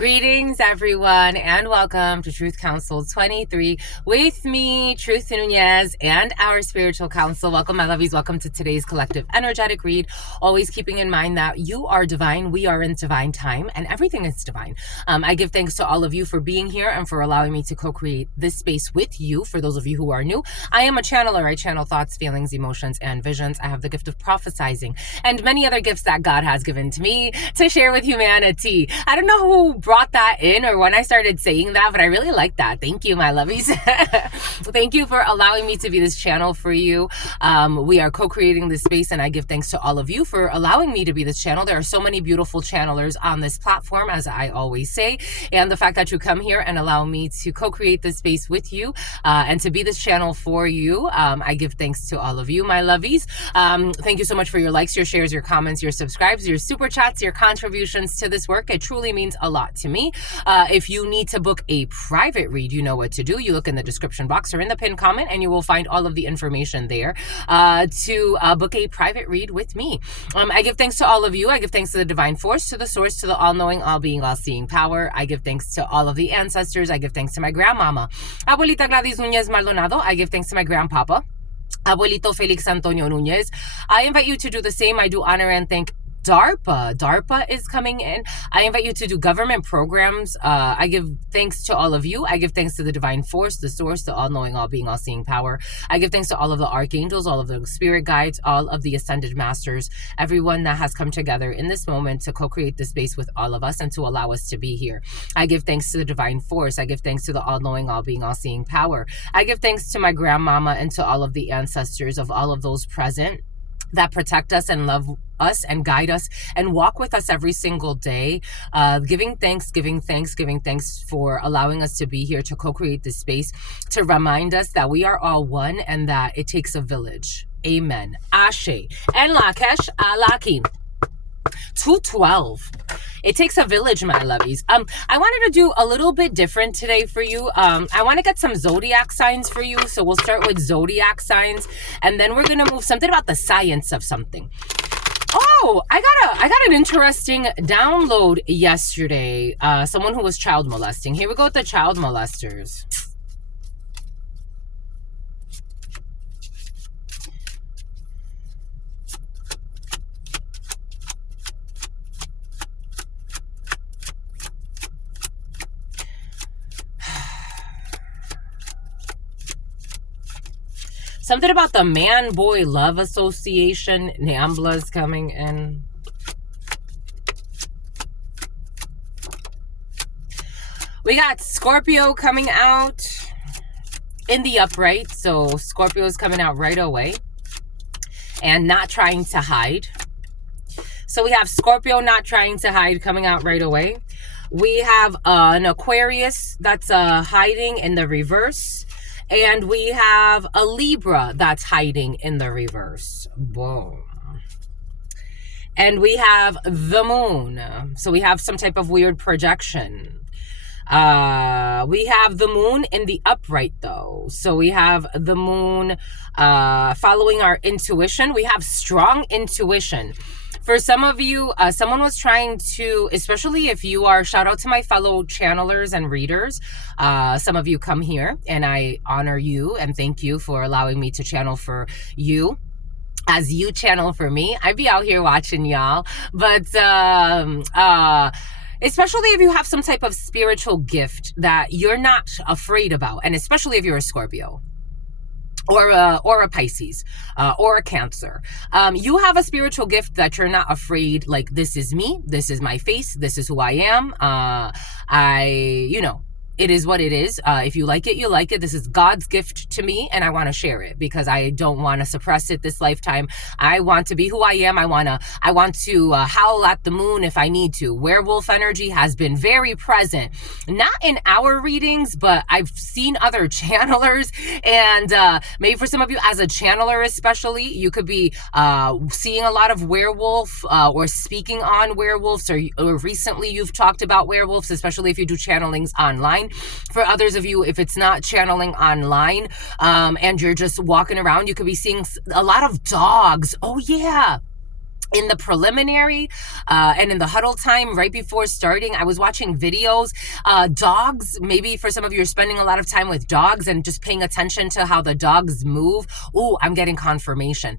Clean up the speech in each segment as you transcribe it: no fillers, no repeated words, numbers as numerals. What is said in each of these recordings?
Greetings, everyone, and welcome to Truth Council 23 with me, Truth Nunez, and our spiritual council. Welcome, my lovies. Welcome to today's collective energetic read. Always keeping in mind that you are divine, we are in divine time, and everything is divine. I give thanks to all of you for being here and for allowing me to co-create this space with you. For those of you who are new, I am a channeler. I channel thoughts, feelings, emotions, and visions. I have the gift of prophesizing and many other gifts that God has given to me to share with humanity. I don't know who brought that in or when I started saying that, but I really like that. Thank you, my lovies. Thank you for allowing me to be this channel for you. We are co-creating this space, and I give thanks to all of you for allowing me to be this channel. There are so many beautiful channelers on this platform, as I always say, and the fact that you come here and allow me to co-create this space with you and to be this channel for you, I give thanks to all of you, my lovies. Thank you so much for your likes, your shares, your comments, your subscribes, your super chats, your contributions to this work. It truly means a lot to me. If you need to book a private read, you know what to do. You look in the description box or in the pinned comment, and you will find all of the information there to book a private read with me. I give thanks to all of you. I give thanks to the divine force, to the source, to the all-knowing, all-being, all-seeing power. I give thanks to all of the ancestors. I give thanks to my grandmama, Abuelita Gladys Nunez Maldonado. I give thanks to my grandpapa, Abuelito Felix Antonio Nunez. I invite you to do the same. I do honor and thank DARPA. DARPA is coming in. I invite you to do government programs. I give thanks to all of you. I give thanks to the divine force, the source, the all-knowing, all-being, all-seeing power. I give thanks to all of the archangels, all of the spirit guides, all of the ascended masters, everyone that has come together in this moment to co-create this space with all of us and to allow us to be here. I give thanks to the divine force. I give thanks to the all-knowing, all-being, all-seeing power. I give thanks to my grandmama and to all of the ancestors of all of those present that protect us and love us and guide us and walk with us every single day, giving thanks for allowing us to be here to co-create this space, to remind us that we are all one and that it takes a village. Amen. Ashe. En Lakesh Alaki. 212. It takes a village, my lovies. I wanted to do a little bit different today for you. I want to get some zodiac signs for you. So we'll start with zodiac signs, and then we're going to move something about the science of something. Oh, I got an interesting download yesterday. Someone who was child molesting. Here we go with the child molesters. Something about the Man-Boy Love Association. Niambla's coming in. We got Scorpio coming out in the upright. So Scorpio is coming out right away and not trying to hide. So we have Scorpio not trying to hide coming out right away. We have an Aquarius that's hiding in the reverse. And we have a Libra that's hiding in the reverse. Boom. And we have the moon. So we have some type of weird projection. We have the moon in the upright though. So we have the moon following our intuition. We have strong intuition. For some of you, someone was trying to, especially if you are, shout out to my fellow channelers and readers. Some of you come here and I honor you and thank you for allowing me to channel for you as you channel for me. I be out here watching y'all. But especially if you have some type of spiritual gift that you're not afraid about, and especially if you're a Scorpio. Or a Pisces, or a Cancer. You have a spiritual gift that you're not afraid, like, this is me, this is my face, this is who I am. It is what it is. If you like it, you like it. This is God's gift to me, and I want to share it because I don't want to suppress it this lifetime. I want to be who I am. I want to howl at the moon if I need to. Werewolf energy has been very present, not in our readings, but I've seen other channelers, and maybe for some of you as a channeler especially, you could be seeing a lot of werewolf or speaking on werewolves, or recently you've talked about werewolves, especially if you do channelings online. For others of you, if it's not channeling online and you're just walking around, you could be seeing a lot of dogs. Oh yeah. in the preliminary and in the huddle time right before starting, I was watching videos. Dogs, maybe for some of you are spending a lot of time with dogs and just paying attention to how the dogs move. Ooh, I'm getting confirmation.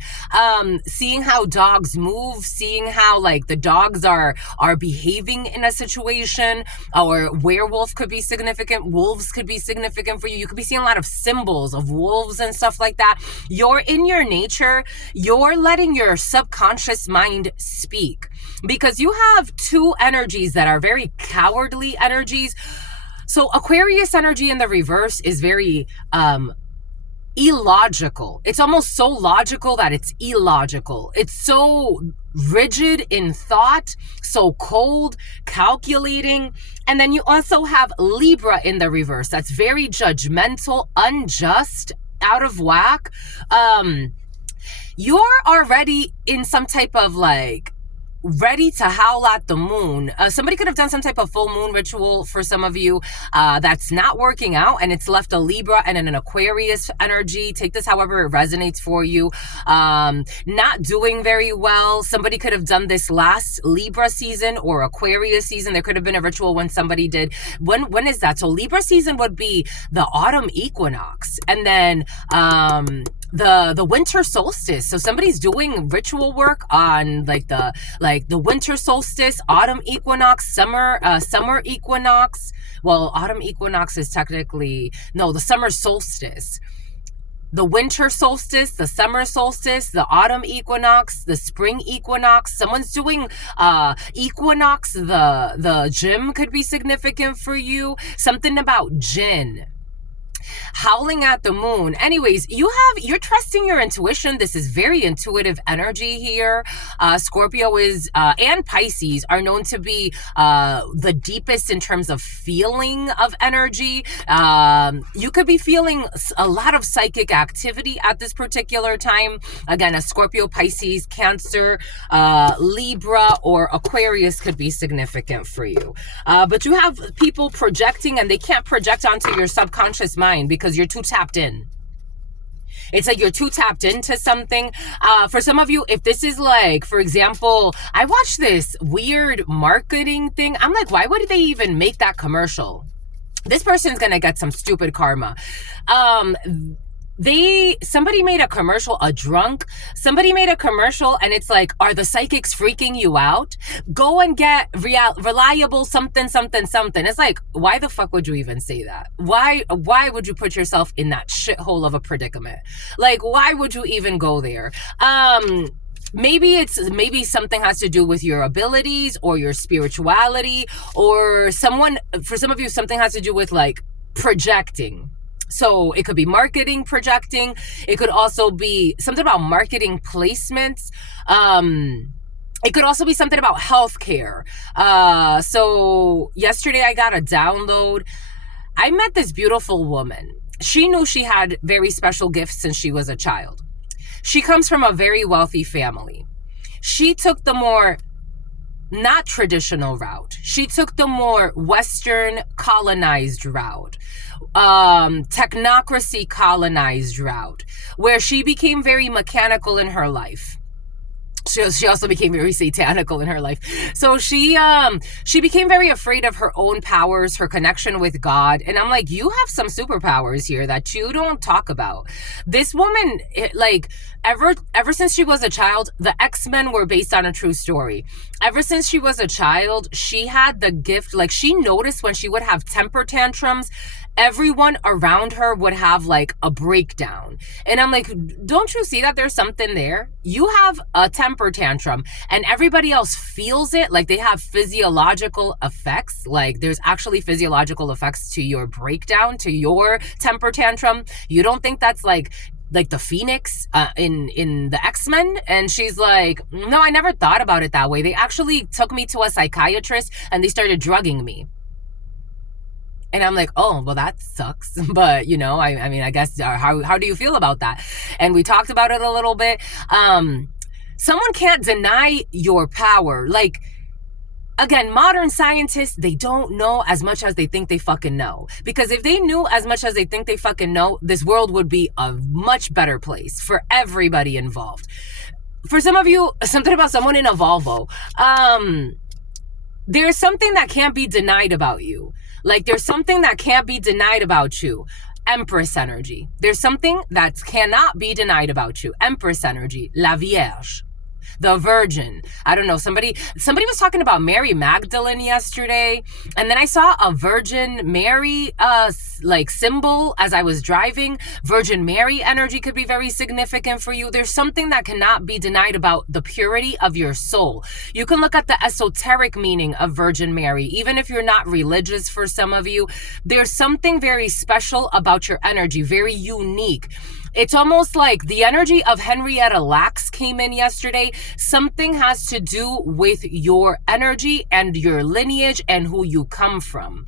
Seeing how dogs move, seeing how like the dogs are behaving in a situation, or werewolf could be significant, wolves could be significant for you. You could be seeing a lot of symbols of wolves and stuff like that. You're in your nature, you're letting your subconscious mind speak, because you have two energies that are very cowardly energies. So Aquarius energy in the reverse is very illogical. It's almost so logical that it's illogical. It's so rigid in thought, so cold, calculating. And then you also have Libra in the reverse. That's very judgmental, unjust, out of whack. You're already in some type of like ready to howl at the moon. Somebody could have done some type of full moon ritual for some of you that's not working out, and it's left a Libra and an Aquarius energy. Take this however it resonates for you. Not doing very well. Somebody could have done this last Libra season or Aquarius season. There could have been a ritual when somebody did. When is that? So Libra season would be the autumn equinox, and then the winter solstice. So somebody's doing ritual work on the winter solstice, autumn equinox, summer equinox. Well, autumn equinox is technically, no, the summer solstice. The winter solstice, the summer solstice, the autumn equinox, the spring equinox. Someone's doing equinox. The gym could be significant for you. Something about gin. Howling at the moon. Anyways, you're trusting your intuition. This is very intuitive energy here. Scorpio is and Pisces are known to be the deepest in terms of feeling of energy. You could be feeling a lot of psychic activity at this particular time. Again, a Scorpio, Pisces, Cancer, Libra, or Aquarius could be significant for you. But you have people projecting, and they can't project onto your subconscious mind because you're too tapped in. It's like you're too tapped into something. For some of you, if this is like, for example, I watched this weird marketing thing. I'm like, why would they even make that commercial? This person's gonna get some stupid karma. Somebody made a commercial, somebody made a commercial, and it's like, are the psychics freaking you out? Go and get reliable something. It's like, why the fuck would you even say that? Why would you put yourself in that shithole of a predicament? Like, why would you even go there? Maybe something has to do with your abilities or your spirituality, or for some of you, something has to do with like projecting. So it could be marketing, projecting. It could also be something about marketing placements. It could also be something about healthcare. So yesterday I got a download. I met this beautiful woman. She knew she had very special gifts since she was a child. She comes from a very wealthy family. She took the more not traditional route. She took the more Western colonized route, technocracy colonized route, where she became very mechanical in her life. She also became very satanical in her life. So she became very afraid of her own powers, her connection with God. And I'm like, you have some superpowers here that you don't talk about. This woman, ever since she was a child, the X-Men were based on a true story. Ever since she was a child, she had the gift, like she noticed when she would have temper tantrums, everyone around her would have like a breakdown. And I'm like, don't you see that there's something there? You have a temper tantrum and everybody else feels it, like they have physiological effects. Like there's actually physiological effects to your breakdown, to your temper tantrum. You don't think that's like the Phoenix in the X-Men? And she's like, no, I never thought about it that way. They actually took me to a psychiatrist and they started drugging me. And I'm like, oh, well, that sucks. But, you know, I mean, I guess, how do you feel about that? And we talked about it a little bit. Someone can't deny your power. Like, again, modern scientists, they don't know as much as they think they fucking know. Because if they knew as much as they think they fucking know, this world would be a much better place for everybody involved. For some of you, something about someone in a Volvo. There's something that can't be denied about you. Like there's something that can't be denied about you. Empress energy. There's something that cannot be denied about you. Empress energy. La Vierge. The Virgin. I don't know. Somebody was talking about Mary Magdalene yesterday, and then I saw a Virgin Mary like symbol as I was driving. Virgin Mary energy could be very significant for you. There's something that cannot be denied about the purity of your soul. You can look at the esoteric meaning of Virgin Mary, even if you're not religious. For some of you, there's something very special about your energy, very unique. It's almost like the energy of Henrietta Lacks came in yesterday. Something has to do with your energy and your lineage and who you come from.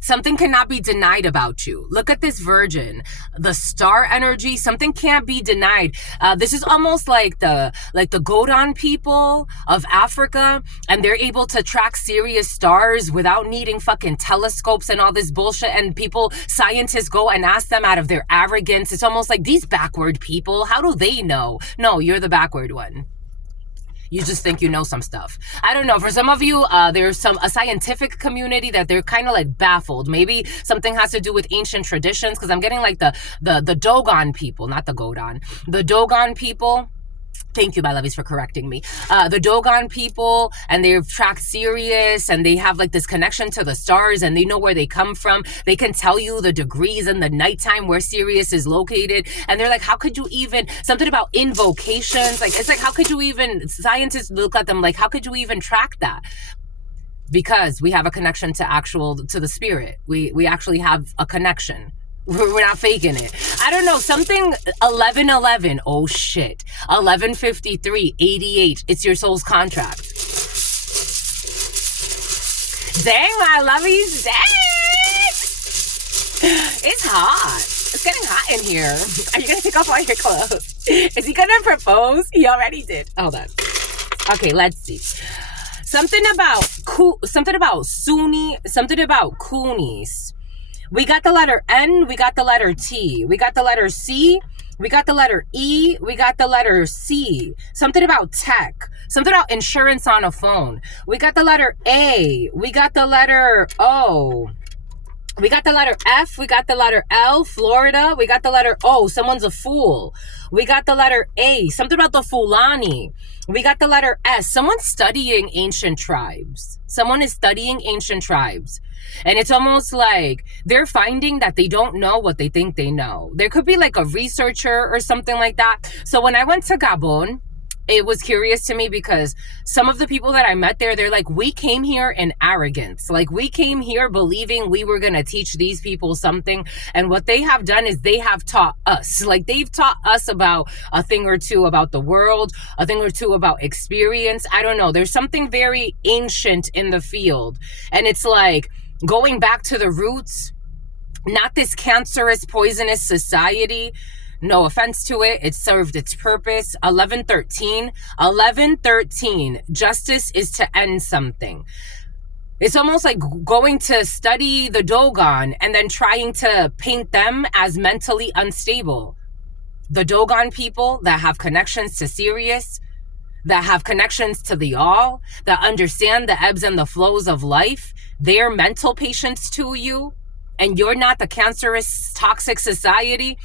Something cannot be denied about you. Look at this Virgin, the star energy. Something can't be denied. This is almost like the Godon people of Africa, and they're able to track Sirius stars without needing fucking telescopes and all this bullshit. And scientists go and ask them out of their arrogance. It's almost like these backward people. How do they know? No, you're the backward one. You just think you know some stuff. I don't know. For some of you, there's a scientific community that they're kind of like baffled. Maybe something has to do with ancient traditions, because I'm getting like the Dogon people, not the Godon. The Dogon people. Thank you, my lovies, for correcting me. The Dogon people, and they've tracked Sirius, and they have like this connection to the stars, and they know where they come from. They can tell you the degrees in the nighttime where Sirius is located. And they're like, how could you even, something about invocations. Like, it's like, how could you even, scientists look at them like, how could you even track that? Because we have a connection to the spirit. We actually have a connection. We're not faking it. I don't know. Something 1111. Oh shit. 1153. 88. It's your soul's contract. Dang, my lovies. Dang. It's hot. It's getting hot in here. Are you going to take off all your clothes? Is he going to propose? He already did. Hold on. Okay, let's see. Something about Sunni. Something about Kunis. We got the letter N, we got the letter T, we got the letter C, we got the letter E, we got the letter C. Something about tech, something about insurance on a phone. We got the letter A, we got the letter O, we got the letter F, we got the letter L, Florida, we got the letter O, someone's a fool. We got the letter A, something about the Fulani. We got the letter S, someone's studying ancient tribes. Someone is studying ancient tribes. And it's almost like they're finding that they don't know what they think they know. There could be like a researcher or something like that. So when I went to Gabon, it was curious to me because some of the people that I met there, they're like, we came here in arrogance. Like, we came here believing we were going to teach these people something. And what they have done is they have taught us. Like, they've taught us about a thing or two about the world, a thing or two about experience. I don't know. There's something very ancient in the field. And it's like going back to the roots, not this cancerous, poisonous society. No offense to it. It served its purpose. 1113. 1113. Justice is to end something. It's almost like going to study the Dogon and then trying to paint them as mentally unstable. The Dogon people that have connections to Sirius, that have connections to the all, that understand the ebbs and the flows of life, they're mental patients to you, and you're not the cancerous, toxic society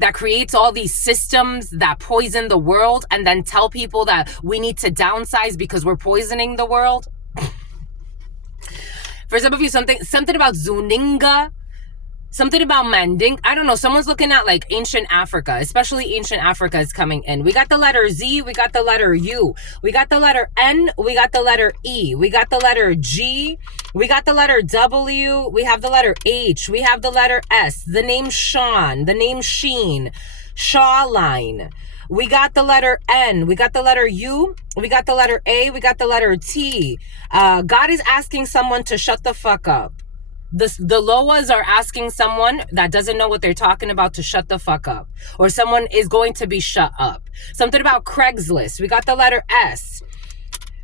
that creates all these systems that poison the world and then tell people that we need to downsize because we're poisoning the world. For some of you, something about Zuninga, something about Manding. I don't know. Someone's looking at like ancient Africa, especially ancient Africa is coming in. We got the letter Z. We got the letter U. We got the letter N. We got the letter E. We got the letter G. We got the letter W. We have the letter H. We have the letter S. The name Sean. The name Sheen. Shawline. We got the letter N. We got the letter U. We got the letter A. We got the letter T. God is asking someone to shut the fuck up. The Loas are asking someone that doesn't know what they're talking about to shut the fuck up. Or someone is going to be shut up. Something about Craigslist. We got the letter S.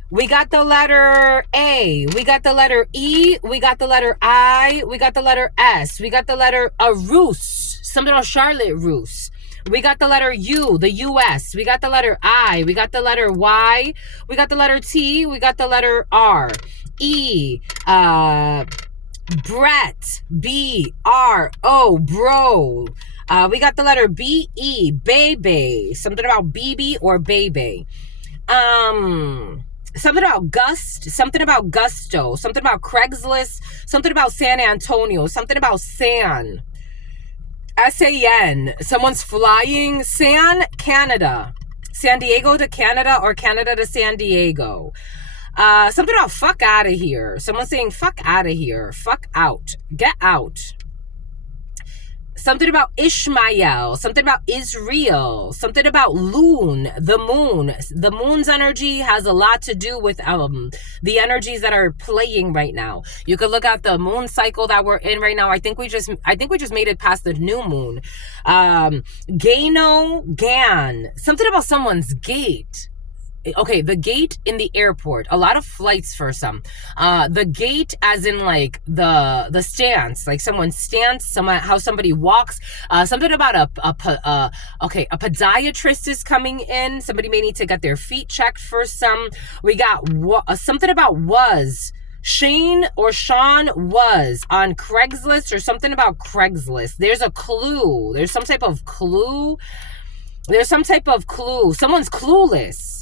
We got the letter A. We got the letter E. We got the letter I. We got the letter S. We got the letter Roos. Something about Charlotte Roos. We got the letter U, the US. We got the letter I. We got the letter Y. We got the letter T. We got the letter R. E. Brett. B-R-O. Bro. We got the letter B-E. Baby. Something about BB or baby. Something about gust, something about gusto, something about Craigslist, something about San Antonio, something about San. S-A-N. Someone's flying. Canada. San Diego to Canada or Canada to San Diego. Something about fuck out of here. Someone's saying fuck out of here. Fuck out. Get out. Something about Ishmael, something about Israel, something about Loon, the moon. The moon's energy has a lot to do with the energies that are playing right now. You could look at the moon cycle that we're in right now. I think we just made it past the new moon. Gan, something about someone's gate. Okay, the gate in the airport. A lot of flights for some. The gate as in like the stance, like someone's stance, how somebody walks. Something about a podiatrist is coming in. Somebody may need to get their feet checked for some. We got something about was. Shane or Sean was on Craigslist or something about Craigslist. There's a clue. There's some type of clue. Someone's clueless.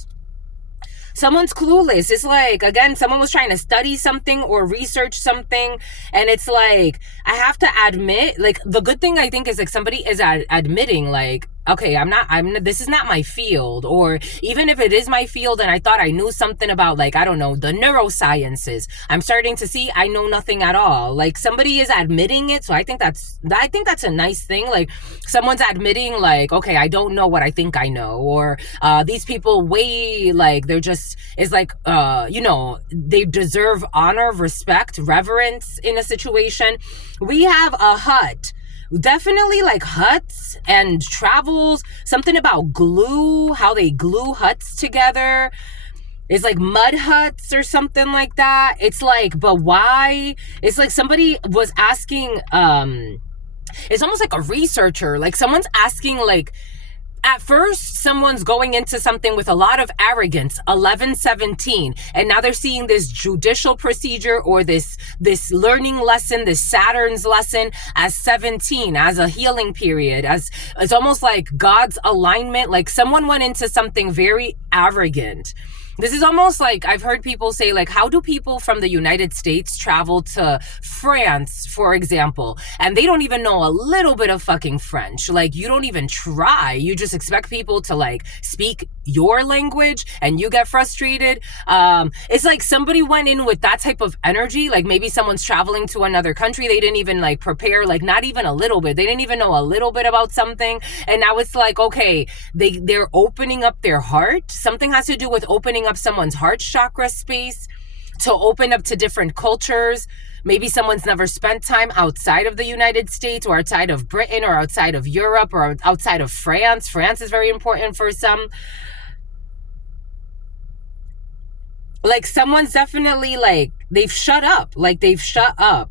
Someone's clueless. It's like, again, someone was trying to study something or research something. And it's like, I have to admit, like, the good thing I think is like somebody is admitting like, okay, this is not my field. Or even if it is my field and I thought I knew something about, like, I don't know, the neurosciences, I'm starting to see I know nothing at all. Like, somebody is admitting it. So I think that's a nice thing. Like, someone's admitting like, okay, I don't know what I think I know. Or these people they're just, it's like, they deserve honor, respect, reverence in a situation. We have a hut. Definitely like huts and travels. Something about glue, how they glue huts together. It's like mud huts or something like that. It's like, but why? It's like somebody was asking, it's almost like a researcher. Like someone's asking like, at first, someone's going into something with a lot of arrogance, 11-17, and now they're seeing this judicial procedure or this learning lesson, this Saturn's lesson as 17, as a healing period, as it's almost like God's alignment. Like someone went into something very arrogant. This is almost like, I've heard people say, like, how do people from the United States travel to France, for example, and they don't even know a little bit of fucking French? Like, you don't even try. You just expect people to, like, speak your language, and you get frustrated. It's like somebody went in with that type of energy. Like, maybe someone's traveling to another country. They didn't even, like, prepare, like, not even a little bit. They didn't even know a little bit about something. And now it's like, okay, they're opening up their heart. Something has to do with opening up someone's heart chakra space to open up to different cultures. Maybe someone's never spent time outside of the United States or outside of Britain or outside of Europe or outside of France. France is very important for some. Like someone's definitely like, they've shut up. Like they've shut up.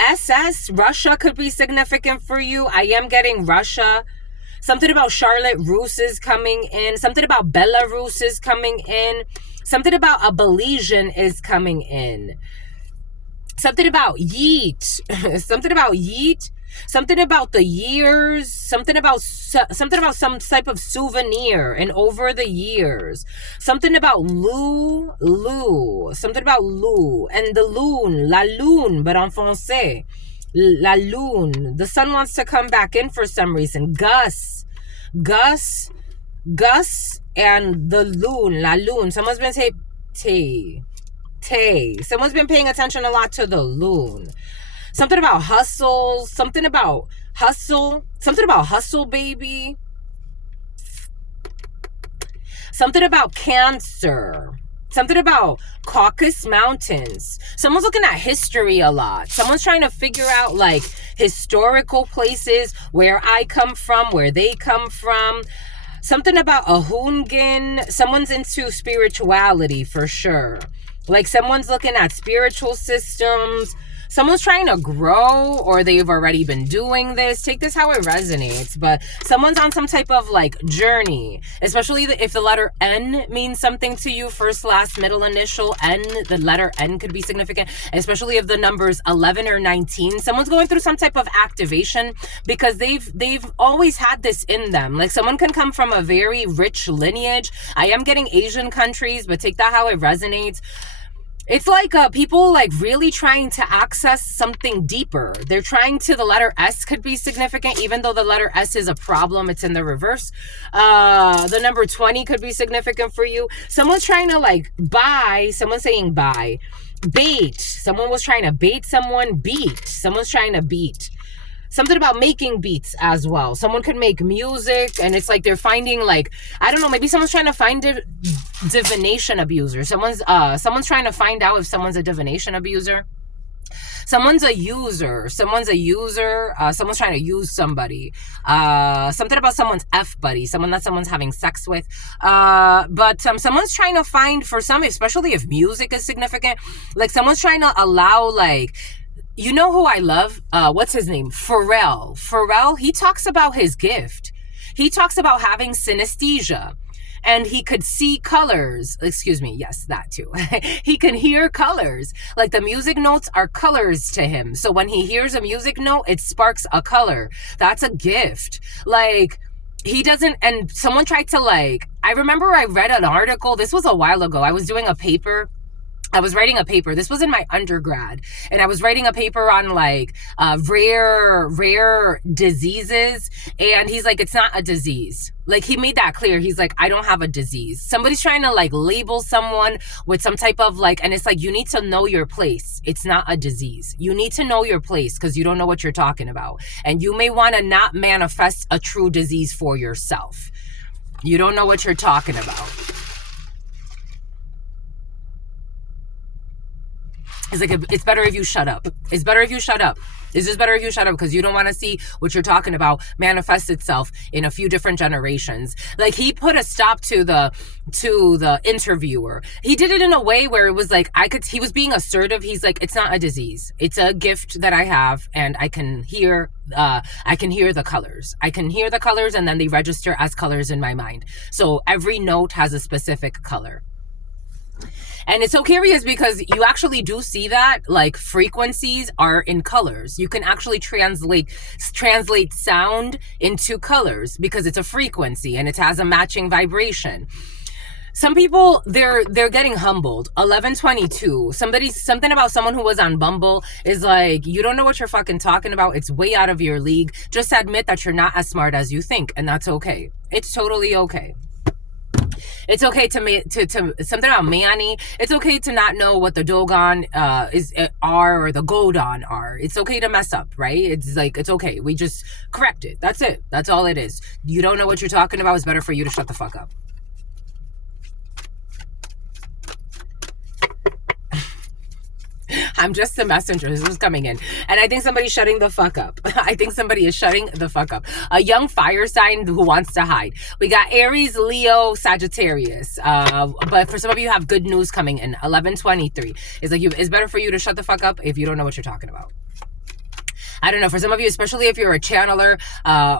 SS, Russia could be significant for you. I am getting Russia. Something about Charlotte Russe is coming in. Something about Belarus is coming in. Something about a Belizean is coming in. Something about yeet. Something about yeet. Something about the years. Something about some type of souvenir and over the years. Something about Lou. Something about Lou. And the loon. La lune, but en français. La lune. The sun wants to come back in for some reason. Gus and the loon. La lune. Someone's been Someone's been paying attention a lot to the loon. Something about hustle. Something about hustle, baby. Something about Cancer. Something about Caucasus Mountains. Someone's looking at history a lot. Someone's trying to figure out like historical places, where I come from, where they come from. Something about a Hoongin. Someone's into spirituality for sure. Like someone's looking at spiritual systems. Someone's trying to grow, or they've already been doing this. Take this how it resonates. But someone's on some type of like journey, especially if the letter N means something to you, first, last, middle, initial, N, the letter N could be significant, especially if the numbers 11 or 19. Someone's going through some type of activation because they've always had this in them. Like someone can come from a very rich lineage. I am getting Asian countries, but take that how it resonates. It's like people like really trying to access something deeper. They're trying to, the letter S could be significant, even though the letter S is a problem. It's in the reverse. The number 20 could be significant for you. Someone's trying to like buy, someone's saying buy, bait. Someone was trying to bait someone, beat. Someone's trying to beat. Something about making beats as well. Someone could make music, and it's like they're finding like, I don't know, maybe someone's trying to find divination abuser. Someone's trying to find out if someone's a divination abuser. Someone's a user. Someone's trying to use somebody. Something about someone's F buddy. Someone that someone's having sex with. But someone's trying to find, for some, especially if music is significant, like someone's trying to allow like, you know who I love? What's his name? Pharrell. Pharrell, he talks about his gift. He talks about having synesthesia. And he could see colors. Excuse me. Yes, that too. He can hear colors. Like the music notes are colors to him. So when he hears a music note, it sparks a color. That's a gift. Like, he doesn't, and someone tried to like, I remember I read an article. This was a while ago. I was doing a paper. I was writing a paper. This was in my undergrad, and I was writing a paper on like rare diseases. And he's like, it's not a disease. Like he made that clear. He's like, I don't have a disease. Somebody's trying to like label someone with some type of like, and it's like, you need to know your place. It's not a disease. You need to know your place because you don't know what you're talking about. And you may want to not manifest a true disease for yourself. You don't know what you're talking about. It's like, it's better if you shut up. It's better if you shut up. It's just better if you shut up because you don't want to see what you're talking about manifest itself in a few different generations. Like he put a stop to the interviewer. He did it in a way where it was like, he was being assertive. He's like, it's not a disease. It's a gift that I have, and I can hear the colors. I can hear the colors, and then they register as colors in my mind. So every note has a specific color. And it's so curious because you actually do see that like frequencies are in colors. You can actually translate sound into colors because it's a frequency and it has a matching vibration. Some people, they're getting humbled. 1122. Something about someone who was on Bumble is like, you don't know what you're fucking talking about. It's way out of your league. Just admit that you're not as smart as you think, and that's okay. It's totally okay. It's okay to something about Manny. It's okay to not know what the Dogon are or the Godon are. It's okay to mess up, right? It's like, it's okay. We just correct it. That's it. That's all it is. You don't know what you're talking about. It's better for you to shut the fuck up. I'm just the messenger. This was coming in. And I think somebody's shutting the fuck up. I think somebody is shutting the fuck up. A young fire sign who wants to hide. We got Aries, Leo, Sagittarius. But for some of you have good news coming in. 1123. It's like, it's better for you to shut the fuck up if you don't know what you're talking about. I don't know, for some of you, especially if you're a channeler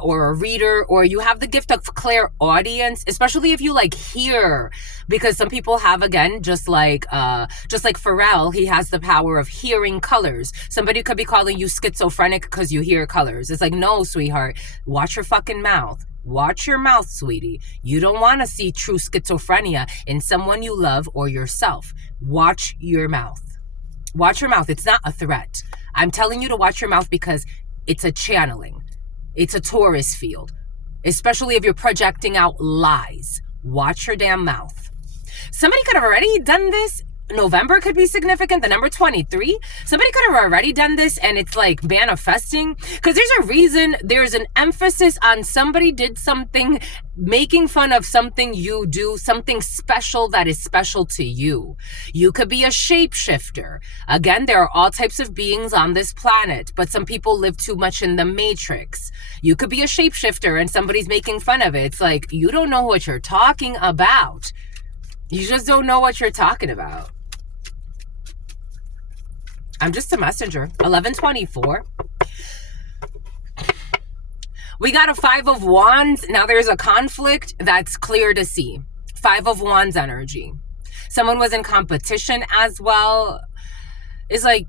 or a reader, or you have the gift of clairaudience, especially if you like hear, because some people have, again, just like Pharrell, he has the power of hearing colors. Somebody could be calling you schizophrenic because you hear colors. It's like, no, sweetheart, watch your fucking mouth. Watch your mouth, sweetie. You don't want to see true schizophrenia in someone you love or yourself. Watch your mouth. Watch your mouth. It's not a threat. I'm telling you to watch your mouth because it's a channeling. It's a Taurus field, especially if you're projecting out lies. Watch your damn mouth. Somebody could have already done this. November could be significant. The number 23. Somebody could have already done this, and it's like manifesting, because there's a reason. There's an emphasis on somebody did something, making fun of something you do, something special that is special to you. You could be a shapeshifter. Again, there are all types of beings on this planet, but some people live too much in the matrix. You could be a shapeshifter and somebody's making fun of it. It's like, you don't know what you're talking about. You just don't know what you're talking about. I'm just a messenger. 1124. We got a 5 of Wands. Now there's a conflict that's clear to see. 5 of Wands energy. Someone was in competition as well. It's like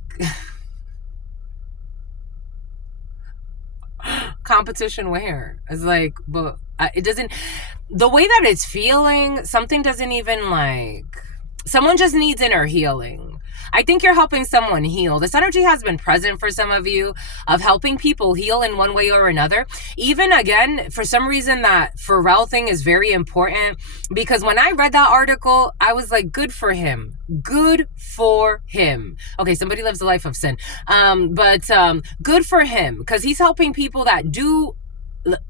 competition where? It's like, but it doesn't, the way that it's feeling, something doesn't even like, someone just needs inner healing. I think you're helping someone heal. This energy has been present for some of you of helping people heal in one way or another. Even again, for some reason that Pharrell thing is very important, because when I read that article, I was like, good for him. Good for him. Okay, somebody lives a life of sin. But good for him, because he's helping people that do,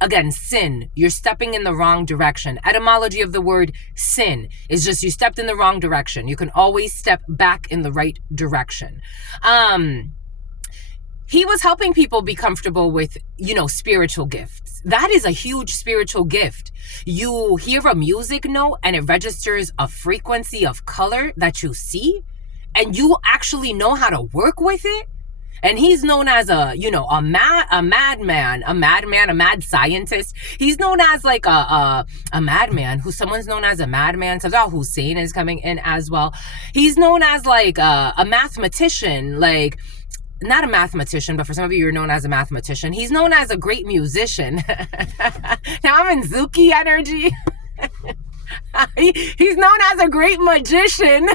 again, sin. You're stepping in the wrong direction. Etymology of the word sin is just you stepped in the wrong direction. You can always step back in the right direction. He was helping people be comfortable with, spiritual gifts. That is a huge spiritual gift. You hear a music note and it registers a frequency of color that you see, and you actually know how to work with it. And he's known as a madman, a mad scientist. He's known as like a madman, someone's known as a madman. Saddam Hussein is coming in as well. He's known as like a mathematician, like not a mathematician, but for some of you, you're known as a mathematician. He's known as a great musician. Now I'm in Zuki energy. He's known as a great magician.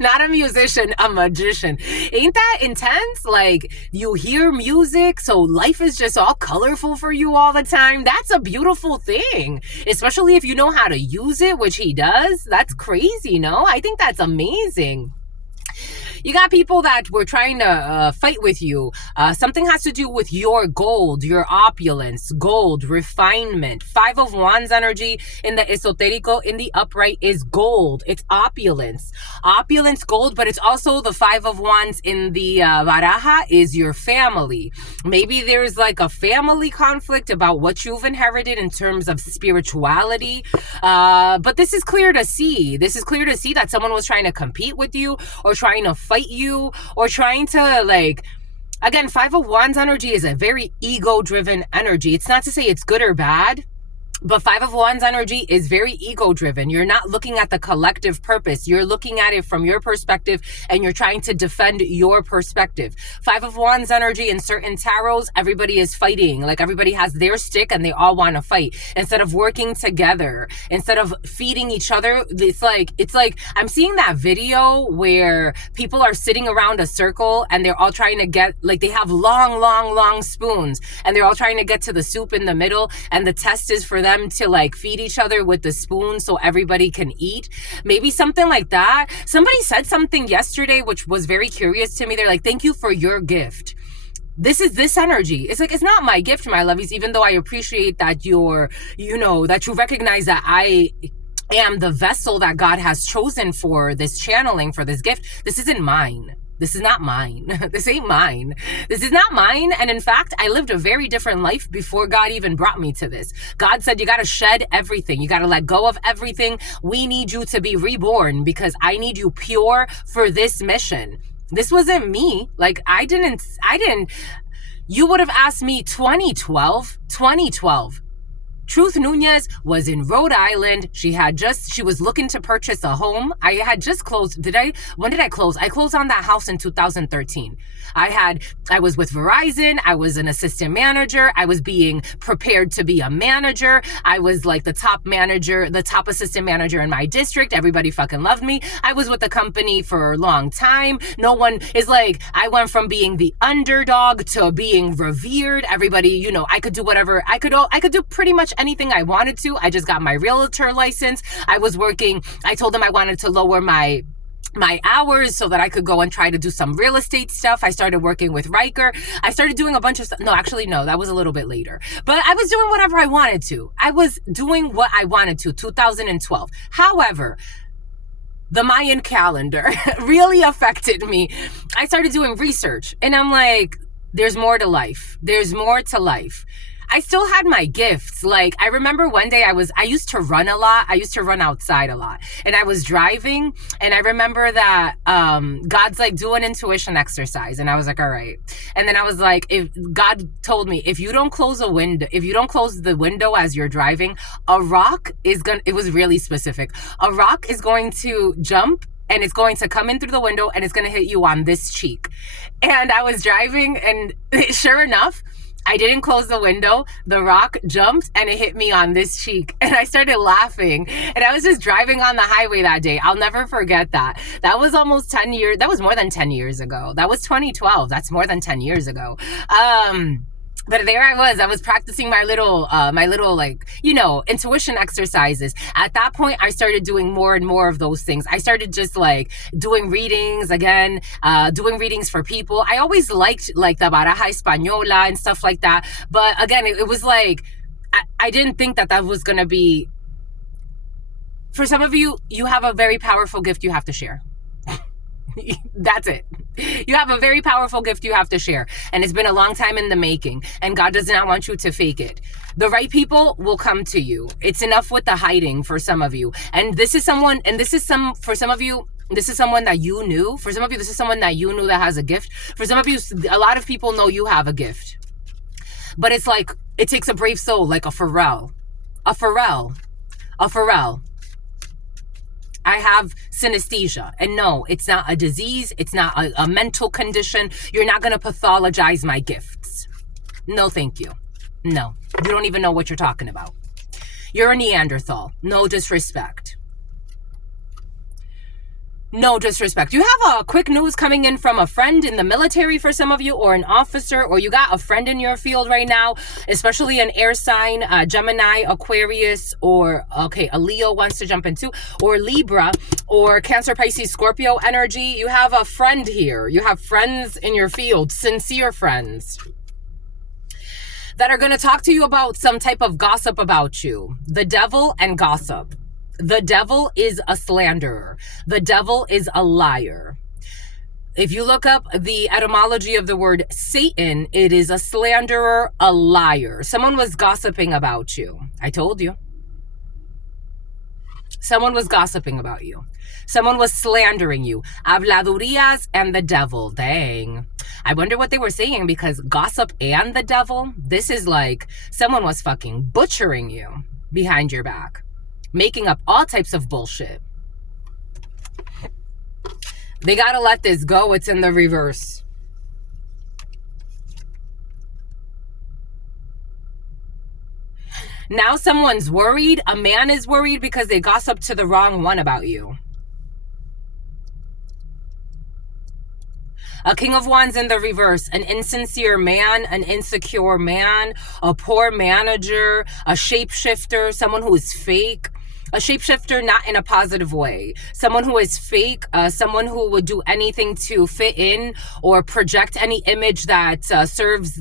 Not a musician, a magician. Ain't that intense? Like, you hear music, so life is just all colorful for you all the time. That's a beautiful thing, especially if you know how to use it, which he does. That's crazy, no? I think that's amazing. You got people that were trying to fight with you. Something has to do with your gold, your opulence, gold, refinement. 5 of Wands energy in the esoterico, in the upright, is gold. It's opulence. Opulence, gold, but it's also the 5 of Wands in the baraja is your family. Maybe there's like a family conflict about what you've inherited in terms of spirituality. But this is clear to see. This is clear to see that someone was trying to compete with you or trying to fight you or trying to like, again, 5 of Wands energy is a very ego-driven energy. It's not to say it's good or bad, but 5 of Wands energy is very ego-driven. You're not looking at the collective purpose. You're looking at it from your perspective, and you're trying to defend your perspective. 5 of Wands energy in certain tarots, everybody is fighting. Like, everybody has their stick, and they all want to fight. Instead of working together, instead of feeding each other, it's like I'm seeing that video where people are sitting around a circle, and they're all trying to get, like, they have long spoons, and they're all trying to get to the soup in the middle, and the test is for them to like feed each other with the spoon so everybody can eat. Maybe something like that. Somebody said something yesterday which was very curious to me. They're like, thank you for your gift. This is this energy. It's like, it's not my gift, my lovies, even though I appreciate that that you recognize that I am the vessel that God has chosen for this channeling, for this gift. This isn't mine. This is not mine. This ain't mine. This is not mine. And in fact, I lived a very different life before God even brought me to this. God said, you got to shed everything. You got to let go of everything. We need you to be reborn because I need you pure for this mission. This wasn't me. Like, I didn't, you would have asked me 2012. Truth Nunez was in Rhode Island. She was looking to purchase a home. I had just closed. When did I close? I closed on that house in 2013. I was with Verizon. I was an assistant manager. I was being prepared to be a manager. I was like the top manager, the top assistant manager in my district. Everybody fucking loved me. I was with the company for a long time. No one is like, I went from being the underdog to being revered. Everybody, I could do whatever. I could do pretty much anything I wanted to. I just got my realtor license. I was working. I told them I wanted to lower my hours so that I could go and try to do some real estate stuff. I started working with Riker. I started doing a bunch of stuff. No, that was a little bit later. But I was doing whatever I wanted to. I was doing what I wanted to, 2012. However, the Mayan calendar really affected me. I started doing research and I'm like, there's more to life. There's more to life. I still had my gifts. Like, I remember one day I used to run a lot. I used to run outside a lot. And I was driving, and I remember that God's like, do an intuition exercise. And I was like, all right. And then I was like, if God told me, if you don't close the window as you're driving, a rock is going to, it was really specific. A rock is going to jump, and it's going to come in through the window, and it's going to hit you on this cheek. And I was driving, and sure enough, I didn't close the window. The rock jumped and it hit me on this cheek. And I started laughing. And I was just driving on the highway that day. I'll never forget that. That was almost 10 years. That was more than 10 years ago. That was 2012. That's more than 10 years ago. But there I was practicing my little like, intuition exercises. At that point, I started doing more and more of those things. I started just like doing readings again, doing readings for people. I always liked like the baraja española and stuff like that. But again, it was like, I didn't think that was going to be, for some of you, you have a very powerful gift you have to share. That's it. You have a very powerful gift you have to share. And it's been a long time in the making. And God does not want you to fake it. The right people will come to you. It's enough with the hiding for some of you. And for some of you, this is someone that you knew. For some of you, this is someone that you knew that has a gift. For some of you, a lot of people know you have a gift. But it's like, it takes a brave soul, like a Pharrell. A Pharrell. I have synesthesia. And no, it's not a disease. It's not a mental condition. You're not going to pathologize my gifts. No, thank you. No, you don't even know what you're talking about. You're a Neanderthal. No disrespect. No disrespect. You have a quick news coming in from a friend in the military for some of you, or an officer, or you got a friend in your field right now, especially an air sign, Gemini, Aquarius, or, okay, a Leo wants to jump into, or Libra, or Cancer, Pisces, Scorpio energy. You have a friend here. You have friends in your field, sincere friends, that are going to talk to you about some type of gossip about you. The devil and gossip. The devil is a slanderer. The devil is a liar. If you look up the etymology of the word Satan, it is a slanderer, a liar. Someone was gossiping about you. I told you. Someone was gossiping about you. Someone was slandering you. Habladurías and the devil. Dang. I wonder what they were saying, because gossip and the devil, this is like someone was fucking butchering you behind your back, making up all types of bullshit. They gotta let this go. It's in the reverse. Now someone's worried. A man is worried because they gossiped to the wrong one about you. A King of Wands in the reverse. An insincere man, an insecure man, a poor manager, a shapeshifter, someone who is fake. A shapeshifter, not in a positive way. Someone who is fake, someone who would do anything to fit in or project any image that serves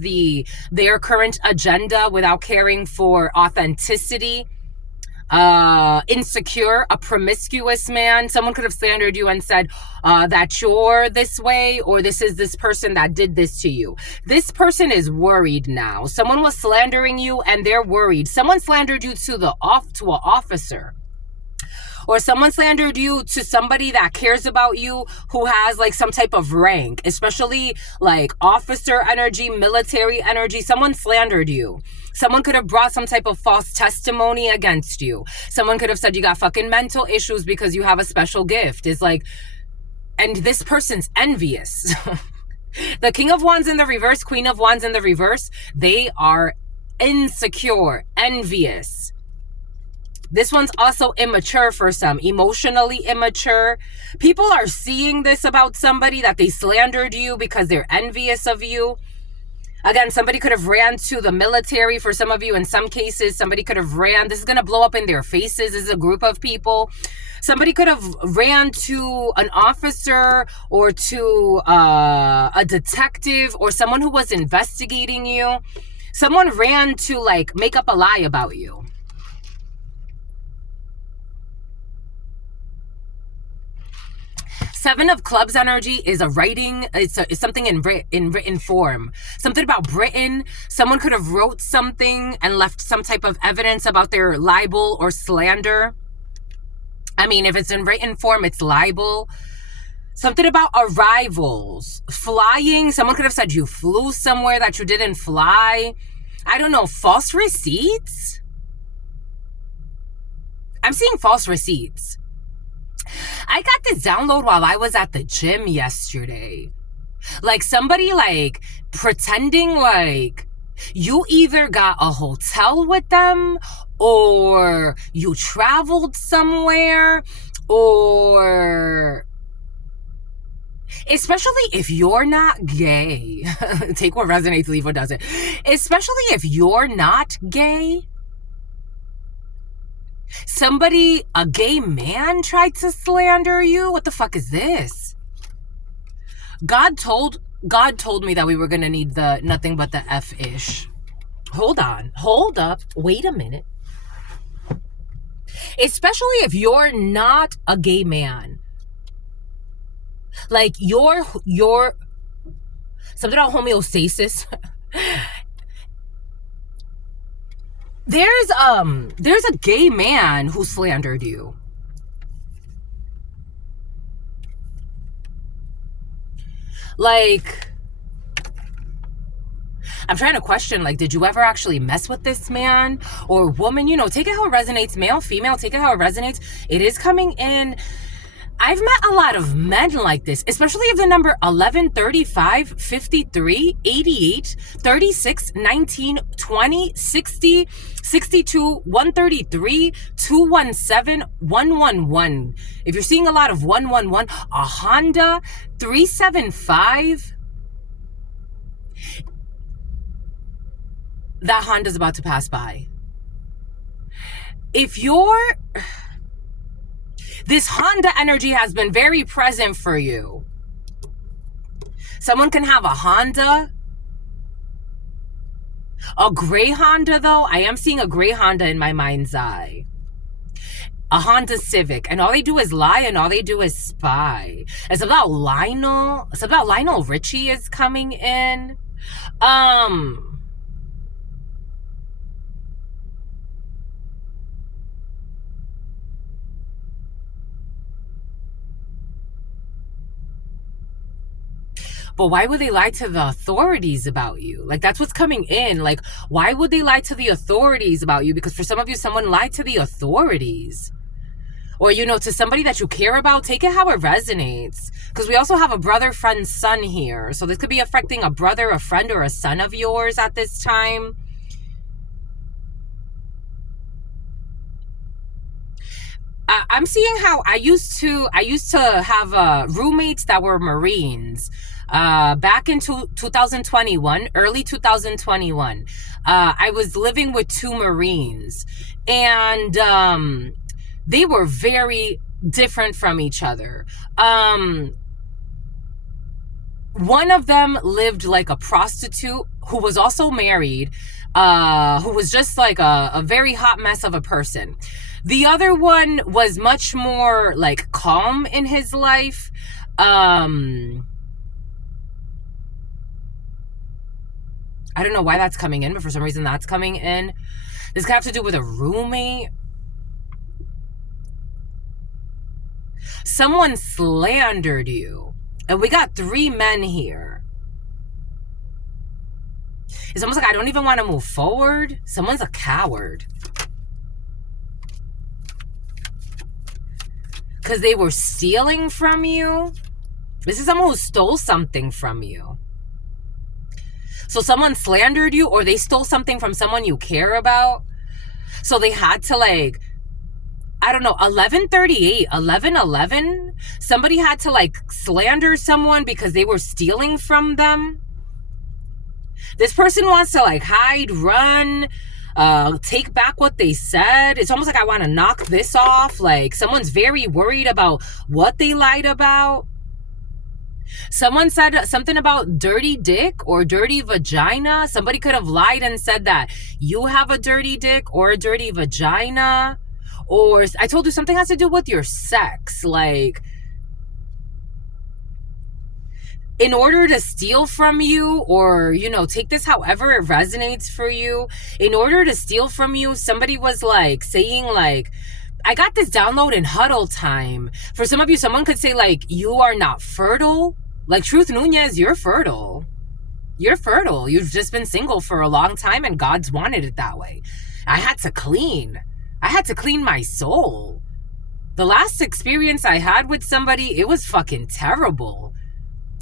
their current agenda without caring for authenticity. Insecure, a promiscuous man. Someone could have slandered you and said that you're this way, or this is this person that did this to you. This person is worried now. Someone was slandering you and they're worried. Someone slandered you to an officer. Or someone slandered you to somebody that cares about you, who has like some type of rank, especially like officer energy, military energy. Someone slandered you. Someone could have brought some type of false testimony against you. Someone could have said you got fucking mental issues because you have a special gift. It's like, and this person's envious. The King of Wands in the reverse, Queen of Wands in the reverse, they are insecure, envious. This one's also immature for some, emotionally immature. People are seeing this about somebody, that they slandered you because they're envious of you. Again, somebody could have ran to the military for some of you. In some cases, somebody could have ran. This is going to blow up in their faces. This is a group of people. Somebody could have ran to an officer or to a detective or someone who was investigating you. Someone ran to like make up a lie about you. Seven of Clubs energy is a writing. It's something in written form. Something about Britain. Someone could have wrote something and left some type of evidence about their libel or slander. I mean, if it's in written form, it's libel. Something about arrivals. Flying. Someone could have said you flew somewhere that you didn't fly. I don't know. False receipts? I'm seeing false receipts. I got this download while I was at the gym yesterday. Like somebody like pretending like you either got a hotel with them or you traveled somewhere, or especially if you're not gay. Take what resonates, leave what doesn't. Especially if you're not gay. Somebody, a gay man tried to slander you? What the fuck is this? God told me that we were going to need the nothing but the F-ish. Hold on. Hold up. Wait a minute. Especially if you're not a gay man. Like you're something about homeostasis. There's a gay man who slandered you. Like, I'm trying to question, like, did you ever actually mess with this man or woman? You know, take it how it resonates, male, female, take it how it resonates. It is coming in. I've met a lot of men like this, especially if the number 11, 35, 53, 88, 36, 19, 20, 60, 62, 133, 217, 111. If you're seeing a lot of 111, a Honda 375, that Honda's about to pass by. If you're... This Honda energy has been very present for you. Someone can have a Honda. A gray Honda, though. I am seeing a gray Honda in my mind's eye. A Honda Civic. And all they do is lie and all they do is spy. It's about Lionel. It's about Lionel Richie is coming in. But why would they lie to the authorities about you? Like, that's what's coming in. Like, why would they lie to the authorities about you? Because for some of you, someone lied to the authorities. Or, you know, to somebody that you care about. Take it how it resonates. Because we also have a brother, friend, son here. So this could be affecting a brother, a friend, or a son of yours at this time. I'm seeing how I used to have roommates that were Marines. Back in 2021, early 2021, I was living with two Marines, and they were very different from each other. One of them lived like a prostitute who was also married, who was just like a very hot mess of a person. The other one was much more like calm in his life. I don't know why that's coming in, but for some reason that's coming in. This could have to do with a roommate. Someone slandered you. And we got 3 men here. It's almost like I don't even want to move forward. Someone's a coward. Because they were stealing from you. This is someone who stole something from you. So someone slandered you, or they stole something from someone you care about. So they had to, like, I don't know, 1138, 1111. Somebody had to, like, slander someone because they were stealing from them. This person wants to, like, hide, run, take back what they said. It's almost like I want to knock this off. Like, someone's very worried about what they lied about. Someone said something about dirty dick or dirty vagina. Somebody could have lied and said that you have a dirty dick or a dirty vagina. Or I told you something has to do with your sex. Like, in order to steal from you, or, you know, take this however it resonates for you, in order to steal from you, somebody was like saying like, I got this download in huddle time. For some of you, someone could say like, you are not fertile. Like Truth Nunez, you're fertile. You're fertile. You've just been single for a long time and God's wanted it that way. I had to clean my soul. The last experience I had with somebody, it was fucking terrible.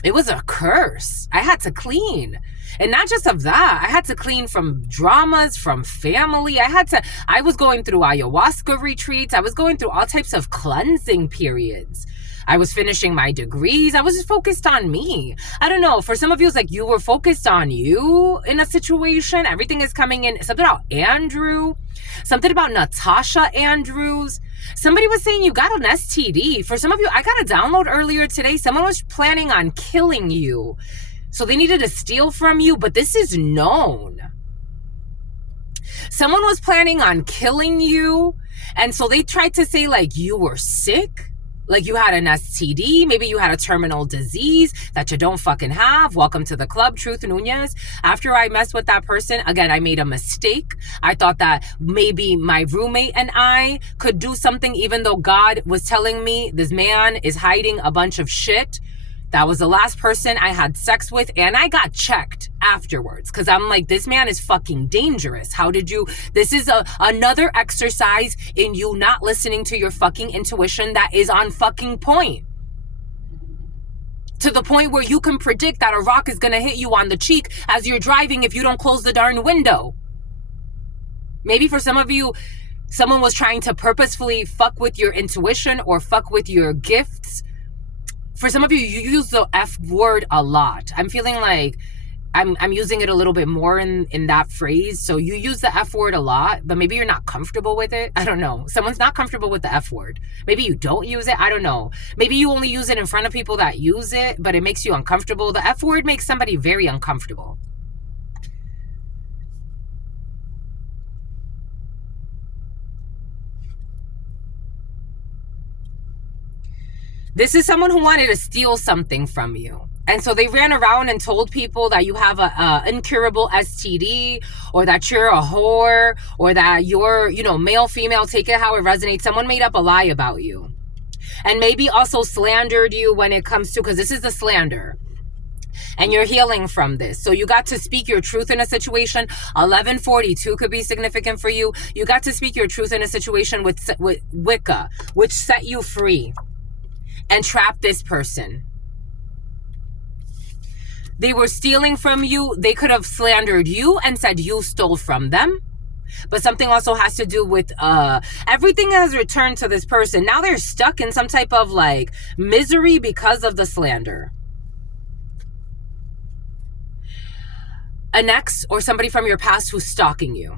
It was a curse. I had to clean. And not just of that, I had to clean from dramas, from family. I was going through ayahuasca retreats. I was going through all types of cleansing periods. I was finishing my degrees. I was just focused on me. I don't know. For some of you, it's like you were focused on you in a situation. Everything is coming in. Something about Andrew. Something about Natasha Andrews. Somebody was saying you got an STD. For some of you, I got a download earlier today. Someone was planning on killing you. So they needed to steal from you, but this is known. Someone was planning on killing you. And so they tried to say like you were sick. Like you had an STD, maybe you had a terminal disease that you don't fucking have. Welcome to the club, Truth Nunez. After I messed with that person, again, I made a mistake. I thought that maybe my roommate and I could do something, even though God was telling me this man is hiding a bunch of shit. That was the last person I had sex with, and I got checked afterwards because I'm like, this man is fucking dangerous. How did you? This is another exercise in you not listening to your fucking intuition that is on fucking point. To the point where you can predict that a rock is going to hit you on the cheek as you're driving if you don't close the darn window. Maybe for some of you, someone was trying to purposefully fuck with your intuition or fuck with your gifts. For some of you, you use the F word a lot. I'm feeling like I'm using it a little bit more in that phrase. So you use the F word a lot, but maybe you're not comfortable with it. I don't know. Someone's not comfortable with the F word. Maybe you don't use it. I don't know. Maybe you only use it in front of people that use it, but it makes you uncomfortable. The F word makes somebody very uncomfortable. This is someone who wanted to steal something from you. And so they ran around and told people that you have a incurable STD, or that you're a whore, or that you're, you know, male, female, take it how it resonates. Someone made up a lie about you. And maybe also slandered you when it comes to, because this is the slander. And you're healing from this. So you got to speak your truth in a situation. 1142 could be significant for you. You got to speak your truth in a situation with Wicca, which set you free and trap this person. They were stealing from you. They could have slandered you and said you stole from them. But something also has to do with everything has returned to this person. Now they're stuck in some type of like misery because of the slander. An ex or somebody from your past who's stalking you.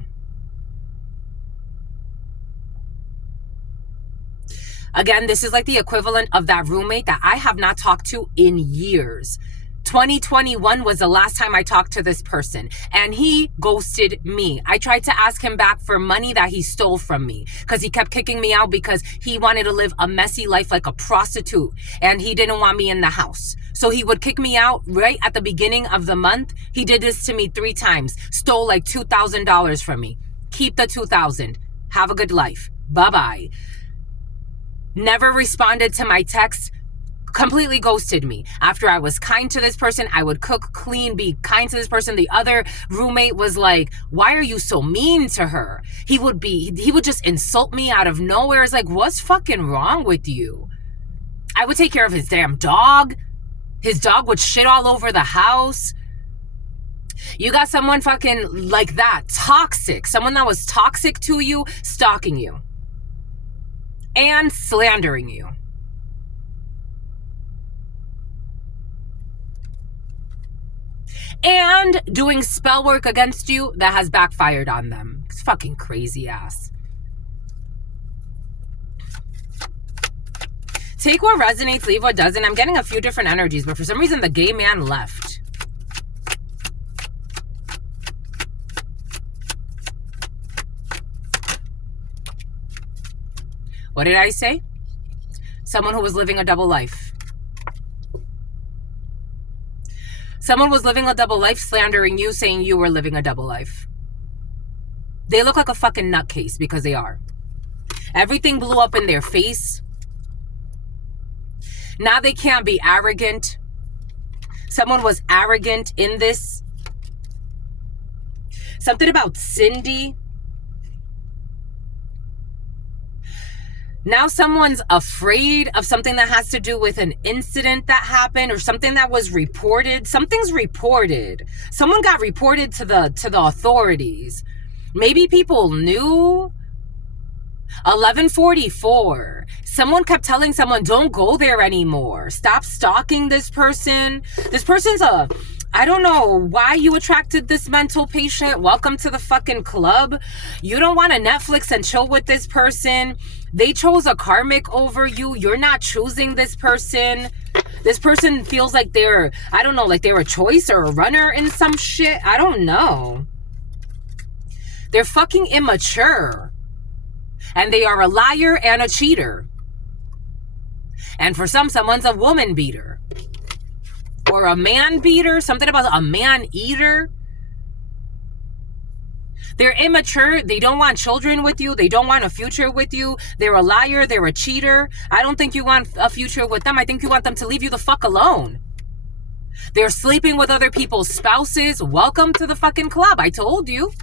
Again, this is like the equivalent of that roommate that I have not talked to in years. 2021 was the last time I talked to this person, and he ghosted me. I tried to ask him back for money that he stole from me because he kept kicking me out because he wanted to live a messy life like a prostitute, and he didn't want me in the house. So he would kick me out right at the beginning of the month. He did this to me 3 times, stole like $2,000 from me. Keep the $2,000. Have a good life. Bye-bye. Never responded to my text. Completely ghosted me. After I was kind to this person, I would cook, clean, be kind to this person. The other roommate was like, why are you so mean to her? He would just insult me out of nowhere. It's like, what's fucking wrong with you? I would take care of his damn dog. His dog would shit all over the house. You got someone fucking like that, toxic. Someone that was toxic to you, stalking you. And slandering you. And doing spell work against you that has backfired on them. It's fucking crazy ass. Take what resonates, leave what doesn't. I'm getting a few different energies, but for some reason the gay man left. What did I say? Someone who was living a double life. Someone was living a double life, slandering you, saying you were living a double life. They look like a fucking nutcase because they are. Everything blew up in their face. Now they can't be arrogant. Someone was arrogant in this. Something about Cindy. Now someone's afraid of something that has to do with an incident that happened or something that was reported. Something's reported. Someone got reported to the authorities. Maybe people knew. 1144. Someone kept telling someone, don't go there anymore. Stop stalking this person. This person's I don't know why you attracted this mental patient. Welcome to the fucking club. You don't want to Netflix and chill with this person. They chose a karmic over you. You're not choosing this person. This person feels like they're, I don't know, like they're a choice or a runner in some shit. I don't know. They're fucking immature. And they are a liar and a cheater. And for someone's a woman beater. Or a man beater. Something about a man eater. They're immature. They don't want children with you. They don't want a future with you. They're a liar. They're a cheater. I don't think you want a future with them. I think you want them to leave you the fuck alone. They're sleeping with other people's spouses. Welcome to the fucking club. I told you.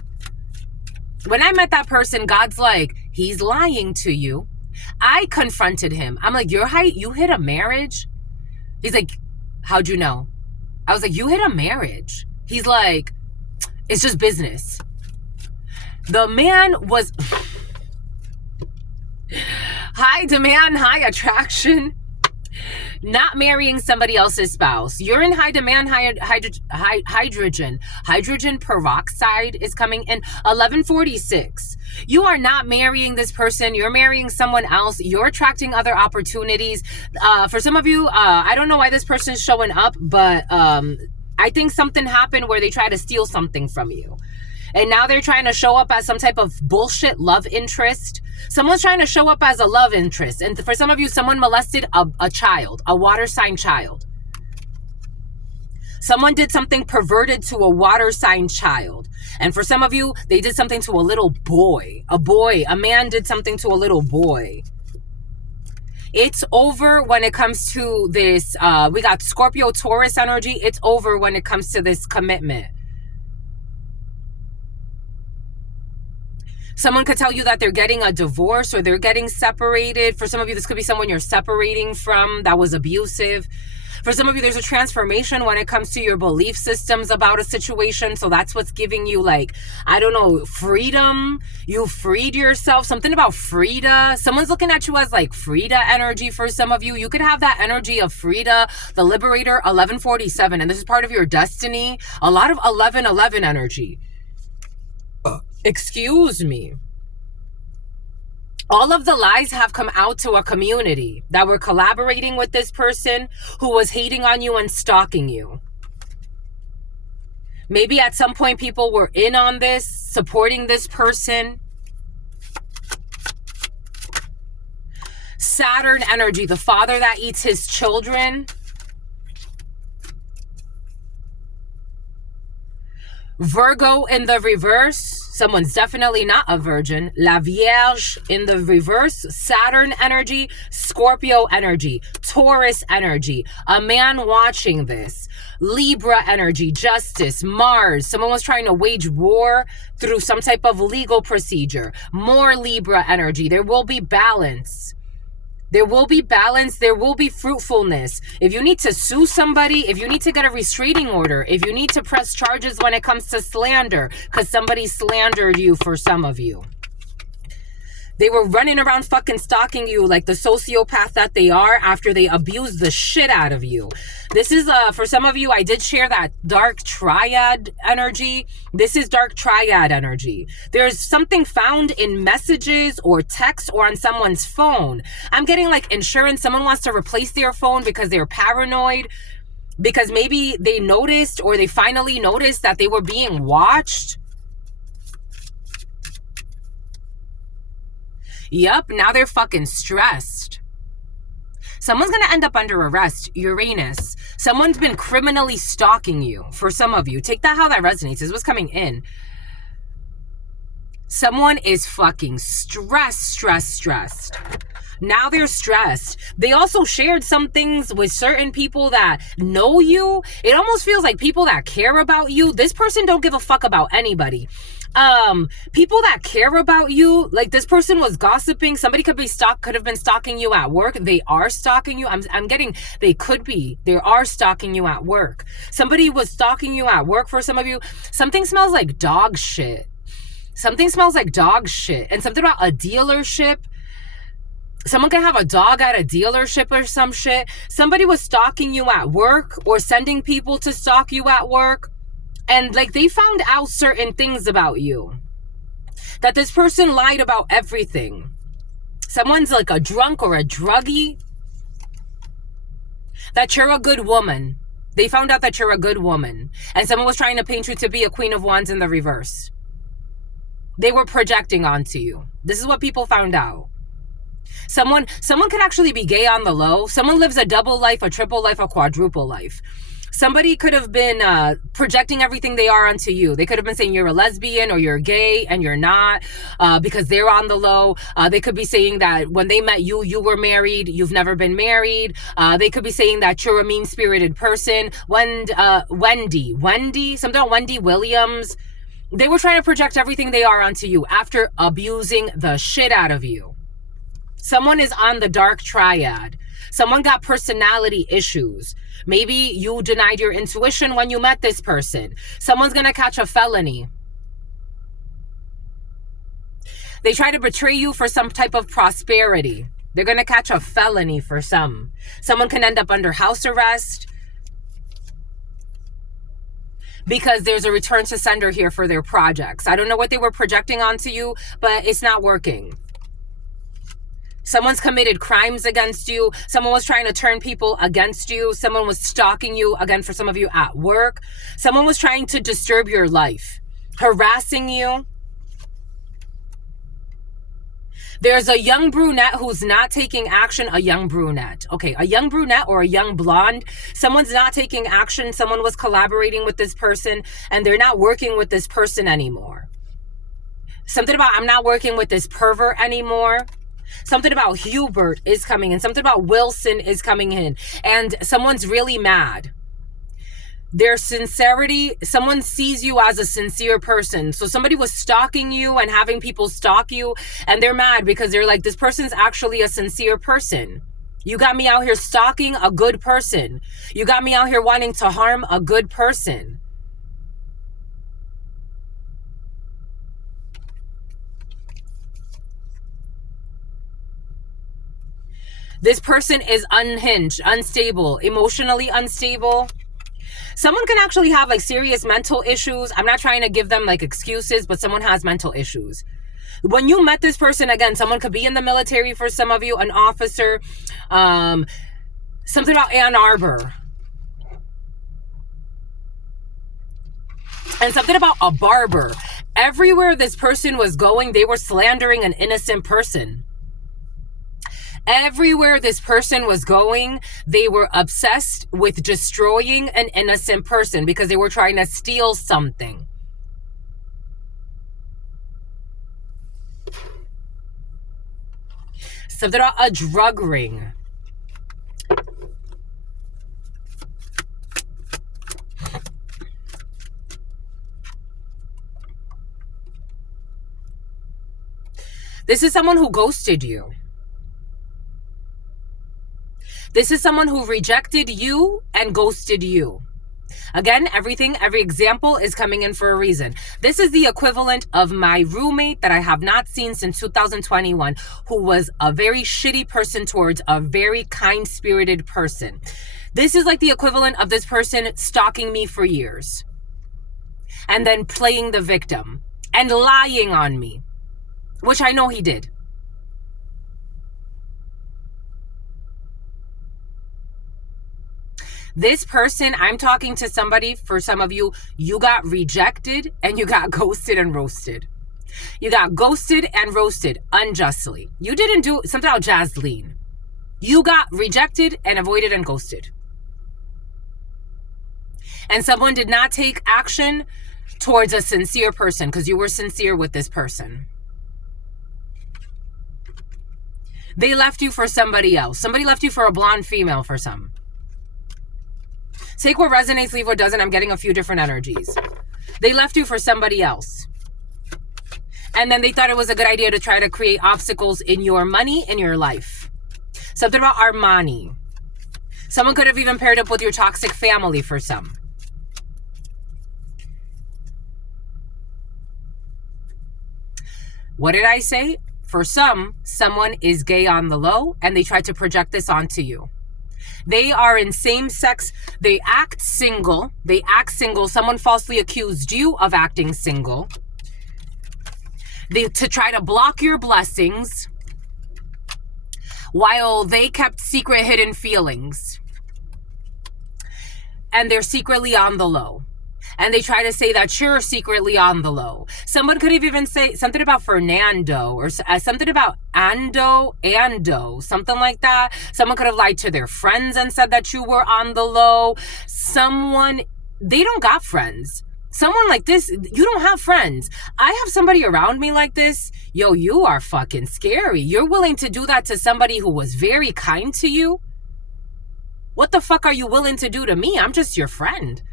When I met that person, God's like, he's lying to you. I confronted him. I'm like, you hit a marriage? He's like, how'd you know? I was like, you hit a marriage. He's like, it's just business. The man was high demand, high attraction, not marrying somebody else's spouse. You're in high demand, hydrogen. Hydrogen peroxide is coming in. 1146. You are not marrying this person. You're marrying someone else. You're attracting other opportunities. For some of you, I don't know why this person's showing up, but I think something happened where they try to steal something from you. And now they're trying to show up as some type of bullshit love interest. Someone's trying to show up as a love interest. And for some of you, someone molested a child, a water sign child. Someone did something perverted to a water sign child. And for some of you, they did something to a little boy. A man did something to a little boy. It's over when it comes to this. We got Scorpio, Taurus energy. It's over when it comes to this commitment. Someone could tell you that they're getting a divorce or they're getting separated. For some of you, this could be someone you're separating from that was abusive. For some of you, there's a transformation when it comes to your belief systems about a situation. So that's what's giving you, like, I don't know, freedom. You freed yourself. Something about Frida. Someone's looking at you as like Frida energy for some of you. You could have that energy of Frida, the Liberator, 1147. And this is part of your destiny. A lot of 1111 energy. Excuse me. All of the lies have come out to a community that were collaborating with this person who was hating on you and stalking you. Maybe at some point people were in on this, supporting this person. Saturn energy, the father that eats his children. Virgo in the reverse. Someone's definitely not a virgin. La Vierge in the reverse. Saturn energy. Scorpio energy. Taurus energy. A man watching this. Libra energy. Justice. Mars. Someone was trying to wage war through some type of legal procedure. More Libra energy. There will be balance. There will be balance. There will be fruitfulness. If you need to sue somebody, if you need to get a restraining order, if you need to press charges when it comes to slander, because somebody slandered you, for some of you. They were running around fucking stalking you like the sociopath that they are after they abused the shit out of you. This is, for some of you, I did share that dark triad energy. This is dark triad energy. There's something found in messages or text or on someone's phone. I'm getting like insurance. Someone wants to replace their phone because they're paranoid. Because maybe they noticed or they finally noticed that they were being watched. Yep, now they're fucking stressed. Someone's going to end up under arrest. Uranus. Someone's been criminally stalking you. For some of you, take that how that resonates. This was coming in. Someone is fucking stressed. Now they're stressed. They also shared some things with certain people that know you. It almost feels like people that care about you. This person don't give a fuck about anybody. People that care about you, like this person was gossiping. Somebody could have been stalking you at work. They are stalking you. They are stalking you at work. Somebody was stalking you at work for some of you. Something smells like dog shit. Something smells like dog shit. And something about a dealership. Someone can have a dog at a dealership or some shit. Somebody was stalking you at work or sending people to stalk you at work. And like they found out certain things about you. That this person lied about everything. Someone's like a drunk or a druggie. That you're a good woman. They found out that you're a good woman. And someone was trying to paint you to be a Queen of Wands in the reverse. They were projecting onto you. This is what people found out. Someone could actually be gay on the low. Someone lives a double life, a triple life, a quadruple life. Somebody could have been projecting everything they are onto you. They could have been saying you're a lesbian or you're gay and you're not because they're on the low. They could be saying that when they met you, you were married. You've never been married. They could be saying that you're a mean-spirited person. Wendy, something about Wendy Williams. They were trying to project everything they are onto you after abusing the shit out of you. Someone is on the dark triad. Someone got personality issues. Maybe you denied your intuition when you met this person. Someone's going to catch a felony. They try to betray you for some type of prosperity. They're going to catch a felony for some. Someone can end up under house arrest because there's a return to sender here for their projects. I don't know what they were projecting onto you, but it's not working. Someone's committed crimes against you. Someone was trying to turn people against you. Someone was stalking you, again, for some of you at work. Someone was trying to disturb your life, harassing you. There's a young brunette who's not taking action. A young brunette. Okay, a young brunette or a young blonde. Someone's not taking action. Someone was collaborating with this person and they're not working with this person anymore. Something about I'm not working with this pervert anymore. Something about Hubert is coming in. Something about Wilson is coming in. And someone's really mad. Their sincerity, someone sees you as a sincere person. So somebody was stalking you and having people stalk you. And they're mad because they're like, this person's actually a sincere person. You got me out here stalking a good person. You got me out here wanting to harm a good person. This person is unhinged, unstable, emotionally unstable. Someone can actually have like serious mental issues. I'm not trying to give them like excuses, but someone has mental issues. When you met this person, again, someone could be in the military for some of you, an officer, something about Ann Arbor. And something about a barber. Everywhere this person was going, they were slandering an innocent person. Everywhere this person was going, they were obsessed with destroying an innocent person because they were trying to steal something. Something about a drug ring. This is someone who ghosted you. This is someone who rejected you and ghosted you. Again, every example is coming in for a reason. This is the equivalent of my roommate that I have not seen since 2021, who was a very shitty person towards a very kind-spirited person. This is like the equivalent of this person stalking me for years and then playing the victim and lying on me, which I know he did. This person, I'm talking to somebody, for some of you, you got rejected and you got ghosted and roasted. You got ghosted and roasted unjustly. You didn't do something about Jasleen. You got rejected and avoided and ghosted. And someone did not take action towards a sincere person because you were sincere with this person. They left you for somebody else. Somebody left you for a blonde female for some. Take what resonates, leave what doesn't. I'm getting a few different energies. They left you for somebody else. And then they thought it was a good idea to try to create obstacles in your money, in your life. Something about Armani. Someone could have even paired up with your toxic family for some. What did I say? For some, someone is gay on the low and they try to project this onto you. They are in same sex. They act single. Someone falsely accused you of acting single. To try to block your blessings while they kept secret hidden feelings. And they're secretly on the low. And they try to say that you're secretly on the low. Someone could have even say something about Fernando or something about Ando, something like that. Someone could have lied to their friends and said that you were on the low. They don't got friends. Someone like this, you don't have friends. I have somebody around me like this. Yo, you are fucking scary. You're willing to do that to somebody who was very kind to you? What the fuck are you willing to do to me? I'm just your friend.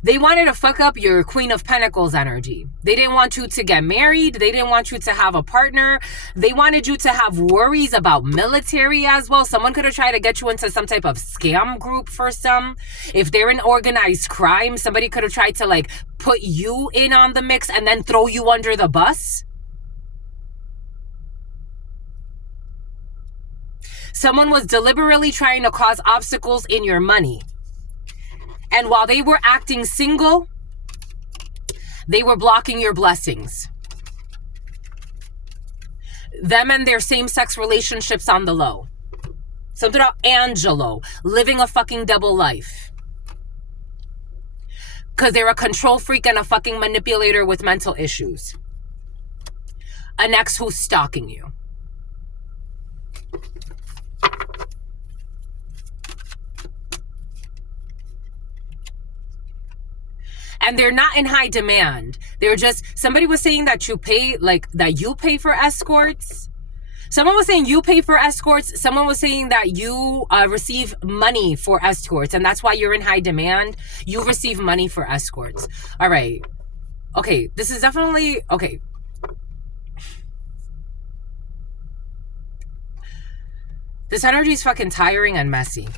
They wanted to fuck up your Queen of Pentacles energy. They didn't want you to get married. They didn't want you to have a partner. They wanted you to have worries about military as well. Someone could have tried to get you into some type of scam group for some. If they're in organized crime, somebody could have tried to like put you in on the mix and then throw you under the bus. Someone was deliberately trying to cause obstacles in your money. And while they were acting single, they were blocking your blessings. Them and their same-sex relationships on the low. Something about Angelo, living a fucking double life. Because they're a control freak and a fucking manipulator with mental issues. An ex who's stalking you. And they're not in high demand. They're just, somebody was saying that you pay for escorts. Someone was saying you pay for escorts. Someone was saying that you receive money for escorts. And that's why you're in high demand. You receive money for escorts. All right. Okay. This is definitely, okay. This energy is fucking tiring and messy.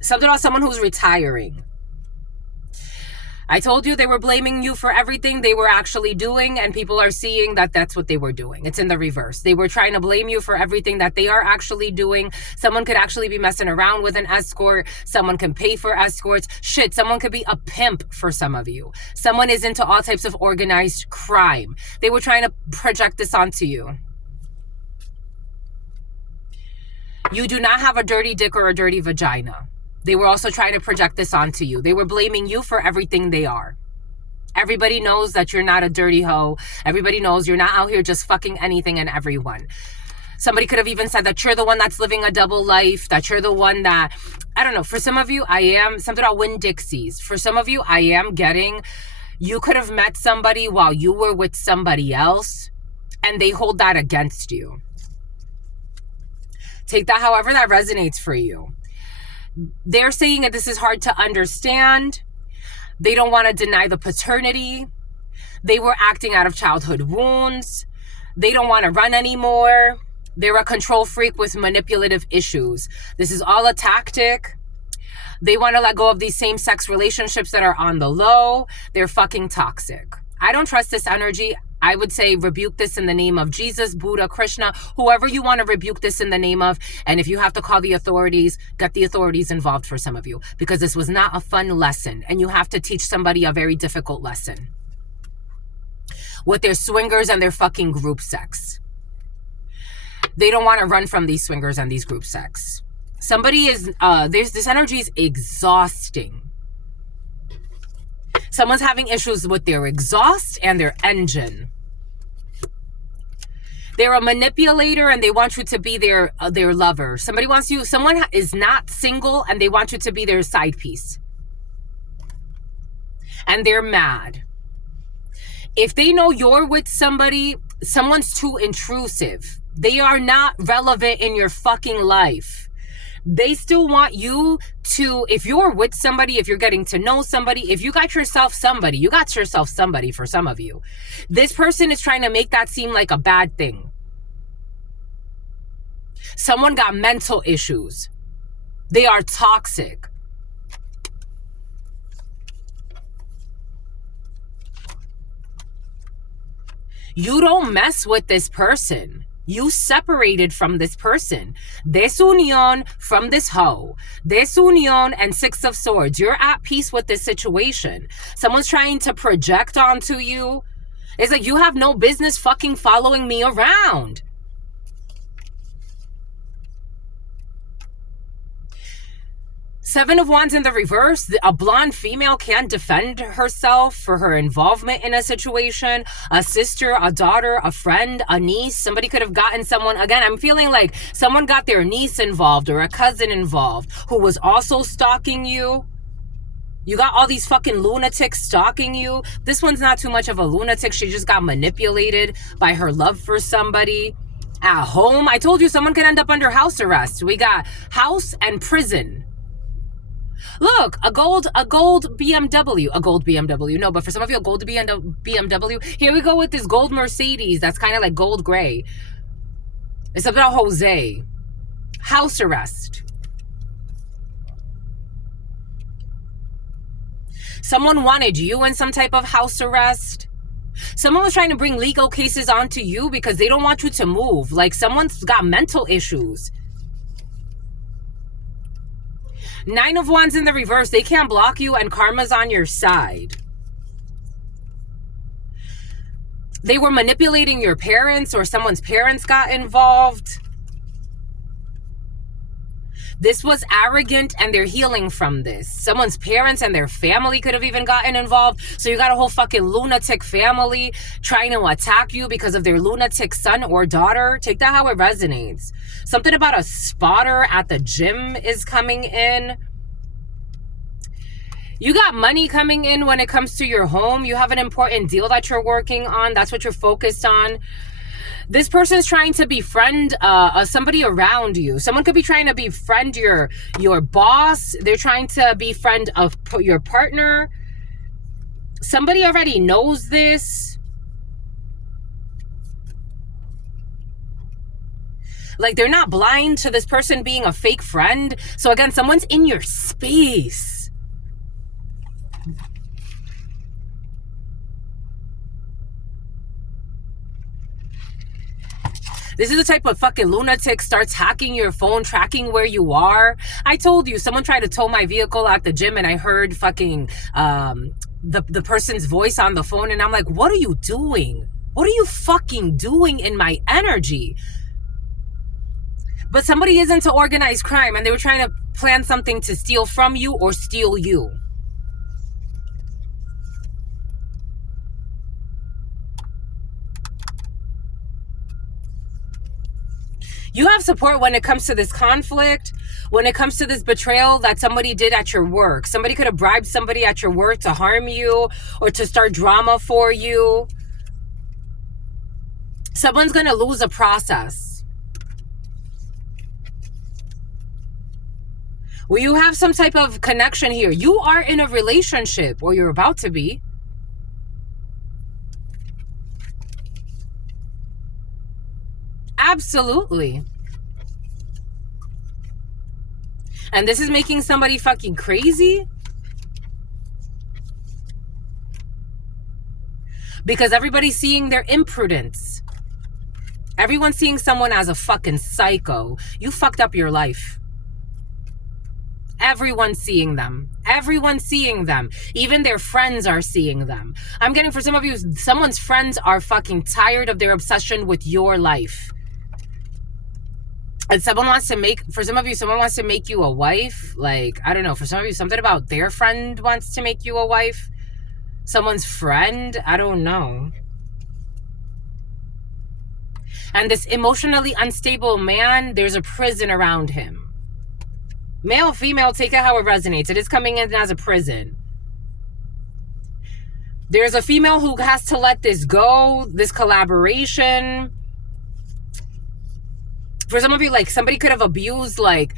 Something about someone who's retiring. I told you they were blaming you for everything they were actually doing, and people are seeing that that's what they were doing. It's in the reverse. They were trying to blame you for everything that they are actually doing. Someone could actually be messing around with an escort. Someone can pay for escorts. Shit, someone could be a pimp for some of you. Someone is into all types of organized crime. They were trying to project this onto you. You do not have a dirty dick or a dirty vagina. They were also trying to project this onto you. They were blaming you for everything they are. Everybody knows that you're not a dirty hoe. Everybody knows you're not out here just fucking anything and everyone. Somebody could have even said that you're the one that's living a double life, that you're the one that, I don't know, for some of you, I am, something about Winn-Dixies. For some of you, I am getting, you could have met somebody while you were with somebody else, and they hold that against you. Take that however that resonates for you. They're saying that this is hard to understand. They don't want to deny the paternity. They were acting out of childhood wounds. They don't want to run anymore. They're a control freak with manipulative issues. This is all a tactic. They want to let go of these same-sex relationships that are on the low. They're fucking toxic. I don't trust this energy. I would say rebuke this in the name of Jesus, Buddha, Krishna, whoever you want to rebuke this in the name of. And if you have to call the authorities, get the authorities involved for some of you, because this was not a fun lesson. And you have to teach somebody a very difficult lesson with their swingers and their fucking group sex. They don't want to run from these swingers and these group sex. Somebody is, this energy is exhausting. Someone's having issues with their exhaust and their engine. They're a manipulator and they want you to be their lover. Someone is not single and they want you to be their side piece. And they're mad. If they know you're with somebody, someone's too intrusive. They are not relevant in your fucking life. They still want you to, if you're with somebody, if you're getting to know somebody, if you got yourself somebody, for some of you. This person is trying to make that seem like a bad thing. Someone got mental issues. They are toxic. You don't mess with this person. You separated from this person. Desunión from this hoe. Desunión and Six of Swords. You're at peace with this situation. Someone's trying to project onto you. It's like, you have no business fucking following me around. Seven of Wands in the reverse. A blonde female can't defend herself for her involvement in a situation. A sister, a daughter, a friend, a niece. Somebody could have gotten someone. Again, I'm feeling like someone got their niece involved or a cousin involved who was also stalking you. You got all these fucking lunatics stalking you. This one's not too much of a lunatic. She just got manipulated by her love for somebody. At home, I told you someone could end up under house arrest. We got house and prison. Look, a gold BMW. A gold BMW. No, but for some of you, a gold BMW. Here we go with this gold Mercedes that's kind of like gold gray. It's about Jose. House arrest. Someone wanted you in some type of house arrest. Someone was trying to bring legal cases onto you because they don't want you to move. Like, someone's got mental issues. Nine of Wands in the reverse. They can't block you and karma's on your side. They were manipulating your parents or someone's parents got involved. This was arrogant and they're healing from this. Someone's parents and their family could have even gotten involved. So you got a whole fucking lunatic family trying to attack you because of their lunatic son or daughter. Take that how it resonates. Something about a spotter at the gym is coming in. You got money coming in when it comes to your home. You have an important deal that you're working on. That's what you're focused on. This person's trying to befriend somebody around you. Someone could be trying to befriend your boss. They're trying to befriend your partner. Somebody already knows this. Like, they're not blind to this person being a fake friend. So again, someone's in your space. This is the type of fucking lunatic starts hacking your phone, tracking where you are. I told you, someone tried to tow my vehicle at the gym and I heard fucking the person's voice on the phone. And I'm like, what are you doing? What are you fucking doing in my energy? But somebody is into organized crime and they were trying to plan something to steal from you or steal you. You have support when it comes to this conflict, when it comes to this betrayal that somebody did at your work. Somebody could have bribed somebody at your work to harm you or to start drama for you. Someone's going to lose a process. Well, you have some type of connection here. You are in a relationship, or you're about to be. Absolutely. And this is making somebody fucking crazy. Because everybody's seeing their imprudence. Everyone's seeing someone as a fucking psycho. You fucked up your life. Everyone's seeing them. Everyone's seeing them. Even their friends are seeing them. I'm getting, for some of you, someone's friends are fucking tired of their obsession with your life. And someone wants to make, for some of you, someone wants to make you a wife. Like, I don't know, for some of you, something about their friend wants to make you a wife. Someone's friend, I don't know. And this emotionally unstable man, there's a prison around him. Male, female, take it how it resonates. It is coming in as a prison. There's a female who has to let this go, this collaboration. For some of you, like, somebody could have abused, like,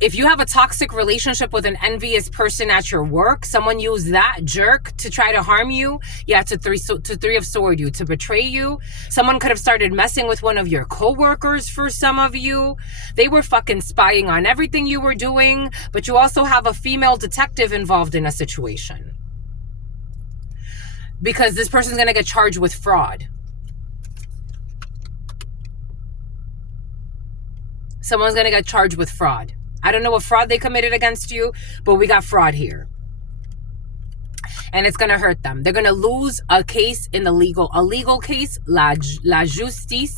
if you have a toxic relationship with an envious person at your work, someone used that jerk to try to harm you. Yeah, to three of sword you, to betray you. Someone could have started messing with one of your coworkers for some of you. They were fucking spying on everything you were doing, but you also have a female detective involved in a situation. Because this person's going to get charged with fraud. Someone's going to get charged with fraud. I don't know what fraud they committed against you, but we got fraud here. And it's going to hurt them. They're going to lose a case in a legal case, la justicia,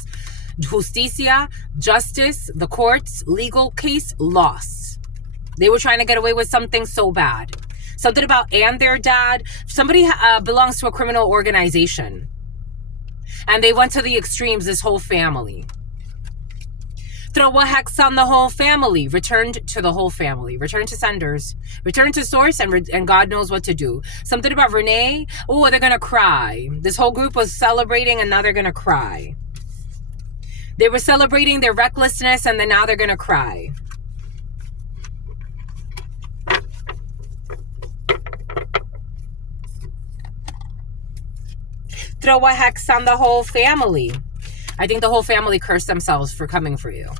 justice, the courts, legal case, loss. They were trying to get away with something so bad. Something about and their dad. Somebody belongs to a criminal organization. And they went to the extremes, this whole family. Throw a hex on the whole family. Returned to the whole family. Return to senders. Return to source, and God knows what to do. Something about Renee. Oh, they're going to cry. This whole group was celebrating, and now they're going to cry. They were celebrating their recklessness, and then now they're going to cry. Throw a hex on the whole family. I think the whole family cursed themselves for coming for you.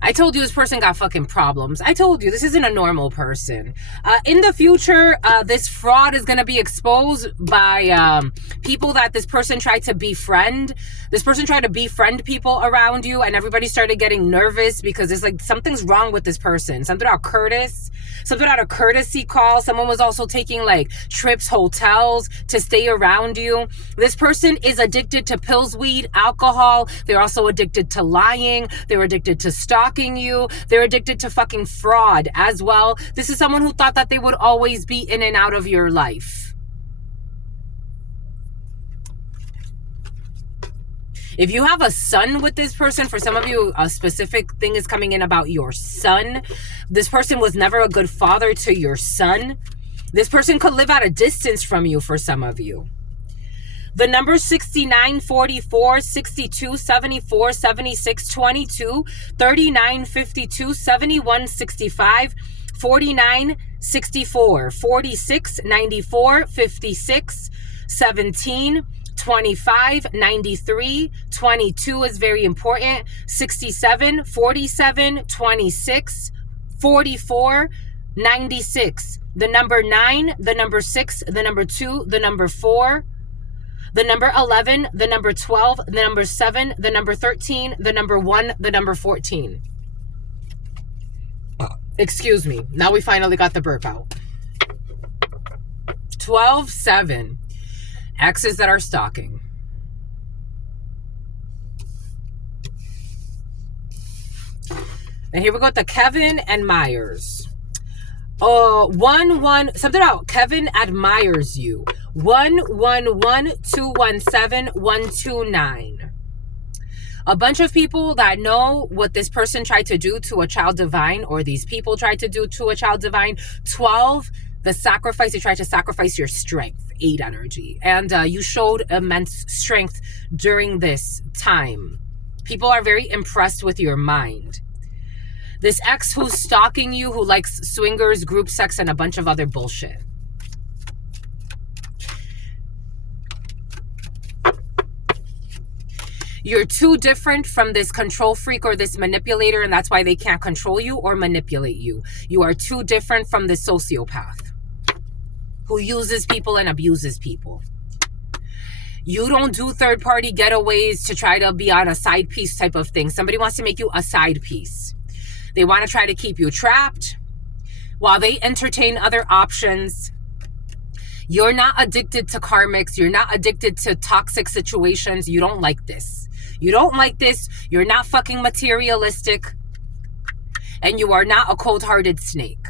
I told you this person got fucking problems. I told you this isn't a normal person. In the future, this fraud is going to be exposed by people that this person tried to befriend. This person tried to befriend people around you, and everybody started getting nervous because it's like something's wrong with this person. Something about Curtis. Something about a courtesy call. Someone was also taking like trips, hotels to stay around you. This person is addicted to pills, weed, alcohol. They're also addicted to lying. They're addicted to stalking you. They're addicted to fucking fraud as well. This is someone who thought that they would always be in and out of your life. If you have a son with this person, for some of you, a specific thing is coming in about your son. This person was never a good father to your son. This person could live at a distance from you for some of you. The numbers 69, 44, 62, 74, 76, 22, 39, 52, 71, 65, 49, 64, 46, 94, 56, 17, 25, 93, 22 is very important, 67, 47, 26, 44, 96, the number 9, the number 6, the number 2, the number 4, the number 11, the number 12, the number 7, the number 13, the number 1, the number 14. Excuse me. Now we finally got the burp out. 12, 7. Exes that are stalking. And here we go with the Kevin and Myers. something about Kevin admires you. 111-217-129. A bunch of people that know what this person tried to do to a child divine, or these people tried to do to a child divine. 12, the sacrifice. They tried to sacrifice your strength. 8 energy. And you showed immense strength during this time. People are very impressed with your mind. This ex who's stalking you, who likes swingers, group sex, and a bunch of other bullshit. You're too different from this control freak or this manipulator, and that's why they can't control you or manipulate you. You are too different from this sociopath who uses people and abuses people. You don't do third-party getaways to try to be on a side piece type of thing. Somebody wants to make you a side piece. They want to try to keep you trapped while they entertain other options. You're not addicted to karmics. You're not addicted to toxic situations. You don't like this. You don't like this. You're not fucking materialistic. And you are not a cold-hearted snake.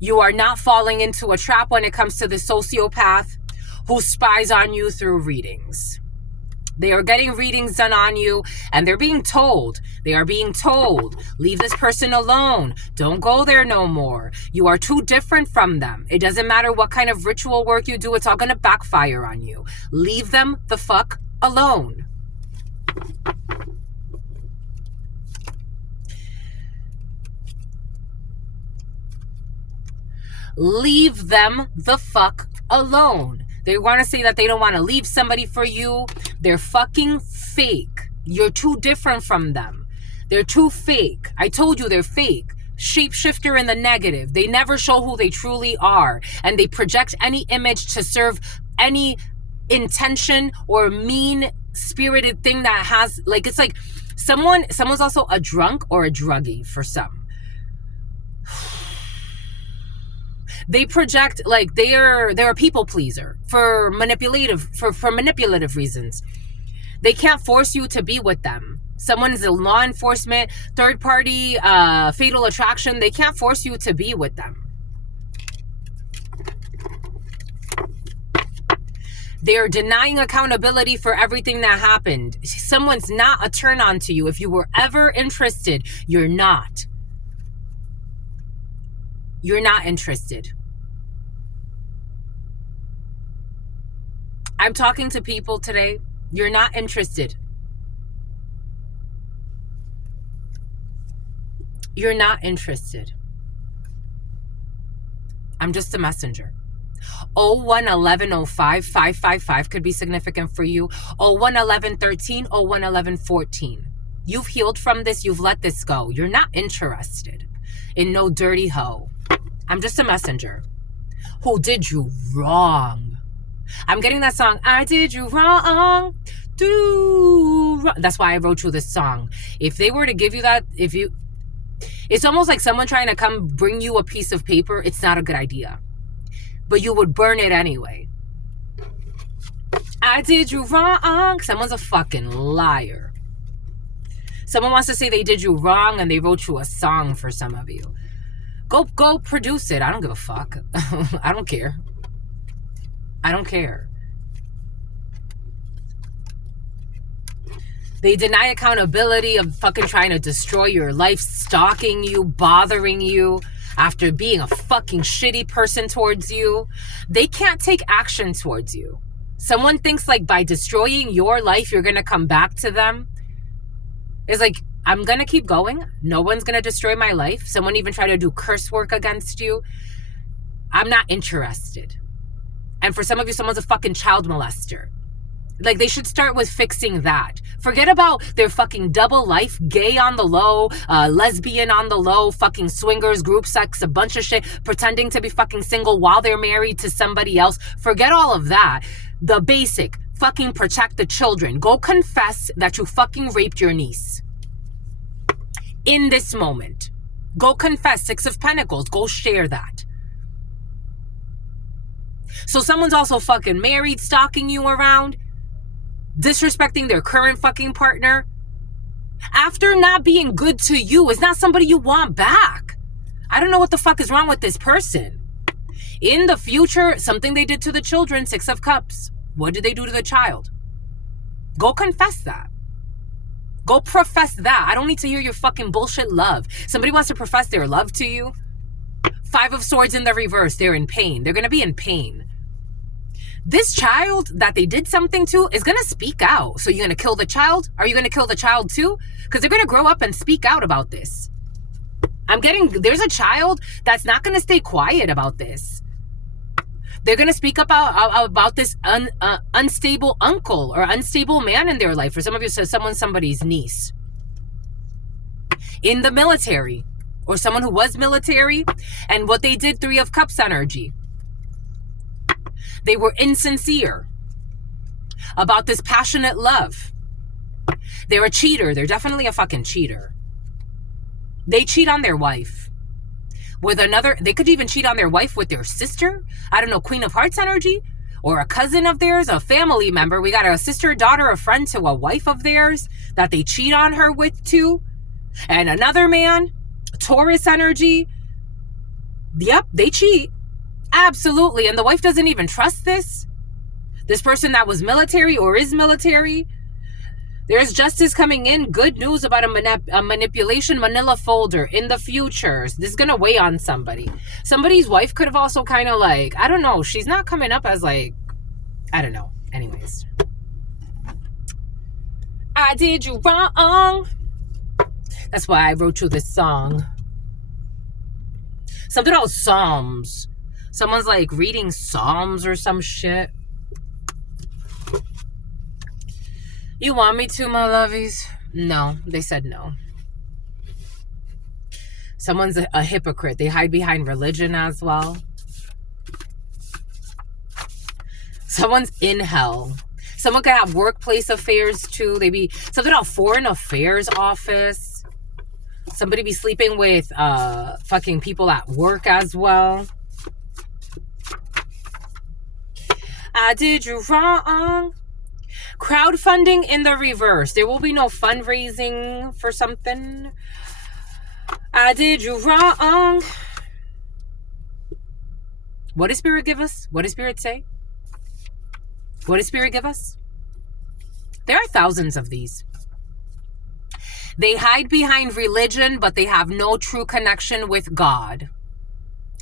You are not falling into a trap when it comes to the sociopath who spies on you through readings. They are getting readings done on you, and they are being told, leave this person alone. Don't go there no more. You are too different from them. It doesn't matter what kind of ritual work you do. It's all going to backfire on you. Leave them the fuck alone. Leave them the fuck alone. They want to say that they don't want to leave somebody for you. They're fucking fake. You're too different from them. They're too fake. I told you they're fake. Shapeshifter in the negative. They never show who they truly are. And they project any image to serve any intention or mean-spirited thing that has, like, it's like someone's also a drunk or a druggie for some. They project like they're a people pleaser for manipulative reasons. They can't force you to be with them. Someone is a law enforcement, third party, fatal attraction. They can't force you to be with them. They're denying accountability for everything that happened. Someone's not a turn on to you. If you were ever interested, you're not. You're not interested. I'm talking to people today. You're not interested. You're not interested. I'm just a messenger. 011105 555 could be significant for you. 011113, 011114. You've healed from this. You've let this go. You're not interested in no dirty hoe. I'm just a messenger who did you wrong. I'm getting that song, I did you wrong, That's why I wrote you this song. If they were to give you that, it's almost like someone trying to come bring you a piece of paper. It's not a good idea. But you would burn it anyway. I did you wrong. Someone's a fucking liar. Someone wants to say they did you wrong and they wrote you a song for some of you. Go produce it. I don't give a fuck. I don't care. I don't care. They deny accountability of fucking trying to destroy your life, stalking you, bothering you after being a fucking shitty person towards you. They can't take action towards you. Someone thinks like by destroying your life, you're going to come back to them. It's like, I'm going to keep going. No one's going to destroy my life. Someone even try to do curse work against you. I'm not interested. And for some of you, someone's a fucking child molester. Like, they should start with fixing that. Forget about their fucking double life, gay on the low, lesbian on the low, fucking swingers, group sex, a bunch of shit, pretending to be fucking single while they're married to somebody else. Forget all of that. The basic, fucking protect the children. Go confess that you fucking raped your niece. In this moment. Go confess, 6 of Pentacles. Go share that. So someone's also fucking married, stalking you around, disrespecting their current fucking partner. After not being good to you, is not somebody you want back. I don't know what the fuck is wrong with this person. In the future, something they did to the children, 6 of Cups. What did they do to the child? Go confess that. Go profess that. I don't need to hear your fucking bullshit love. Somebody wants to profess their love to you. 5 of Swords in the reverse. They're in pain. They're going to be in pain. This child that they did something to is going to speak out. So you're going to kill the child? Are you going to kill the child too? Because they're going to grow up and speak out about this. There's a child that's not going to stay quiet about this. They're going to speak about this unstable uncle or unstable man in their life. For some of you, so somebody's niece. In the military. Or someone who was military. And what they did, 3 of Cups energy. They were insincere about this passionate love. They're a cheater. They're definitely a fucking cheater. They cheat on their wife. With another, they could even cheat on their wife with their sister. I don't know, Queen of Hearts energy. Or a cousin of theirs, a family member. We got a sister, daughter, a friend to a wife of theirs that they cheat on her with too. And another man, Taurus energy. Yep, they cheat. Absolutely. And the wife doesn't even trust this. This person that was military or is military, there's justice coming in. Good news about a manipulation manila folder in the future. This is going to weigh on somebody. Somebody's wife could have also kind of like, I don't know. She's not coming up as like, I don't know. Anyways. I did you wrong. That's why I wrote you this song. Something about Psalms. Someone's like reading Psalms or some shit. You want me to, my lovies? No, they said no. Someone's a hypocrite. They hide behind religion as well. Someone's in hell. Someone could have workplace affairs too. They be something about foreign affairs office. Somebody be sleeping with fucking people at work as well. I did you wrong. Crowdfunding in the reverse. There will be no fundraising for something. I did you wrong. What does Spirit give us? What does Spirit say? What does Spirit give us? There are thousands of these. They hide behind religion, but they have no true connection with God.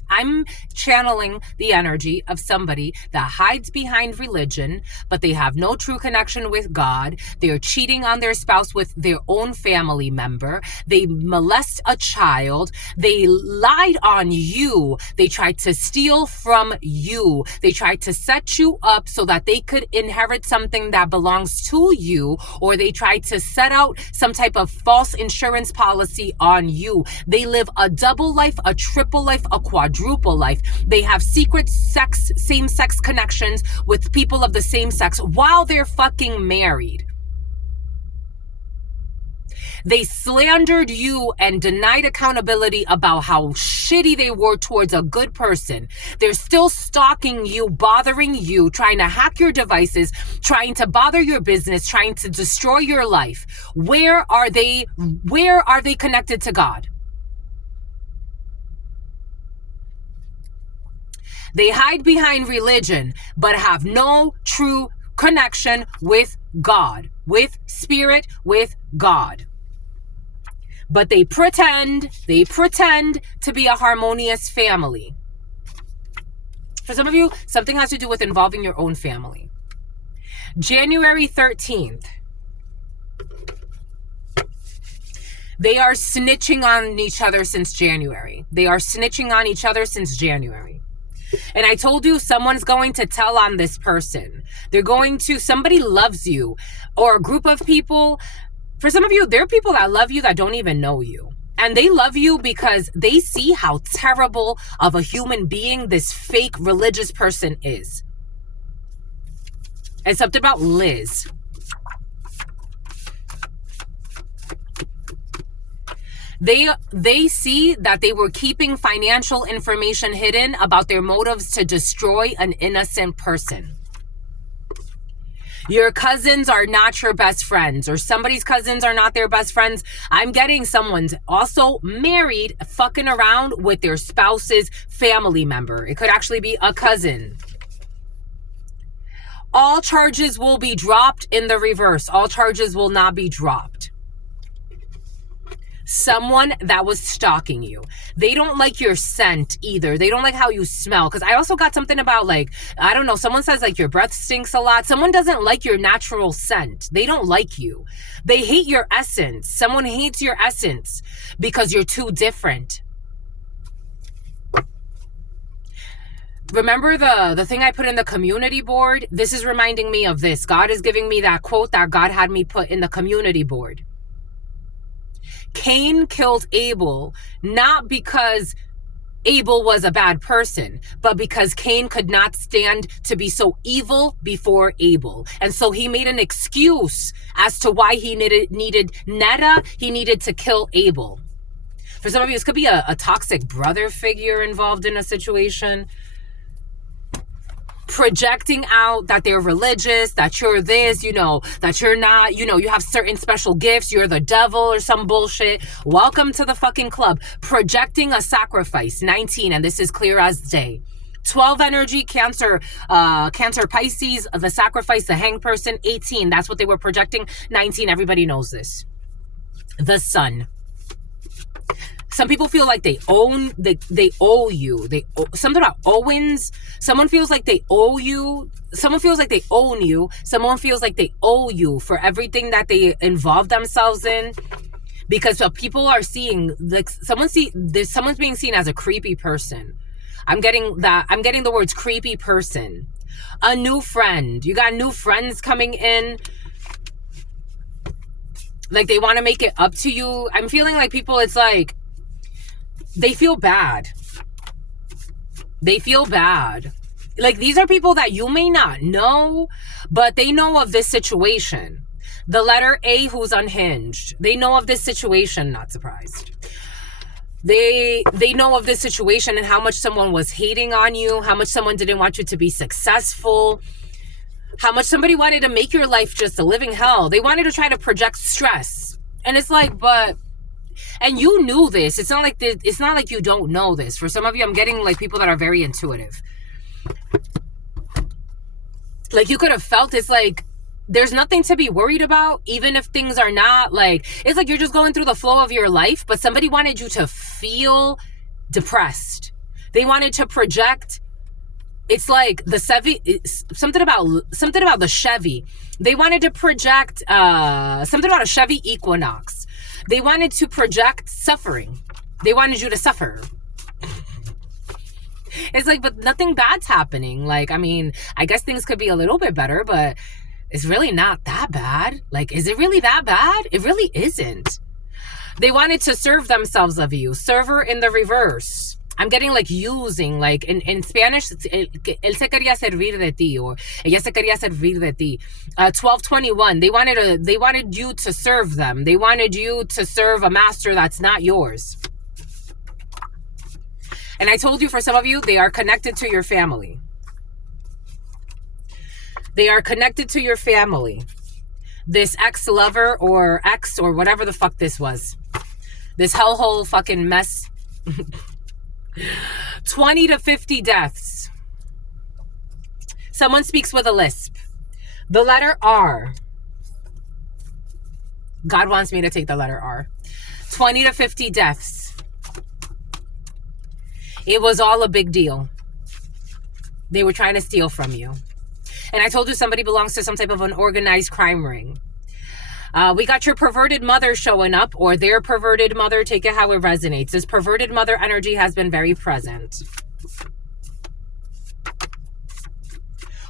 I'm channeling the energy of somebody that hides behind religion, but they have no true connection with God. They're cheating on their spouse with their own family member. They molest a child. They lied on you. They tried to steal from you. They tried to set you up so that they could inherit something that belongs to you, or they tried to set out some type of false insurance policy on you. They live a double life, a triple life, a quadruple life. They have secret sex, same-sex connections with people of the same sex while they're fucking married. They slandered you and denied accountability about how shitty they were towards a good person. They're still stalking you, bothering you, trying to hack your devices, trying to bother your business, trying to destroy your life. Where are they connected to God? They hide behind religion, but have no true connection with God, with Spirit, with God. But they pretend to be a harmonious family. For some of you, something has to do with involving your own family. January 13th. They are snitching on each other since January. They are snitching on each other since January. And I told you someone's going to tell on this person. Somebody loves you, or a group of people. For some of you, there are people that love you that don't even know you. And they love you because they see how terrible of a human being this fake religious person is. And something about Liz. They see that they were keeping financial information hidden about their motives to destroy an innocent person. Your cousins are not your best friends, or somebody's cousins are not their best friends. I'm getting someone's also married, fucking around with their spouse's family member. It could actually be a cousin. All charges will be dropped in the reverse. All charges will not be dropped. Someone that was stalking you. They don't like your scent either. They don't like how you smell. Because I also got something about like, I don't know, someone says like your breath stinks a lot. Someone doesn't like your natural scent. They don't like you. They hate your essence. Someone hates your essence because you're too different. Remember the thing I put in the community board? This is reminding me of this. God is giving me that quote that God had me put in the community board. Cain killed Abel, not because Abel was a bad person, but because Cain could not stand to be so evil before Abel. And so he made an excuse as to why he needed to kill Abel. For some of you, this could be a toxic brother figure involved in a situation. Projecting out that they're religious, that you're this, that you're not, you have certain special gifts, you're the devil or some bullshit. Welcome to the fucking club. Projecting a sacrifice, 19, and this is clear as day. 12 energy, Cancer, Cancer, Pisces, the sacrifice, the hanged person. 18, that's what they were projecting. 19, everybody knows this. The sun. Some people feel like they owe you. Something about owens. Someone feels like they owe you. Someone feels like they own you. Someone feels like they owe you for everything that they involve themselves in. Because people are seeing, like, someone's being seen as a creepy person. I'm getting the words creepy person. A new friend. You got new friends coming in. Like, they want to make it up to you. I'm feeling like people, it's like, they feel bad. They feel bad. Like, these are people that you may not know, but they know of this situation. The letter A, who's unhinged. They know of this situation, not surprised. They know of this situation and how much someone was hating on you, how much someone didn't want you to be successful, how much somebody wanted to make your life just a living hell. They wanted to try to project stress. And it's like, and you knew this. It's not like you don't know this. For some of you, I'm getting like people that are very intuitive. Like, you could have felt it's like, there's nothing to be worried about, even if things are not like, it's like you're just going through the flow of your life, but somebody wanted you to feel depressed. They wanted to project, it's like the something about the Chevy. They wanted to project something about a Chevy Equinox. They wanted to project suffering. They wanted you to suffer. It's like, but nothing bad's happening. Like, I mean, I guess things could be a little bit better, but it's really not that bad. Like, is it really that bad? It really isn't. They wanted to serve themselves of you. Server in the reverse. I'm getting like using, like in Spanish, él se quería servir de ti, or ella se quería servir de ti. 1221, they wanted you to serve them. They wanted you to serve a master that's not yours. And I told you, for some of you, they are connected to your family. They are connected to your family. This ex-lover or ex or whatever the fuck this was. This hellhole fucking mess. 20 to 50 deaths. Someone speaks with a lisp. The letter R. God wants me to take the letter R. 20 to 50 deaths. It was all a big deal. They were trying to steal from you. And I told you somebody belongs to some type of an organized crime ring. We got your perverted mother showing up, or their perverted mother. Take it how it resonates. This perverted mother energy has been very present.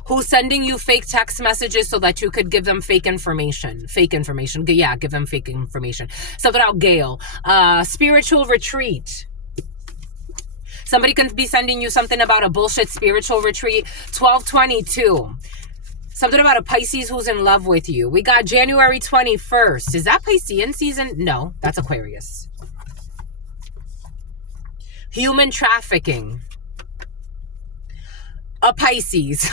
Who's sending you fake text messages so that you could give them fake information. Fake information. Yeah, give them fake information. Something about Gail. Spiritual retreat. Somebody can be sending you something about a bullshit spiritual retreat. 1222. Something about a Pisces who's in love with you. We got January 21st. Is that Piscean season? No, that's Aquarius. Human trafficking. A Pisces.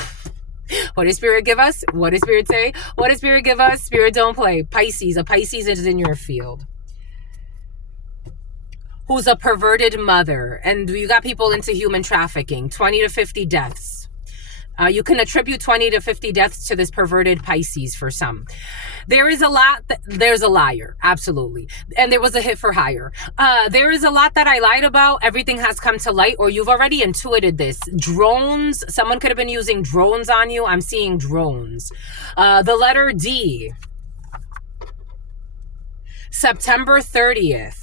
What does Spirit give us? What does Spirit say? What does Spirit give us? Spirit, don't play. Pisces. A Pisces is in your field. Who's a perverted mother. And you got people into human trafficking. 20 to 50 deaths. You can attribute 20 to 50 deaths to this perverted Pisces for some. There is a lot. There's a liar. Absolutely. And there was a hit for hire. There is a lot that I lied about. Everything has come to light, or you've already intuited this. Drones. Someone could have been using drones on you. I'm seeing drones. The letter D. September 30th.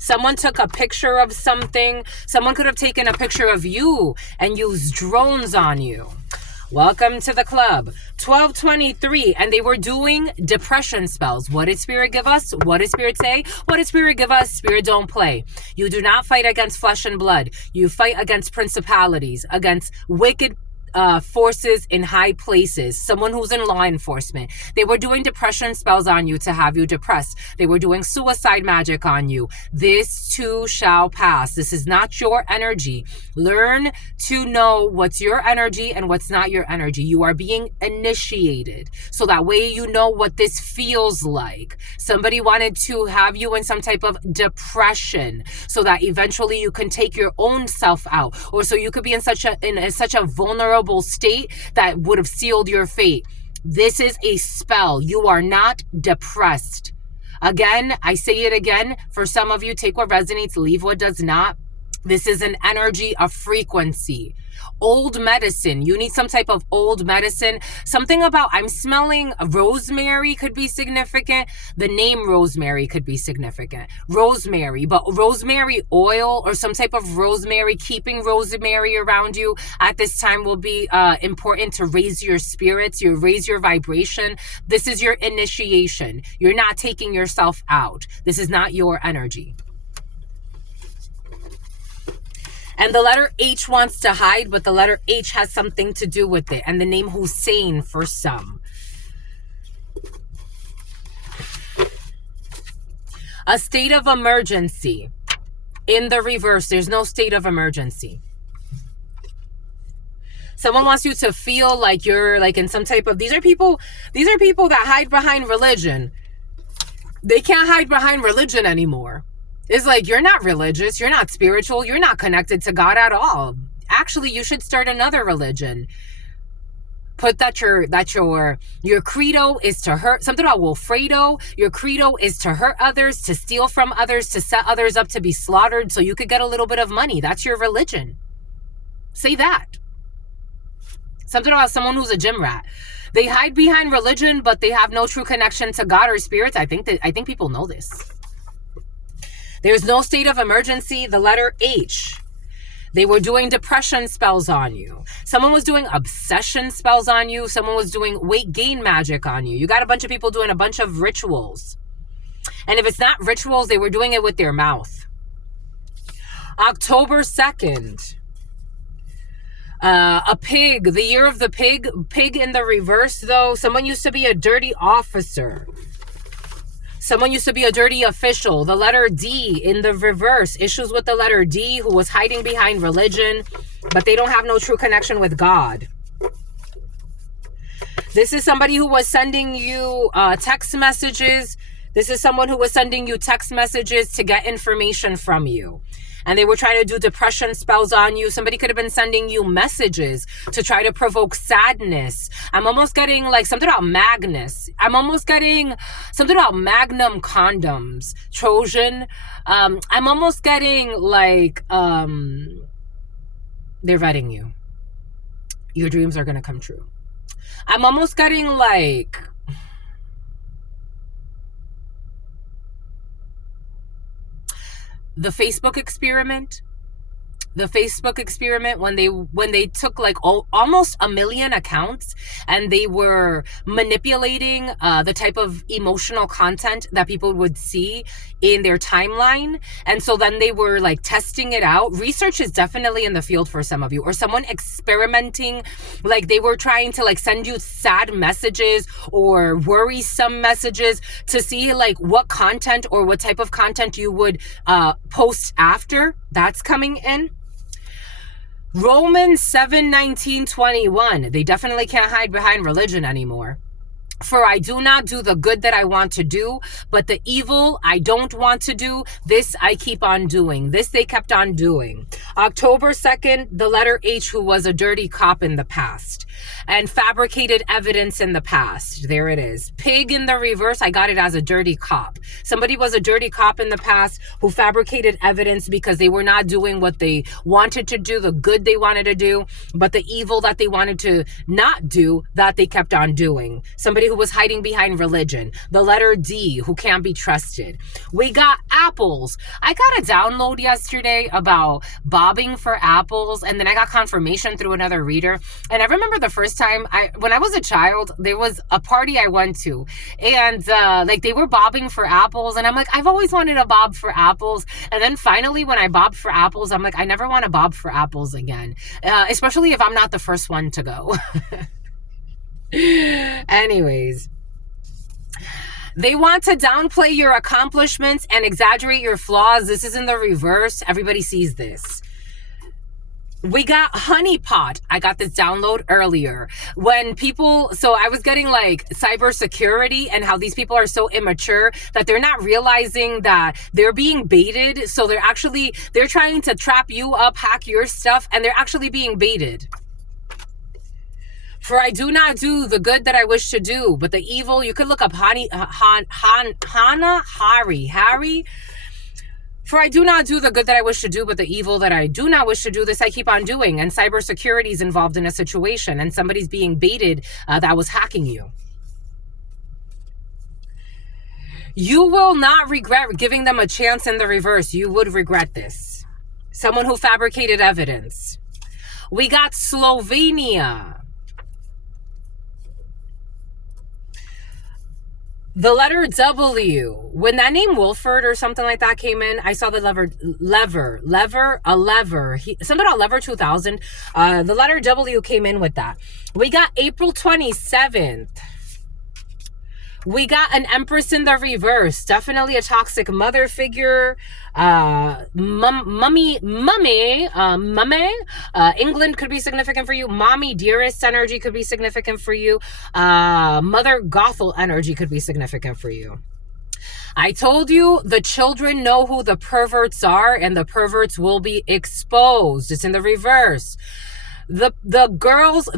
Someone took a picture of something. Someone could have taken a picture of you and used drones on you. Welcome to the club. 1223. And they were doing depression spells. What did Spirit give us? What did Spirit say? What did Spirit give us? Spirit, don't play. You do not fight against flesh and blood. You fight against principalities, against wicked forces in high places, someone who's in law enforcement. They were doing depression spells on you to have you depressed. They were doing suicide magic on you. This too shall pass. This is not your energy. Learn to know what's your energy and what's not your energy. You are being initiated, so that way you know what this feels like. Somebody wanted to have you in some type of depression so that eventually you can take your own self out, or so you could be in such a vulnerable state that would have sealed your fate. This is a spell. You are not depressed. Again, I say it again. For some of you, take what resonates, leave what does not. This is an energy, a frequency. Old medicine. You need some type of old medicine. Something about, I'm smelling rosemary could be significant. The name rosemary could be significant. Rosemary, but rosemary oil or some type of rosemary, keeping rosemary around you at this time will be important to raise your spirits, raise your vibration. This is your initiation. You're not taking yourself out. This is not your energy. And the letter H wants to hide, but the letter H has something to do with it. And the name Hussein for some. A state of emergency. In the reverse, there's no state of emergency. Someone wants you to feel like you're like in some type of, these are people that hide behind religion. They can't hide behind religion anymore. It's like, you're not religious, you're not spiritual, you're not connected to God at all. Actually, you should start another religion. Put that your credo is to hurt, something about Wilfredo, your credo is to hurt others, to steal from others, to set others up to be slaughtered so you could get a little bit of money. That's your religion. Say that. Something about someone who's a gym rat. They hide behind religion, but they have no true connection to God or spirits. I think people know this. There's no state of emergency. The letter H. They were doing depression spells on you. Someone was doing obsession spells on you. Someone was doing weight gain magic on you. You got a bunch of people doing a bunch of rituals. And if it's not rituals, they were doing it with their mouth. October 2nd. A pig. The year of the pig. Pig in the reverse, though. Someone used to be a dirty officer. Someone used to be a dirty official. The letter D in the reverse. Issues with the letter D, who was hiding behind religion, but they don't have no true connection with God. This is somebody who was sending you text messages. This is someone who was sending you text messages to get information from you. And they were trying to do depression spells on you. Somebody could have been sending you messages to try to provoke sadness. I'm almost getting like something about Magnus. I'm almost getting something about Magnum condoms. Trojan. I'm almost getting like they're vetting you. Your dreams are going to come true. I'm almost getting like the Facebook experiment. The Facebook experiment, when they took like almost 1 million accounts and they were manipulating the type of emotional content that people would see in their timeline. And so then they were like testing it out. Research is definitely in the field for some of you, or someone experimenting, like they were trying to like send you sad messages or worrisome messages to see like what content or what type of content you would post after. That's coming in. Romans 7:19-21. They definitely can't hide behind religion anymore. For I do not do the good that I want to do, but the evil I don't want to do, this I keep on doing. This they kept on doing. October 2nd, the letter H, who was a dirty cop in the past and fabricated evidence in the past. There it is. Pig in the reverse, I got it as a dirty cop. Somebody was a dirty cop in the past who fabricated evidence because they were not doing what they wanted to do, the good they wanted to do, but the evil that they wanted to not do, that they kept on doing. Somebody who was hiding behind religion. The letter D, who can't be trusted. We got apples. I got a download yesterday about bobbing for apples, and then I got confirmation through another reader. And I remember the first time when I was a child, there was a party I went to, and like they were bobbing for apples, and I'm like, I've always wanted to bob for apples. And then finally, when I bobbed for apples, I'm like, I never want to bob for apples again, especially if I'm not the first one to go. Anyways. They want to downplay your accomplishments and exaggerate your flaws. This is in the reverse. Everybody sees this. We got honeypot. I got this download earlier. When people, so I was getting like cybersecurity and how these people are so immature that they're not realizing that they're being baited. So they're trying to trap you up, hack your stuff, and they're actually being baited. For I do not do the good that I wish to do, but the evil. You could look up Harry. For I do not do the good that I wish to do, but the evil that I do not wish to do, this I keep on doing. And cybersecurity is involved in a situation, and somebody's being baited that was hacking you. You will not regret giving them a chance in the reverse. You would regret this. Someone who fabricated evidence. We got Slovenia. The letter W, when that name Wilford or something like that came in, I saw the lever, something about lever 2000. The letter W came in with that. We got April 27th. We got an Empress in the reverse. Definitely a toxic mother figure. Mummy. England could be significant for you. Mommy dearest energy could be significant for you. Mother Gothel energy could be significant for you. I told you the children know who the perverts are, and the perverts will be exposed. It's in the reverse. The girls,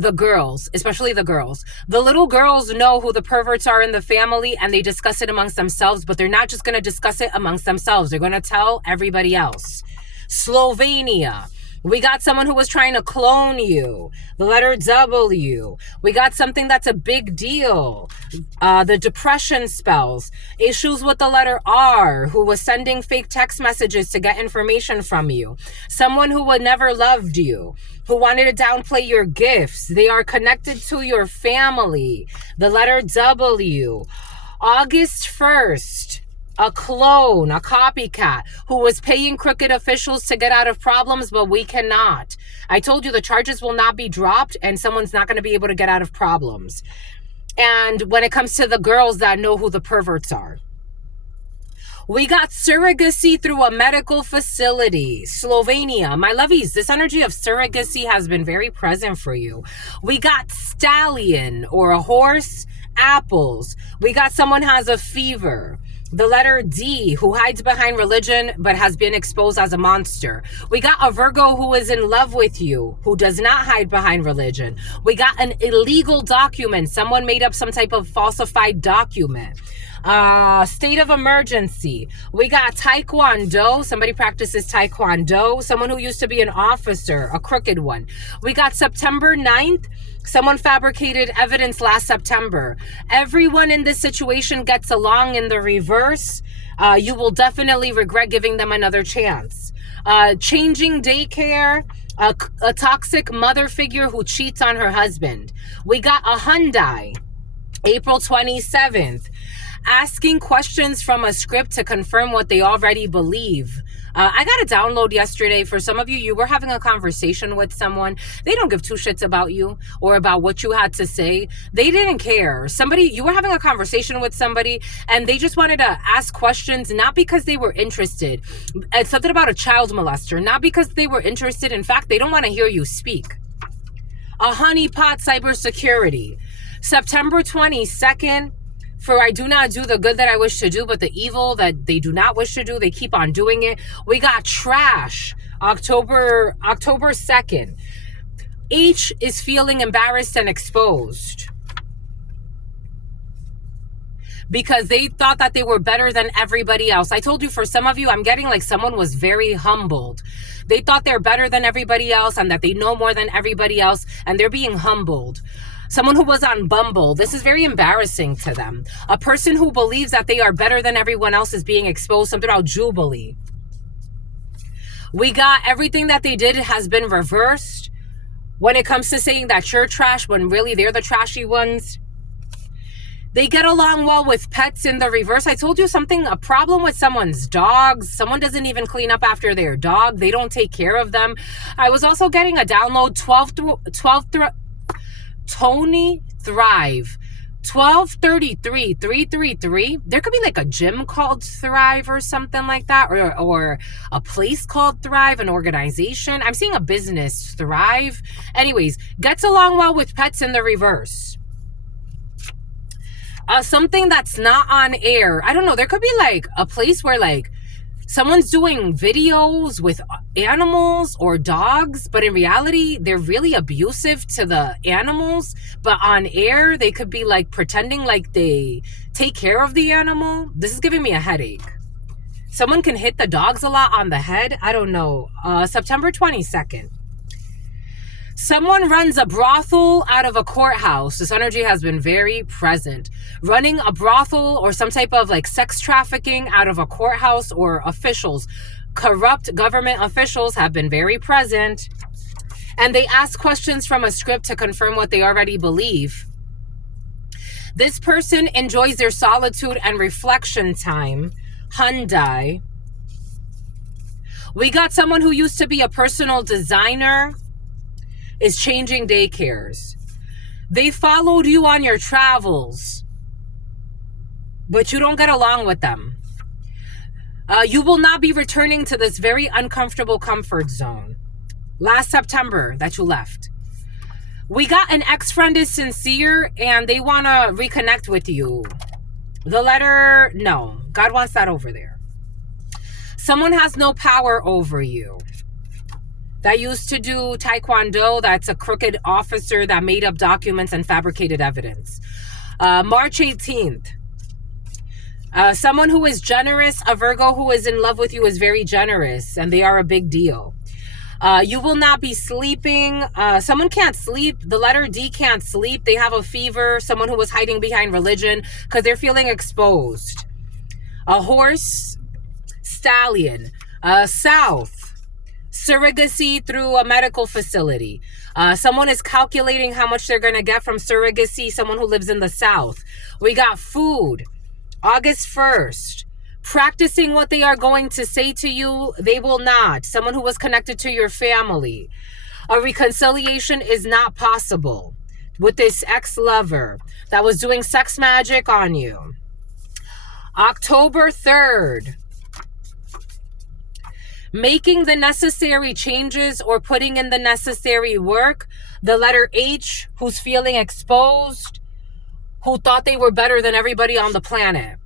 especially the girls, the little girls know who the perverts are in the family, and they discuss it amongst themselves, but they're not just going to discuss it amongst themselves. They're going to tell everybody else. Slovenia. We got someone who was trying to clone you. The letter W. We got something that's a big deal. The depression spells. Issues with the letter R, who was sending fake text messages to get information from you. Someone who would never loved you, who wanted to downplay your gifts. They are connected to your family. The letter W. August 1st. A clone, a copycat, who was paying crooked officials to get out of problems, but we cannot. I told you the charges will not be dropped, and someone's not going to be able to get out of problems. And when it comes to the girls that know who the perverts are, we got surrogacy through a medical facility. Slovenia. My lovies, this energy of surrogacy has been very present for you. We got stallion, or a horse, apples. We got someone has a fever. The letter D, who hides behind religion but has been exposed as a monster. We got a Virgo who is in love with you, who does not hide behind religion. We got an illegal document. Someone made up some type of falsified document. State of emergency. We got Taekwondo. Somebody practices Taekwondo. Someone who used to be an officer, a crooked one. We got September 9th. Someone fabricated evidence last September. Everyone in this situation gets along in the reverse. You will definitely regret giving them another chance. Changing daycare. A toxic mother figure who cheats on her husband. We got a Hyundai. April 27th. Asking questions from a script to confirm what they already believe. I got a download yesterday. For some of you, you were having a conversation with someone. They don't give two shits about you or about what you had to say. They didn't care. You were having a conversation with somebody and they just wanted to ask questions, not because they were interested. It's something about a child molester, not because they were interested. In fact, they don't want to hear you speak. A honeypot cybersecurity. September 22nd. For I do not do the good that I wish to do, but the evil that they do not wish to do, they keep on doing it. We got trash, October 2nd. H is feeling embarrassed and exposed because they thought that they were better than everybody else. I told you, for some of you, I'm getting like someone was very humbled. They thought they're better than everybody else and that they know more than everybody else, and they're being humbled. Someone who was on Bumble. This is very embarrassing to them. A person who believes that they are better than everyone else is being exposed. Something about Jubilee. We got everything that they did has been reversed when it comes to saying that you're trash when really they're the trashy ones. They get along well with pets in the reverse. I told you something, a problem with someone's dogs. Someone doesn't even clean up after their dog. They don't take care of them. I was also getting a download, Tony Thrive. 1233 333. There could be like a gym called Thrive or something like that, or a place called Thrive, an organization. I'm seeing a business, Thrive. Anyways, gets along well with pets in the reverse. Something that's not on air. I don't know. There could be like a place where like someone's doing videos with animals or dogs, but in reality, they're really abusive to the animals. But on air, they could be like pretending like they take care of the animal. This is giving me a headache. Someone can hit the dogs a lot on the head. I don't know. September 22nd. Someone runs a brothel out of a courthouse. This energy has been very present. Running a brothel or some type of like sex trafficking out of a courthouse or officials. Corrupt government officials have been very present. And they ask questions from a script to confirm what they already believe. This person enjoys their solitude and reflection time. Hyundai. We got someone who used to be a personal designer is changing daycares. They followed you on your travels, but you don't get along with them. You will not be returning to this very uncomfortable comfort zone. Last September that you left. We got an ex-friend is sincere and they want to reconnect with you. The letter, no. God wants that over there. Someone has no power over you. That used to do taekwondo. That's a crooked officer that made up documents and fabricated evidence. March 18th. Someone who is generous, a Virgo who is in love with you is very generous and they are a big deal. You will not be sleeping. Someone can't sleep. The letter D can't sleep. They have a fever. Someone who was hiding behind religion because they're feeling exposed. A horse, stallion, south. Surrogacy through a medical facility. Someone is calculating how much they're going to get from surrogacy. Someone who lives in the South. We got food. August 1st. Practicing what they are going to say to you, they will not. Someone who was connected to your family. A reconciliation is not possible with this ex-lover that was doing sex magic on you. October 3rd. Making the necessary changes or putting in the necessary work. The letter H, who's feeling exposed, who thought they were better than everybody on the planet.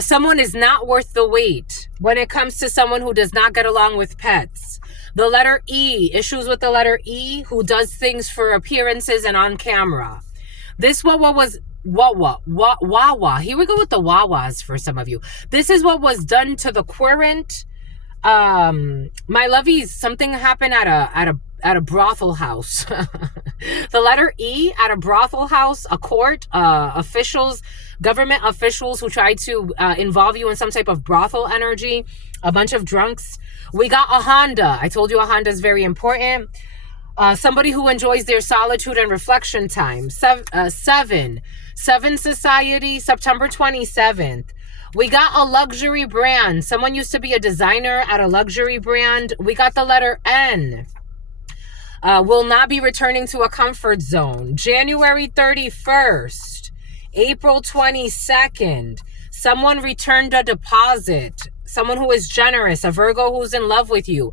Someone is not worth the wait when it comes to someone who does not get along with pets. The letter E, issues with the letter E, who does things for appearances and on camera. This Wawa. Here we go with the Wawas for some of you. This is what was done to the current. My lovies, something happened at a brothel house. The letter E at a brothel house, a court, officials, government officials who tried to involve you in some type of brothel energy, a bunch of drunks. We got a Honda. I told you a Honda is very important. Somebody who enjoys their solitude and reflection time. Seven Society, September 27th. We got a luxury brand. Someone used to be a designer at a luxury brand. We got the letter N. Will not be returning to a comfort zone. January 31st. April 22nd. Someone returned a deposit. Someone who is generous. A Virgo who's in love with you.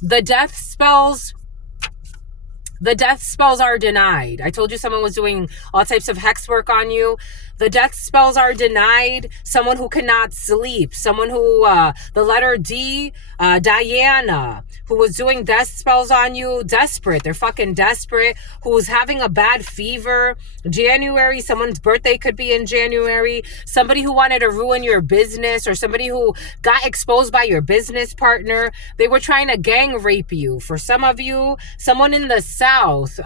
The death spells are denied. I told you someone was doing all types of hex work on you. The death spells are denied. Someone who cannot sleep. Someone who, the letter D, Diana, who was doing death spells on you. Desperate. They're fucking desperate. Who's having a bad fever. January. Someone's birthday could be in January. Somebody who wanted to ruin your business, or somebody who got exposed by your business partner. They were trying to gang rape you. For some of you, someone in the South,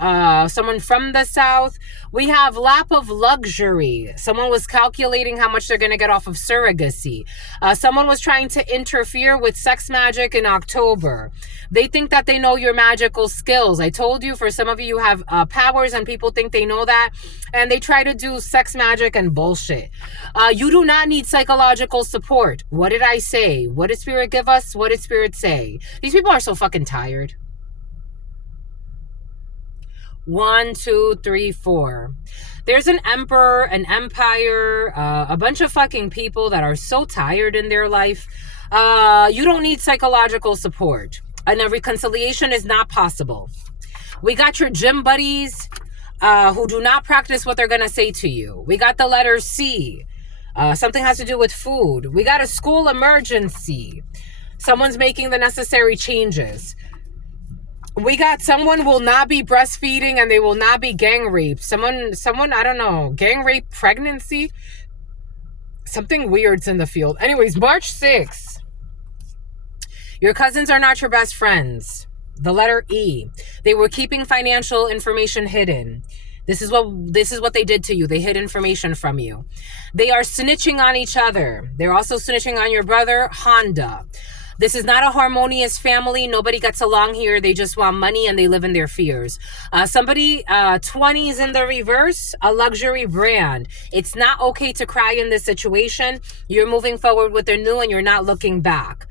someone from the South. We have lap of luxury. Someone was calculating how much they're going to get off of surrogacy. Someone was trying to interfere with sex magic in October. They think that they know your magical skills. I told you, for some of you have powers and people think they know that. And they try to do sex magic and bullshit. You do not need psychological support. What did I say? What did Spirit give us? What did Spirit say? These people are so fucking tired. 1, 2, 3, 4. There's an emperor, an empire, a bunch of fucking people that are so tired in their life. You don't need psychological support. And a reconciliation is not possible. We got your gym buddies who do not practice what they're going to say to you. We got the letter C. Something has to do with food. We got a school emergency. Someone's making the necessary changes. We got someone will not be breastfeeding and they will not be gang raped. Someone, I don't know, gang rape pregnancy. Something weird's in the field. Anyways, March 6th. Your cousins are not your best friends. The letter E. They were keeping financial information hidden. This is what they did to you. They hid information from you. They are snitching on each other. They're also snitching on your brother, Honda. This is not a harmonious family. Nobody gets along here. They just want money and they live in their fears. 20 is in the reverse, a luxury brand. It's not okay to cry in this situation. You're moving forward with the new and you're not looking back.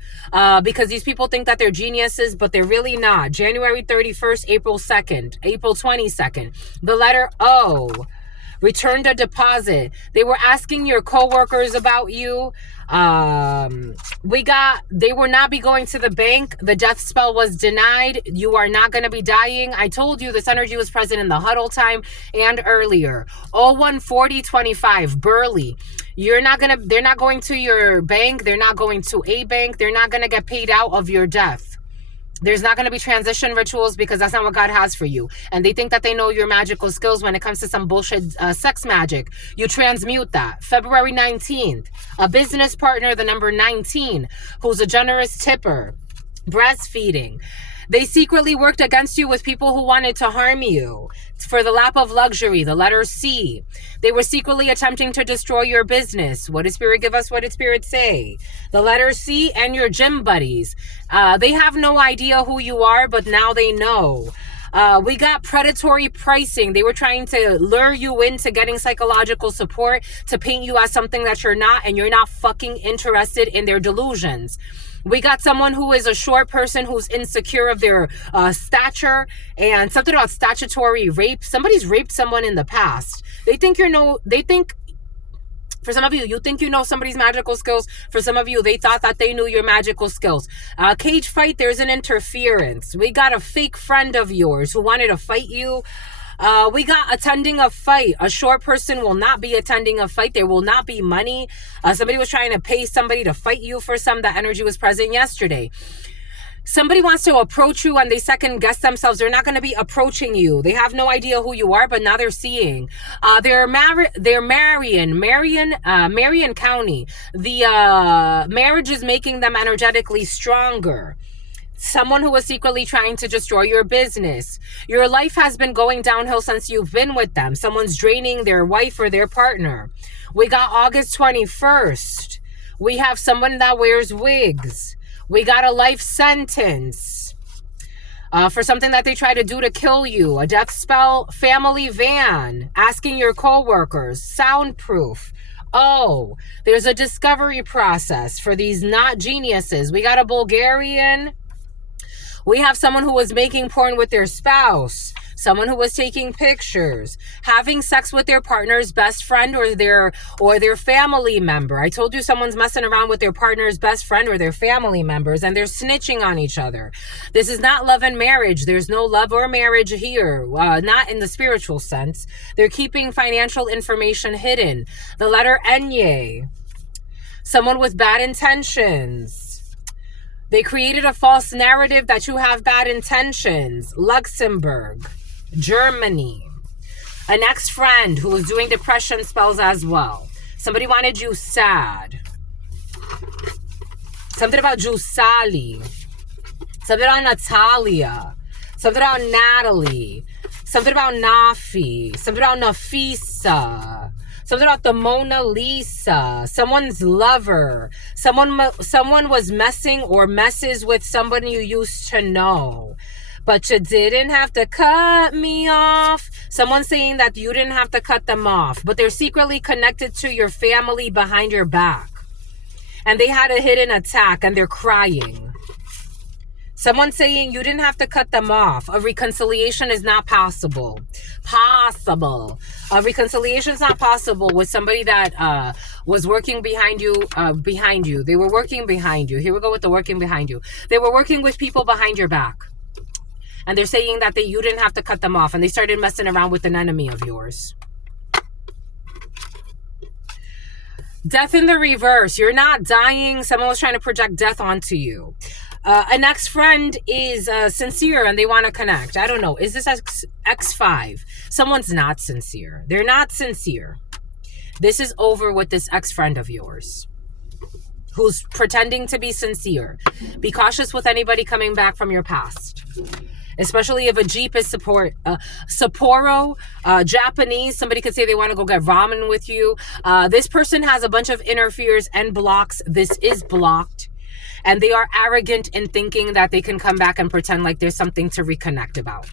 Because these people think that they're geniuses, but they're really not. January 31st, April 2nd, April 22nd. The letter O. Returned a deposit. They were asking your coworkers about you. They will not be going to the bank. The death spell was denied. You are not going to be dying. I told you this energy was present in the huddle time and earlier. 014025 Burley. They're not going to your bank. They're not going to a bank. They're not going to get paid out of your death. There's not going to be transition rituals because that's not what God has for you. And they think that they know your magical skills when it comes to some bullshit sex magic. You transmute that. February 19th, a business partner, the number 19, who's a generous tipper, breastfeeding. They secretly worked against you with people who wanted to harm you. For the lap of luxury, the letter C. They were secretly attempting to destroy your business. What did Spirit give us? What did Spirit say? The letter C and your gym buddies. They have no idea who you are, but now they know. We got predatory pricing. They were trying to lure you into getting psychological support to paint you as something that you're not, and you're not fucking interested in their delusions. We got someone who is a short person who's insecure of their stature, and something about statutory rape. Somebody's raped someone in the past. For some of you, you think you know somebody's magical skills. For some of you, they thought that they knew your magical skills. Cage fight, there's an interference. We got a fake friend of yours who wanted to fight you. We got attending a fight. A short person will not be attending a fight. There will not be money. Somebody was trying to pay somebody to fight you for some. That energy was present yesterday. Somebody wants to approach you and they second guess themselves. They're not going to be approaching you. They have no idea who you are, but now they're seeing. They're Marion County. The marriage is making them energetically stronger. Someone who was secretly trying to destroy your business. Your life has been going downhill since you've been with them. Someone's draining their wife or their partner. We got August 21st. We have someone that wears wigs. We got a life sentence for something that they try to do to kill you. A death spell, family van, asking your coworkers, soundproof. Oh, there's a discovery process for these not geniuses. We got a Bulgarian. We have someone who was making porn with their spouse. someone who was taking pictures, having sex with their partner's best friend or their family member. I told you someone's messing around with their partner's best friend or their family members, and they're snitching on each other. This is not love and marriage. There's no love or marriage here, not in the spiritual sense. They're keeping financial information hidden. The letter Enye, someone with bad intentions. They created a false narrative that you have bad intentions. Luxembourg, Germany. An ex-friend who was doing depression spells as well. Somebody wanted you sad. Something about Jusali. Something about Natalia. Something about Natalie. Something about Nafi. Something about Nafisa. Something about the Mona Lisa. Someone's lover. Someone was messing or messes with someone you used to know. But you didn't have to cut me off. Someone saying that you didn't have to cut them off. But they're secretly connected to your family behind your back. And they had a hidden attack and they're crying. Someone saying you didn't have to cut them off. A reconciliation is not possible. A reconciliation is not possible with somebody that was working behind you. They were working behind you. Here we go with the working behind you. They were working with people behind your back. And they're saying that you didn't have to cut them off. And they started messing around with an enemy of yours. Death in the reverse. You're not dying. Someone was trying to project death onto you. An ex-friend is sincere and they want to connect. I don't know. Is this X5? Someone's not sincere. They're not sincere. This is over with this ex-friend of yours who's pretending to be sincere. Be cautious with anybody coming back from your past. Especially if a Jeep is Sapporo, Japanese. Somebody could say they want to go get ramen with you. This person has a bunch of interferes and blocks. This is blocked. And they are arrogant in thinking that they can come back and pretend like there's something to reconnect about.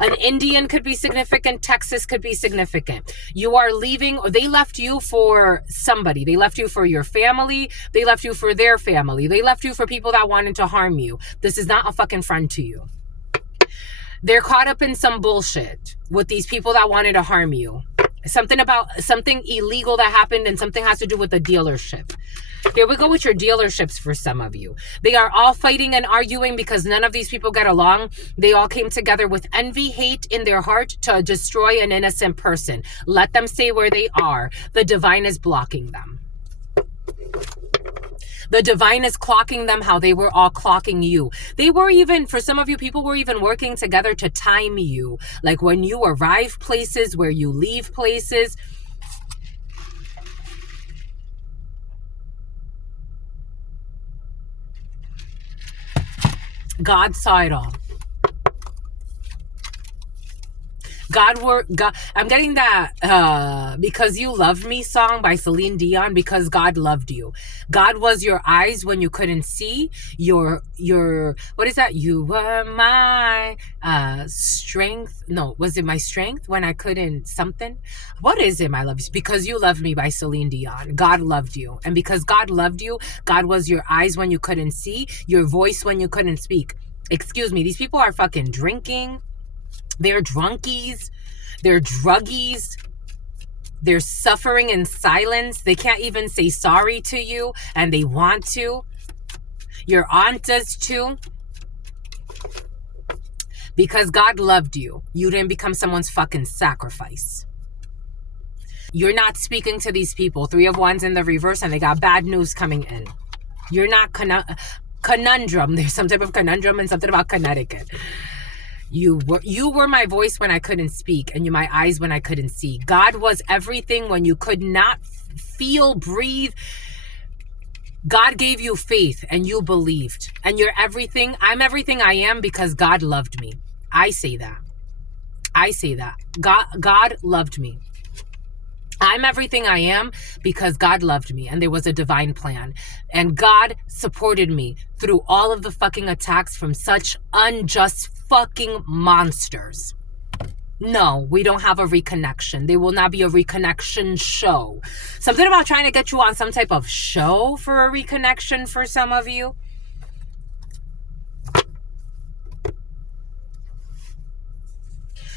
An Indian could be significant. Texas could be significant. You are leaving, or they left you for somebody. They left you for your family. They left you for their family. They left you for people that wanted to harm you. This is not a fucking friend to you. They're caught up in some bullshit with these people that wanted to harm you. Something illegal that happened, and something has to do with the dealership. Here we go with your dealerships for some of you. They are all fighting and arguing because none of these people get along. They all came together with envy, hate in their heart to destroy an innocent person. Let them stay where they are. The divine is blocking them. The divine is clocking them how they were all clocking you. They were even, for some of you, people were even working together to time you. Like when you arrive places, where you leave places. God saw it all. I'm getting that Because You Loved Me song by Celine Dion, because God loved you. God was your eyes when you couldn't see. Your what is that? You were my strength. No, was it my strength when I couldn't something? What is it, my love? Because You Loved Me by Celine Dion. God loved you. And because God loved you, God was your eyes when you couldn't see, your voice when you couldn't speak. Excuse me, these people are fucking drinking. They're drunkies. They're druggies. They're suffering in silence. They can't even say sorry to you, and they want to. Your aunt does too. Because God loved you, you didn't become someone's fucking sacrifice. You're not speaking to these people. 3 of Wands in the reverse, and they got bad news coming in. You're not conundrum. There's some type of conundrum and something about Connecticut. You were my voice when I couldn't speak, and you my eyes when I couldn't see. God was everything when you could not feel, breathe. God gave you faith and you believed. And you're everything. I'm everything I am because God loved me. I say that. God loved me. I'm everything I am because God loved me, and there was a divine plan. And God supported me through all of the fucking attacks from such unjust fucking monsters. No, we don't have a reconnection. There will not be a reconnection show. Something about trying to get you on some type of show for a reconnection for some of you.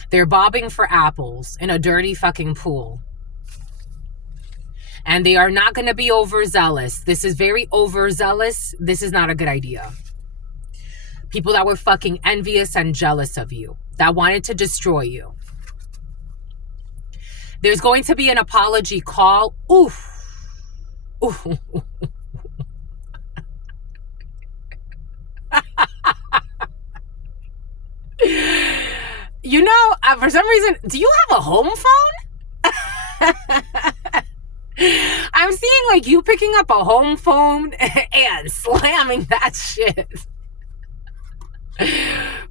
They're bobbing for apples in a dirty fucking pool. And they are not going to be overzealous. This is very overzealous. This is not a good idea. People that were fucking envious and jealous of you, that wanted to destroy you. There's going to be an apology call. Oof. Oof. You know, for some reason, do you have a home phone? I'm seeing like you picking up a home phone and slamming that shit.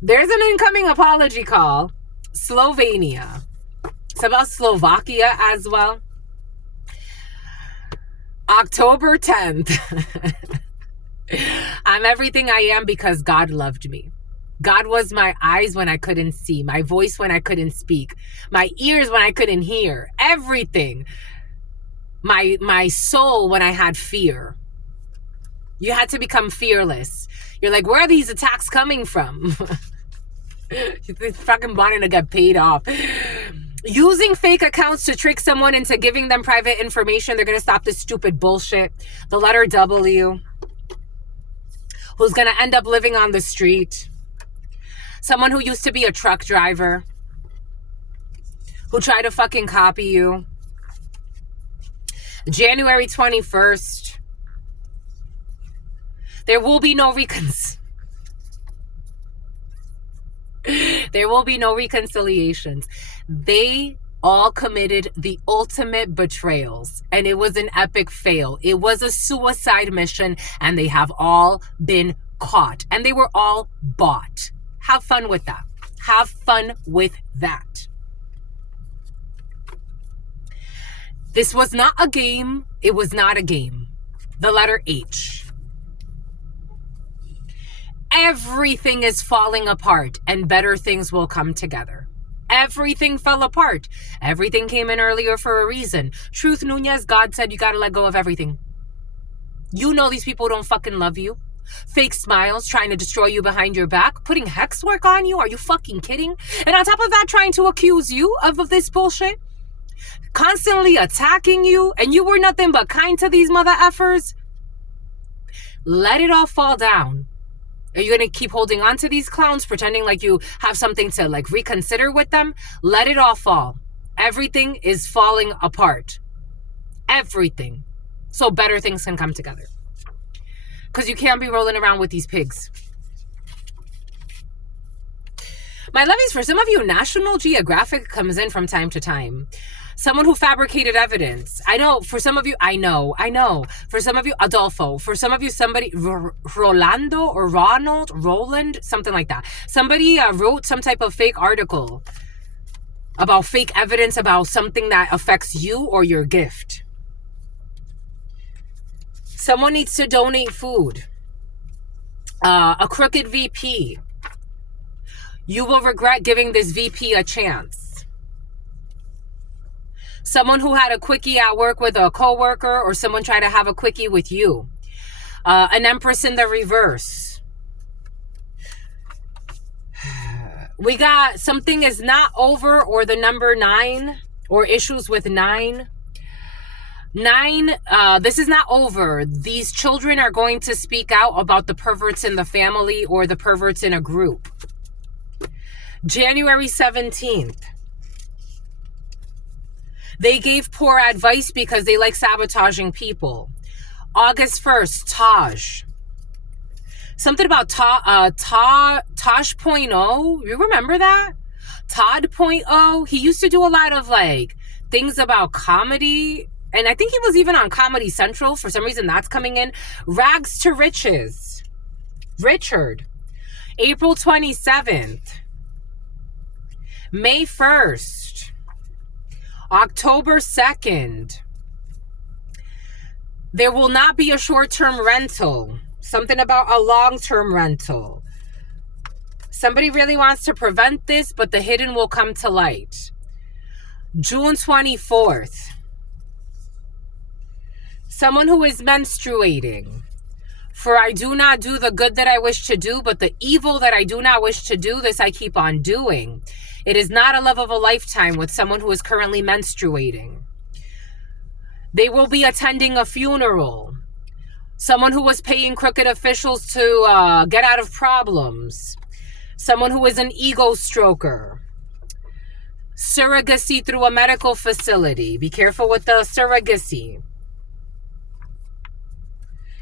There's an incoming apology call. Slovenia. It's about Slovakia as well. October 10th. I'm everything I am because God loved me. God was my eyes when I couldn't see, my voice when I couldn't speak, my ears when I couldn't hear, everything. My soul when I had fear. You had to become fearless. You're like, where are these attacks coming from? You're fucking wanting to get paid off. Using fake accounts to trick someone into giving them private information. They're going to stop this stupid bullshit. The letter W. Who's going to end up living on the street. Someone who used to be a truck driver. Who tried to fucking copy you. January 21st. There will be no There will be no reconciliations. They all committed the ultimate betrayals, and it was an epic fail. It was a suicide mission, and they have all been caught, and they were all bought. Have fun with that. Have fun with that. This was not a game. It was not a game. The letter H. Everything is falling apart and better things will come together. Everything fell apart. Everything came in earlier for a reason. Truth Nunez, God said you got to let go of everything. You know these people don't fucking love you. Fake smiles, trying to destroy you behind your back, putting hex work on you. Are you fucking kidding? And on top of that, trying to accuse you of this bullshit. Constantly attacking you, and you were nothing but kind to these mother effers. Let it all fall down. Are you going to keep holding on to these clowns, pretending like you have something to like reconsider with them? Let it all fall. Everything is falling apart. Everything. So better things can come together. Because you can't be rolling around with these pigs. My lovies, for some of you, National Geographic comes in from time to time. Someone who fabricated evidence. I know, for some of you, I know. For some of you, Adolfo. For some of you, somebody, Rolando or Roland, something like that. Somebody wrote some type of fake article about fake evidence about something that affects you or your gift. Someone needs to donate food. A crooked VP. You will regret giving this VP a chance. Someone who had a quickie at work with a coworker, or someone tried to have a quickie with you. An Empress in the reverse. We got something is not over, or the number 9, or issues with 9. 9, this is not over. These children are going to speak out about the perverts in the family or the perverts in a group. January 17th. They gave poor advice because they like sabotaging people. August 1st, Taj. Something about Tosh.0. You remember that? Todd.0. He used to do a lot of like things about comedy. And I think he was even on Comedy Central. For some reason, that's coming in. Rags to Riches. Richard. April 27th. May 1st. October 2nd. There will not be a short-term rental. Something about a long-term rental. Somebody really wants to prevent this, but the hidden will come to light. June 24th. Someone who is menstruating. For I do not do the good that I wish to do, but the evil that I do not wish to do, this I keep on doing. It is not a love of a lifetime with someone who is currently menstruating. They will be attending a funeral. Someone who was paying crooked officials to get out of problems. Someone who is an ego stroker. Surrogacy through a medical facility. Be careful with the surrogacy.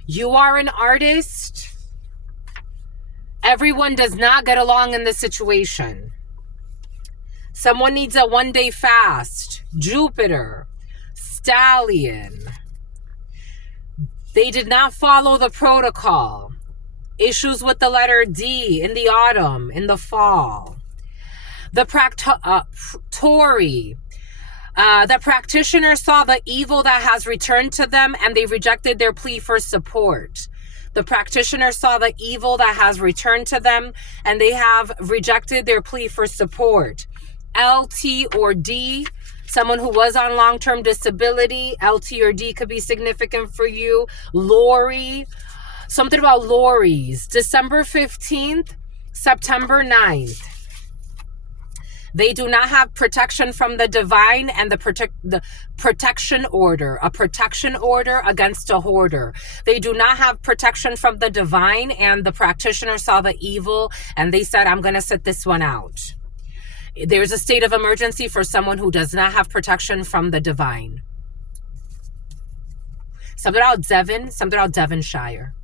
You are an artist. Everyone does not get along in this situation. Someone needs a one-day fast. Jupiter. Stallion. They did not follow the protocol. Issues with the letter D in the autumn, in the fall. The Tory. The practitioner saw the evil that has returned to them and they rejected their plea for support. The practitioner saw the evil that has returned to them and they have rejected their plea for support. LT or D, someone who was on long-term disability. LT or D could be significant for you. Lori, something about lorries. December 15th, September 9th. They do not have protection from the divine and the protection order, a protection order against a hoarder. They do not have protection from the divine, and the practitioner saw the evil and they said, I'm going to sit this one out. There's a state of emergency for someone who does not have protection from the divine. Something about Devon, something about Devonshire,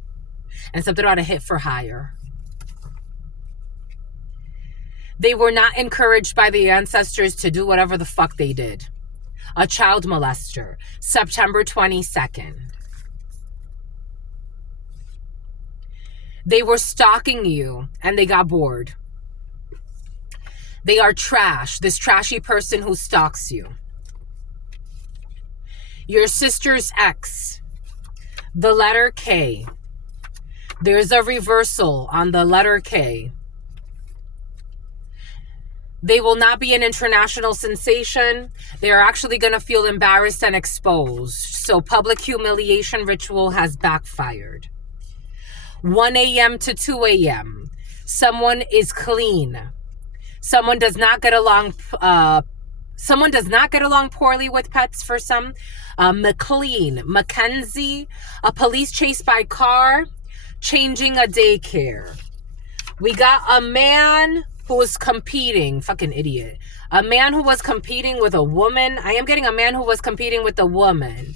and something about a hit for hire. They were not encouraged by the ancestors to do whatever the fuck they did. A child molester, September 22nd. They were stalking you and they got bored. They are trash, this trashy person who stalks you. Your sister's ex, the letter K. There's a reversal on the letter K. They will not be an international sensation. They are actually going to feel embarrassed and exposed. So public humiliation ritual has backfired. 1 a.m. to 2 a.m. Someone is clean. Someone does not get along. Someone does not get along poorly with pets for some. McLean, Mackenzie, a police chase by car, changing a daycare. We got a man who was competing, fucking idiot. A man who was competing with a woman. I am getting a man who was competing with a woman.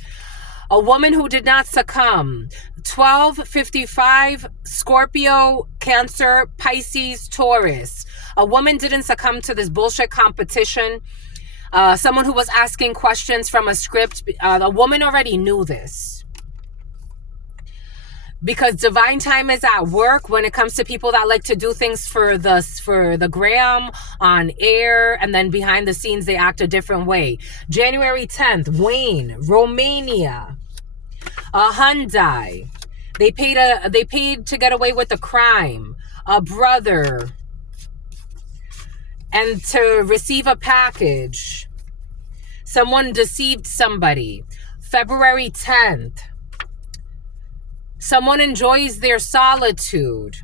A woman who did not succumb. 12:55, Scorpio, Cancer, Pisces, Taurus. A woman didn't succumb to this bullshit competition. Someone who was asking questions from a script. The woman already knew this. Because divine time is at work when it comes to people that like to do things for the gram, on air, and then behind the scenes they act a different way. January 10th, Wayne, Romania, a Hyundai. They paid to get away with the crime. A brother, and to receive a package. Someone deceived somebody. February 10th. Someone enjoys their solitude.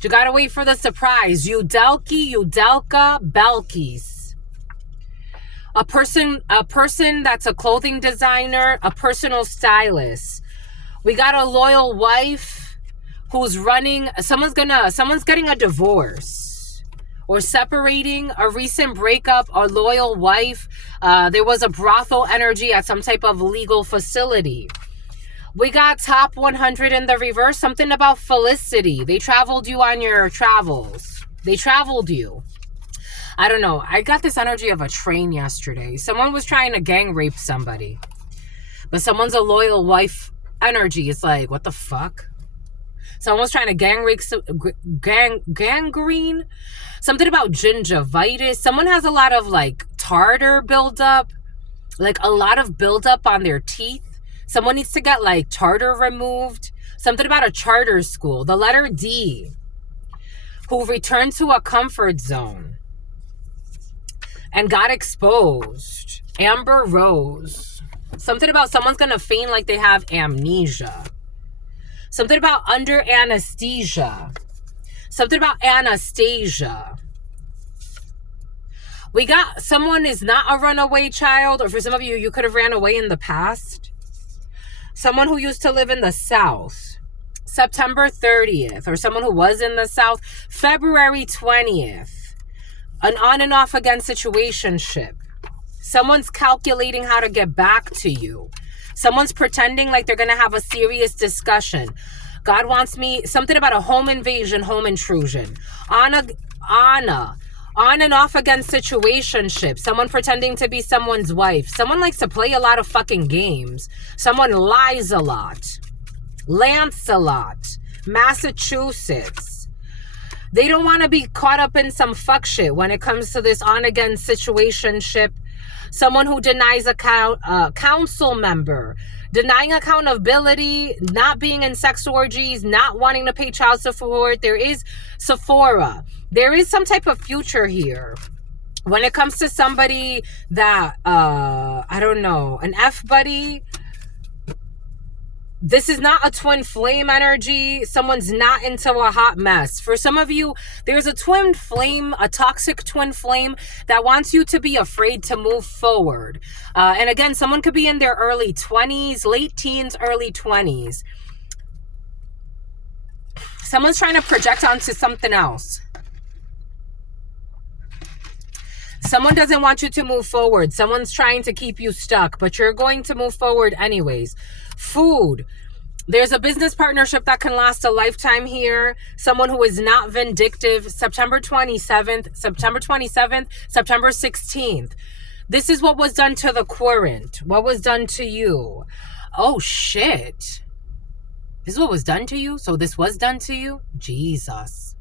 You gotta wait for the surprise. Udelki, Udelka, Belkis. A person that's a clothing designer, a personal stylist. We got a loyal wife who's running. Someone's getting a divorce or separating, a recent breakup, a loyal wife. There was a brothel energy at some type of legal facility. We got top 100 in the reverse. Something about felicity. They traveled you on your travels. They traveled you. I don't know. I got this energy of a train yesterday. Someone was trying to gang rape somebody. But someone's a loyal wife energy. It's like, what the fuck? Someone was trying to gang rape, gangrene. Something about gingivitis. Someone has a lot of like tartar buildup. Like a lot of buildup on their teeth. Someone needs to get like tartar removed. Something about a charter school. The letter D. Who returned to a comfort zone. And got exposed. Amber Rose. Something about someone's going to feign like they have amnesia. Something about under anesthesia. Something about Anastasia. We got someone is not a runaway child, or for some of you, you could have ran away in the past. Someone who used to live in the South, September 30th, or someone who was in the South, February 20th. An on and off again situationship. Someone's calculating how to get back to you. Someone's pretending like they're going to have a serious discussion. God wants me, something about a home invasion, home intrusion. On and off again situationship. Someone pretending to be someone's wife. Someone likes to play a lot of fucking games. Someone lies a lot. Lancelot, Massachusetts. They don't want to be caught up in some fuck shit when it comes to this on-again situationship. Someone who denies a council member, denying accountability, not being in sex orgies, not wanting to pay child support. There is Sephora. There is some type of future here. When it comes to somebody that, I don't know, an F-buddy, this is not a twin flame energy. Someone's not into a hot mess. For some of you, there's a twin flame, a toxic twin flame that wants you to be afraid to move forward. And again, someone could be in their early 20s, late teens, early 20s. Someone's trying to project onto something else. Someone doesn't want you to move forward. Someone's trying to keep you stuck, but you're going to move forward anyways. Food. There's a business partnership that can last a lifetime here. Someone who is not vindictive. September 27th, September 16th. This is what was done to the current. What was done to you? Oh, shit. This is what was done to you? So this was done to you? Jesus.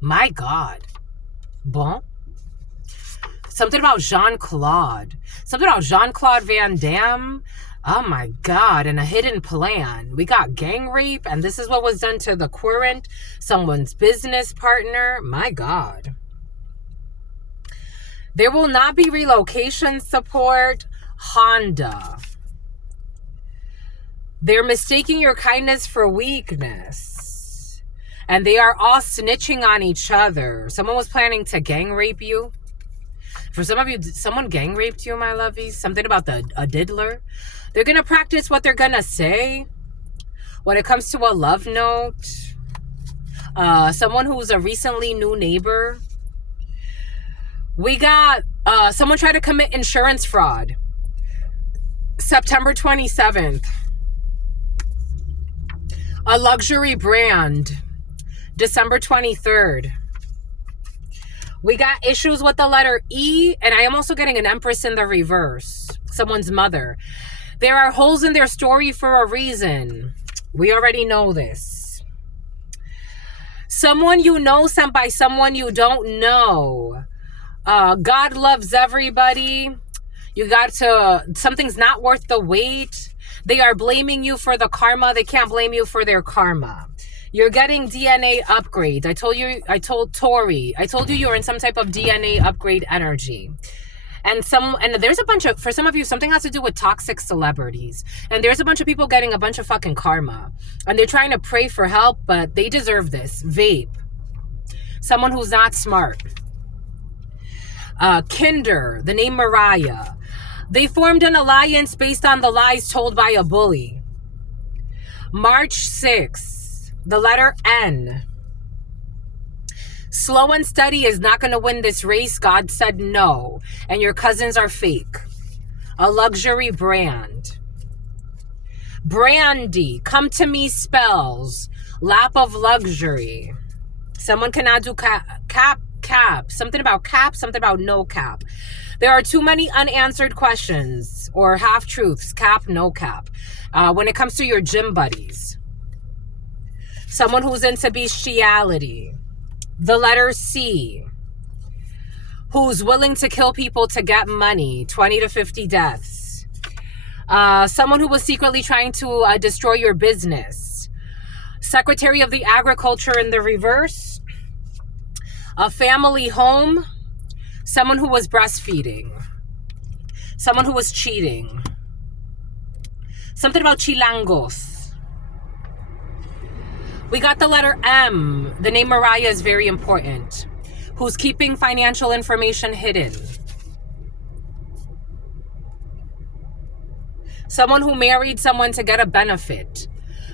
My God. Bon. Something about Jean-Claude. Something about Jean-Claude Van Damme. Oh my God. And a hidden plan. We got gang rape. And this is what was done to the current. Someone's business partner. My God. There will not be relocation support. Honda. They're mistaking your kindness for weakness. And they are all snitching on each other. Someone was planning to gang rape you. For some of you, someone gang raped you, my lovies. Something about a diddler. They're going to practice what they're going to say when it comes to a love note. Someone who's a recently new neighbor. We got someone tried to commit insurance fraud. September 27th. A luxury brand. December 23rd. We got issues with the letter E, and I am also getting an Empress in the reverse. Someone's mother. There are holes in their story for a reason. We already know this. Someone you know sent by someone you don't know. God loves everybody. You got to, something's not worth the wait. They are blaming you for the karma. They can't blame you for their karma. You're getting DNA upgrades. I told Tori, I told you you're in some type of DNA upgrade energy. And there's a bunch of, for some of you, something has to do with toxic celebrities. And there's a bunch of people getting a bunch of fucking karma. And they're trying to pray for help, but they deserve this. Vape. Someone who's not smart. Kinder, the name Mariah. They formed an alliance based on the lies told by a bully. March 6th. The letter N. Slow and steady is not going to win this race. God said no. And your cousins are fake. A luxury brand. Brandy. Come to me spells. Lap of luxury. Someone cannot do cap. Something about cap. Something about no cap. There are too many unanswered questions. Or half-truths. Cap, no cap. When it comes to your gym buddies. Someone who's into bestiality. The letter C. Who's willing to kill people to get money. 20 to 50 deaths. Someone who was secretly trying to destroy your business. Secretary of the Agriculture in the reverse. A family home. Someone who was breastfeeding. Someone who was cheating. Something about chilangos. We got the letter M. The name Mariah is very important. Who's keeping financial information hidden. Someone who married someone to get a benefit.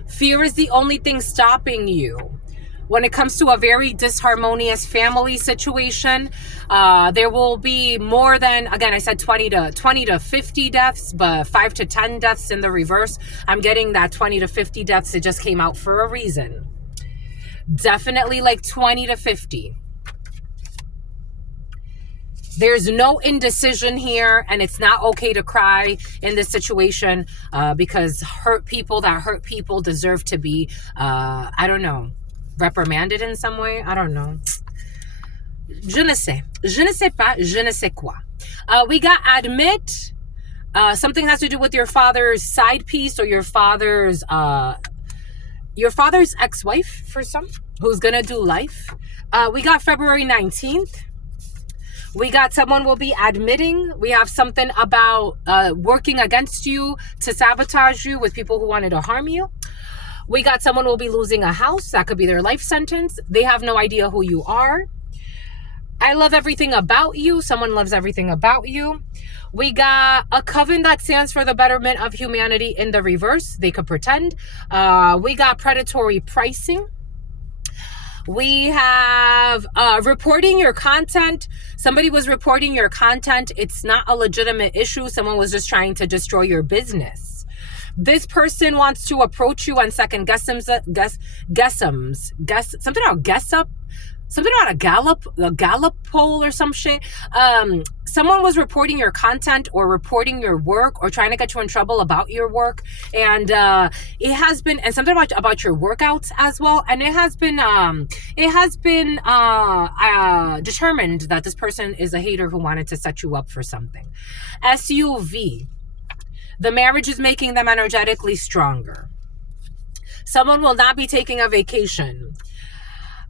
Fear is the only thing stopping you. When it comes to a very disharmonious family situation, there will be more than, again, I said 20 to 50 deaths, but 5 to 10 deaths in the reverse. I'm getting that 20 to 50 deaths. It just came out for a reason. Definitely like 20 to 50. There's no indecision here, and it's not okay to cry in this situation because hurt people that hurt people deserve to be, I don't know, reprimanded in some way. I don't know. Je ne sais. Je ne sais pas. Je ne sais quoi. We got admit. Something has to do with your father's side piece or your father's ex-wife for some who's gonna do life. We got February 19th. We got someone will be admitting. We have something about working against you to sabotage you with people who wanted to harm you. We got someone will be losing a house. That could be their life sentence. They have no idea who you are. I love everything about you. Someone loves everything about you. We got a coven that stands for the betterment of humanity in the reverse. They could pretend. We got predatory pricing. We have reporting your content. Somebody was reporting your content. It's not a legitimate issue. Someone was just trying to destroy your business. This person wants to approach you on second something about a Gallup poll or some shit. Someone was reporting your content or reporting your work or trying to get you in trouble about your work. And it has been, and something about your workouts as well. And it has been determined that this person is a hater who wanted to set you up for something. SUV. The marriage is making them energetically stronger. Someone will not be taking a vacation.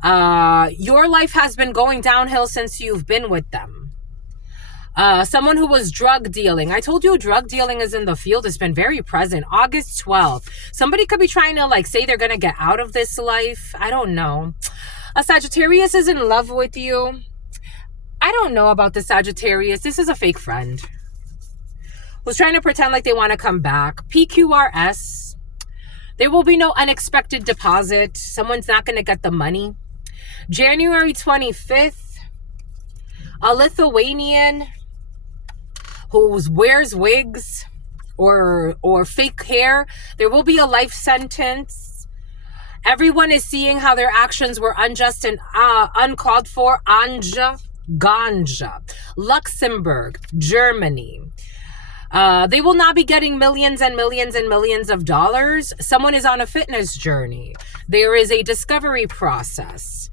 Your life has been going downhill since you've been with them. Someone who was drug dealing. I told you drug dealing is in the field. It's been very present. August 12th. Somebody could be trying to say they're going to get out of this life. I don't know. A Sagittarius is in love with you. I don't know about the Sagittarius. This is a fake friend who's trying to pretend like they want to come back. PQRS. There will be no unexpected deposit. Someone's not going to get the money. January 25th, a Lithuanian who wears wigs or fake hair. There will be a life sentence. Everyone is seeing how their actions were unjust and uncalled for. Anja, Ganja, Luxembourg, Germany. They will not be getting millions and millions and millions of dollars. Someone is on a fitness journey. There is a discovery process.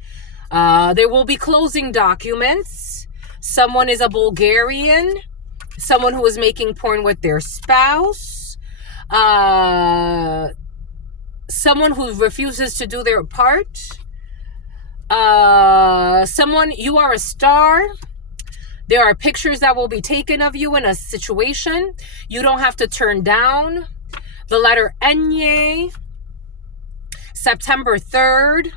There will be closing documents. Someone is a Bulgarian. Someone who is making porn with their spouse. Someone who refuses to do their part. Someone, you are a star. There are pictures that will be taken of you in a situation. You don't have to turn down. The letter Enye. September 3rd.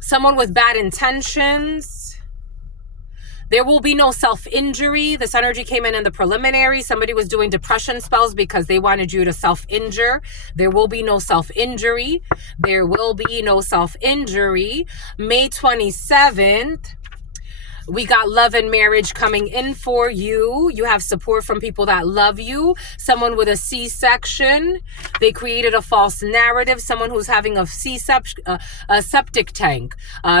Someone with bad intentions. There will be no self-injury. This energy came in the preliminary. Somebody was doing depression spells because they wanted you to self-injure. There will be no self-injury. There will be no self-injury. May 27th. We got love and marriage coming in for you. You have support from people that love you. Someone with a C-section. They created a false narrative. Someone who's having a septic tank.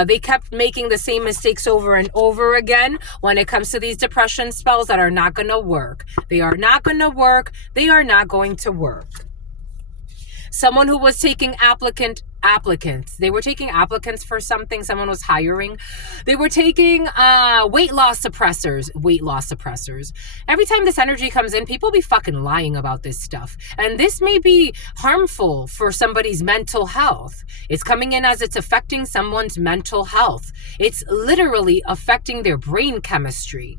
They kept making the same mistakes over and over again when it comes to these depression spells that are not going to work. They are not going to work. They are not going to work. Someone who was taking applicants. They were taking applicants for something. Someone was hiring. They were taking weight loss suppressors. Every time this energy comes in, people be fucking lying about this stuff. And this may be harmful for somebody's mental health. It's coming in as it's affecting someone's mental health. It's literally affecting their brain chemistry.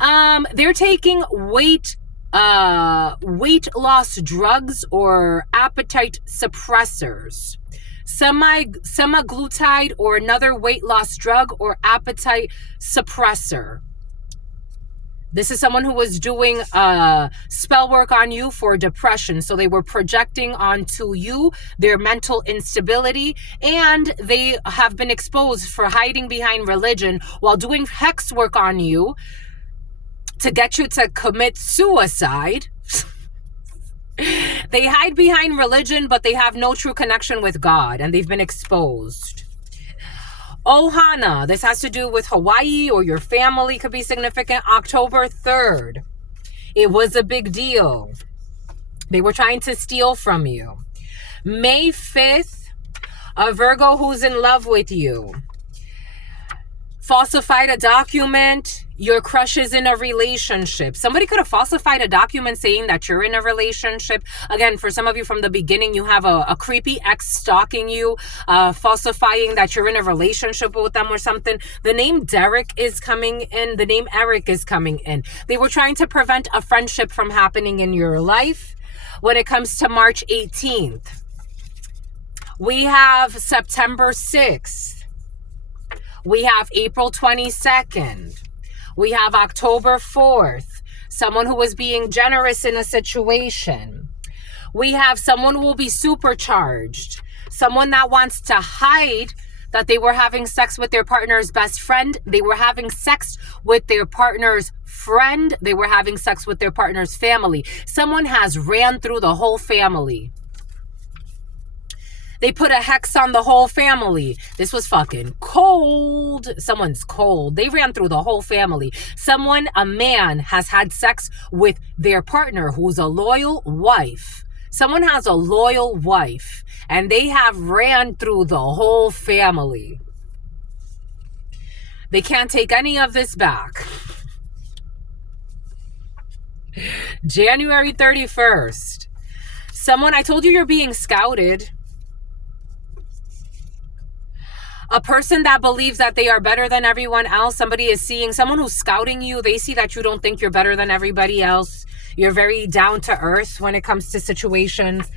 They're taking weight loss drugs or appetite suppressors. semaglutide or another weight loss drug or appetite suppressor. This is someone who was doing spell work on you for depression. So they were projecting onto you their mental instability, and they have been exposed for hiding behind religion while doing hex work on you to get you to commit suicide. They hide behind religion, but they have no true connection with God, and they've been exposed. Ohana, this has to do with Hawaii or your family, could be significant. October 3rd, it was a big deal. They were trying to steal from you. May 5th, a Virgo who's in love with you. Falsified a document. Your crush is in a relationship. Somebody could have falsified a document saying that you're in a relationship. Again, for some of you from the beginning, you have a creepy ex stalking you, falsifying that you're in a relationship with them or something. The name Derek is coming in. The name Eric is coming in. They were trying to prevent a friendship from happening in your life. When it comes to March 18th, we have September 6th. We have April 22nd. We have October 4th. Someone who was being generous in a situation. We have someone who will be supercharged. Someone that wants to hide that they were having sex with their partner's best friend. They were having sex with their partner's friend. They were having sex with their partner's family. Someone has ran through the whole family. They put a hex on the whole family. This was fucking cold. Someone's cold. They ran through the whole family. A man has had sex with their partner who's a loyal wife. Someone has a loyal wife, and they have ran through the whole family. They can't take any of this back. January 31st. I told you you're being scouted. A person that believes that they are better than everyone else. Somebody is seeing someone who's scouting you. They see that you don't think you're better than everybody else. You're very down to earth when it comes to situations.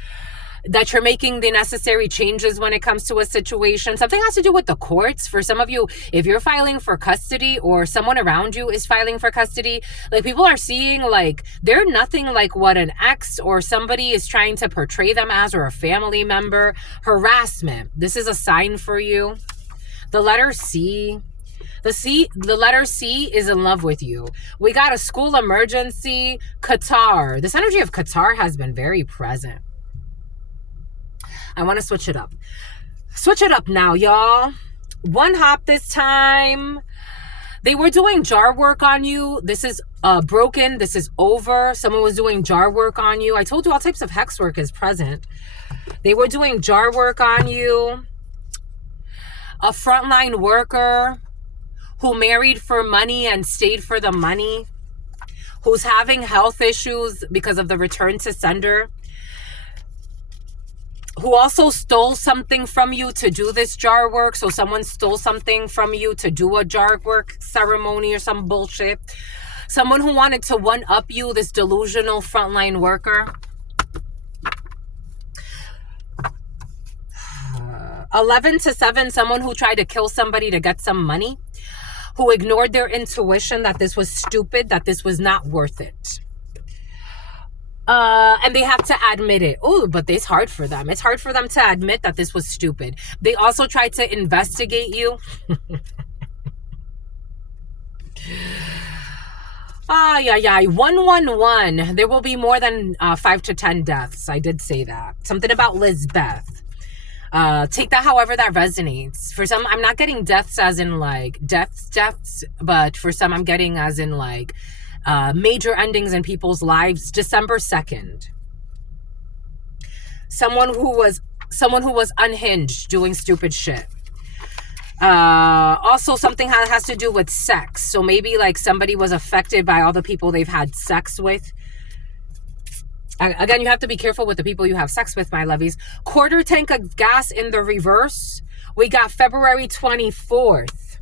That you're making the necessary changes when it comes to a situation. Something has to do with the courts. For some of you, if you're filing for custody or someone around you is filing for custody, like people are seeing like they're nothing like what an ex or somebody is trying to portray them as, or a family member. Harassment. This is a sign for you. The letter C. The letter C is in love with you. We got a school emergency. Qatar. This energy of Qatar has been very present. I want to switch it up. Switch it up now, y'all. One hop this time. They were doing jar work on you. This is broken. This is over. Someone was doing jar work on you. I told you all types of hex work is present. They were doing jar work on you. A frontline worker who married for money and stayed for the money, who's having health issues because of the return to sender, who also stole something from you to do this jar work. So someone stole something from you to do a jar work ceremony or some bullshit. Someone who wanted to one-up you, this delusional frontline worker. 11 to 7, someone who tried to kill somebody to get some money, who ignored their intuition that this was stupid, that this was not worth it. And they have to admit it. Oh, but it's hard for them. It's hard for them to admit that this was stupid. They also tried to investigate you. 111. There will be more than 5 to 10 deaths. I did say that. Something about Lizbeth. Take that however that resonates. For some, I'm not getting deaths as in like deaths, but for some I'm getting as in like major endings in people's lives. December 2nd. Someone who was unhinged, doing stupid shit. Also something has to do with sex. So maybe like somebody was affected by all the people they've had sex with. Again, you have to be careful with the people you have sex with, my lovies. Quarter tank of gas in the reverse. We got February 24th.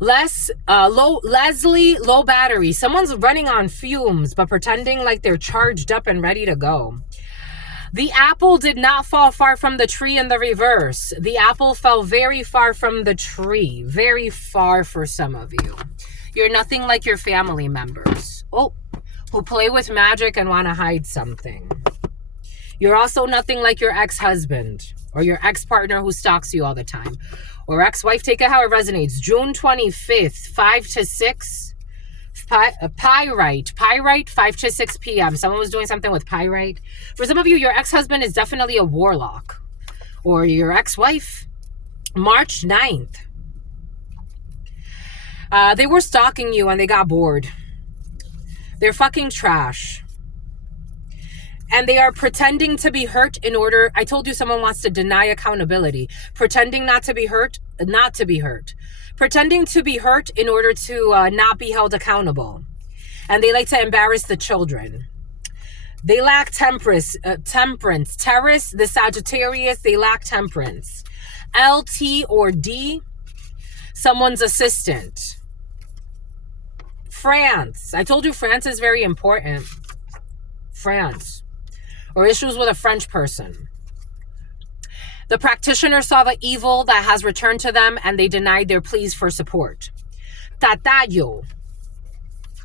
Leslie, low battery. Someone's running on fumes, but pretending like they're charged up and ready to go. The apple did not fall far from the tree in the reverse. The apple fell very far from the tree. Very far for some of you. You're nothing like your family members. Oh, who play with magic and want to hide something. You're also nothing like your ex-husband or your ex-partner who stalks you all the time. Or ex-wife, take it how it resonates. June 25th, 5 to 6. Pyrite, 5 to 6 p.m. Someone was doing something with pyrite. For some of you, your ex-husband is definitely a warlock. Or your ex-wife, March 9th. They were stalking you and they got bored. They're fucking trash. And they are pretending to be hurt in order... I told you someone wants to deny accountability. Pretending not to be hurt, not to be hurt. Pretending to be hurt in order to not be held accountable. And they like to embarrass the children. They lack temperance. Taurus, the Sagittarius, they lack temperance. LT or D, someone's assistant. France. I told you France is very important. France. Or issues with a French person. The practitioner saw the evil that has returned to them and they denied their pleas for support. Tatayo.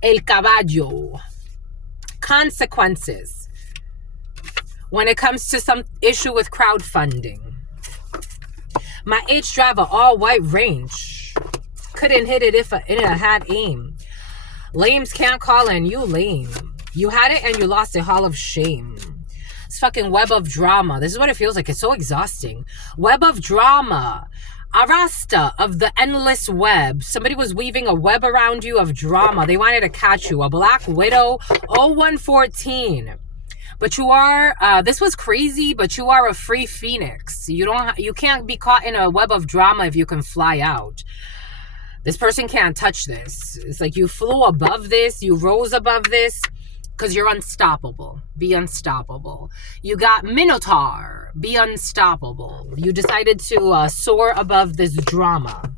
El caballo. Consequences. When it comes to some issue with crowdfunding. My H driver, all white range. Couldn't hit it if it had aim. Lames can't call in. You lame. You had it and you lost a hall of shame. It's fucking web of drama. This is what it feels like. It's so exhausting. Web of drama. Arasta of the endless web. Somebody was weaving a web around you of drama. They wanted to catch you. A black widow. 0114. But you are, this was crazy, but you are a free phoenix. You can't be caught in a web of drama if you can fly out. This person can't touch this. It's like you flew above this. You rose above this. Because you're unstoppable. Be unstoppable. You got Minotaur. Be unstoppable. You decided to soar above this drama.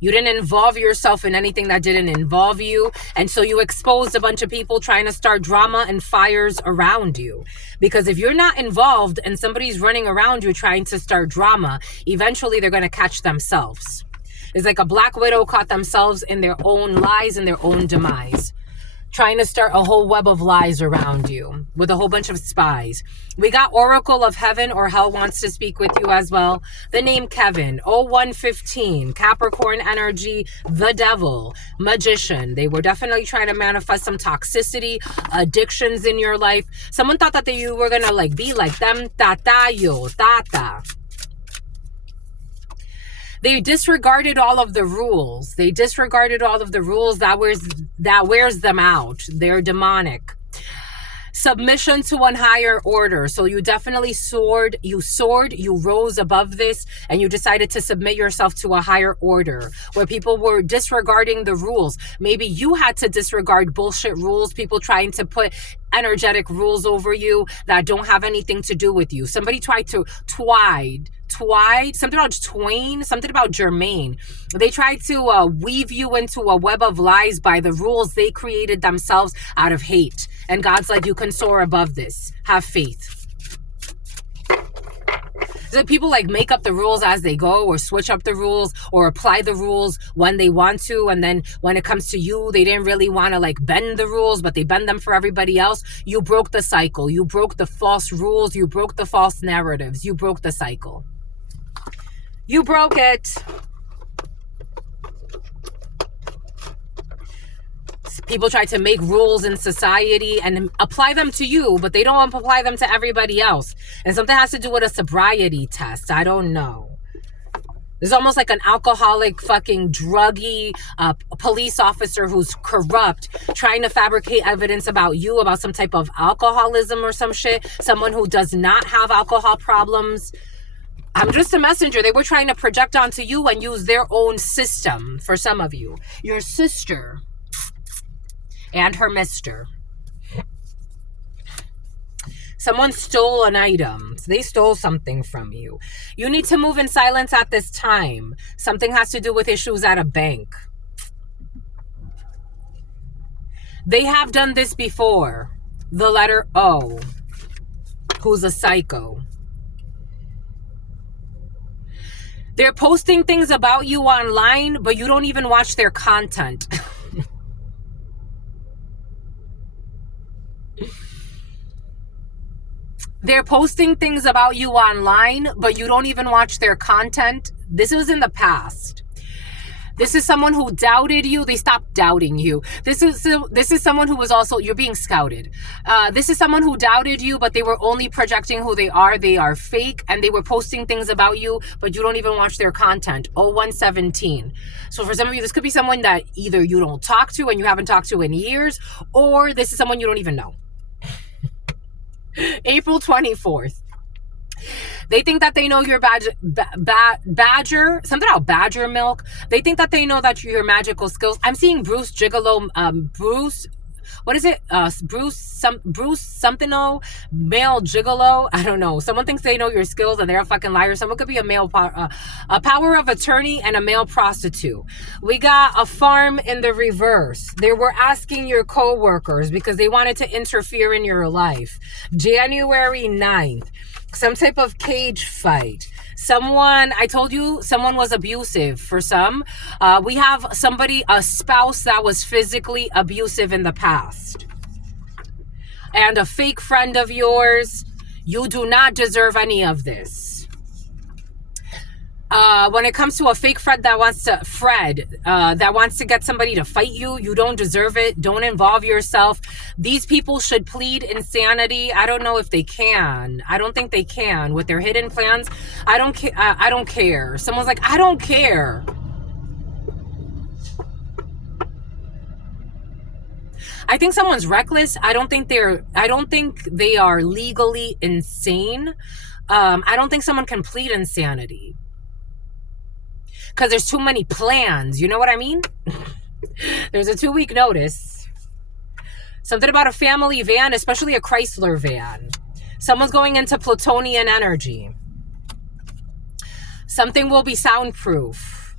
You didn't involve yourself in anything that didn't involve you. And so you exposed a bunch of people trying to start drama and fires around you. Because if you're not involved and somebody's running around you trying to start drama, eventually they're going to catch themselves. It's like a black widow caught themselves in their own lies and their own demise. Trying to start a whole web of lies around you with a whole bunch of spies. We got Oracle of Heaven or Hell wants to speak with you as well. The name Kevin, 0115, Capricorn energy, the devil, magician. They were definitely trying to manifest some toxicity, addictions in your life. Someone thought that you were going to like be like them. Tata. They disregarded all of the rules. They disregarded all of the rules that wears them out. They're demonic. Submission to one higher order. So you definitely soared, you rose above this, and you decided to submit yourself to a higher order where people were disregarding the rules. Maybe you had to disregard bullshit rules, people trying to put energetic rules over you that don't have anything to do with you. Somebody tried to something about Twain, something about Jermaine. They tried to weave you into a web of lies by the rules they created themselves out of hate. And God's like, you can soar above this. Have faith. So people like make up the rules as they go or switch up the rules or apply the rules when they want to. And then when it comes to you, they didn't really want to like bend the rules, but they bend them for everybody else. You broke the cycle. You broke the false rules. You broke the false narratives. You broke the cycle. You broke it. People try to make rules in society and apply them to you, but they don't apply them to everybody else. And something has to do with a sobriety test. I don't know. There's almost like an alcoholic, fucking druggy police officer who's corrupt, trying to fabricate evidence about you, about some type of alcoholism or some shit. Someone who does not have alcohol problems. I'm just a messenger. They were trying to project onto you and use their own system for some of you. Your sister and her mister. Someone stole an item. They stole something from you. You need to move in silence at this time. Something has to do with issues at a bank. They have done this before. The letter O. who's a psycho. They're posting things about you online, but you don't even watch their content. They're posting things about you online, but you don't even watch their content. This was in the past. This is someone who doubted you. They stopped doubting you. This is someone who was also, you're being scouted. This is someone who doubted you, but they were only projecting who they are. They are fake, and they were posting things about you, but you don't even watch their content. 0117. So for some of you, this could be someone that either you don't talk to and you haven't talked to in years, or this is someone you don't even know. April 24th. They think that they know your badger, something about badger milk. They think that they know that your magical skills. I'm seeing Bruce Gigolo, Bruce, what is it? Bruce something, male gigolo. I don't know. Someone thinks they know your skills and they're a fucking liar. Someone could be a male, a power of attorney and a male prostitute. We got a farm in the reverse. They were asking your co-workers because they wanted to interfere in your life. January 9th. Some type of cage fight. Someone, I told you, someone was abusive for some. We have somebody, a spouse that was physically abusive in the past. And a fake friend of yours. You do not deserve any of this. When it comes to a fake friend that wants to get somebody to fight you, you don't deserve it. Don't involve yourself. These people should plead insanity. I don't know if they can. I don't think they can with their hidden plans. I don't care. Someone's like, I don't care. I think someone's reckless. I don't think they are legally insane. I don't think someone can plead insanity. Because there's too many plans. You know what I mean? There's a 2-week notice. Something about a family van, especially a Chrysler van. Someone's going into Plutonian energy. Something will be soundproof.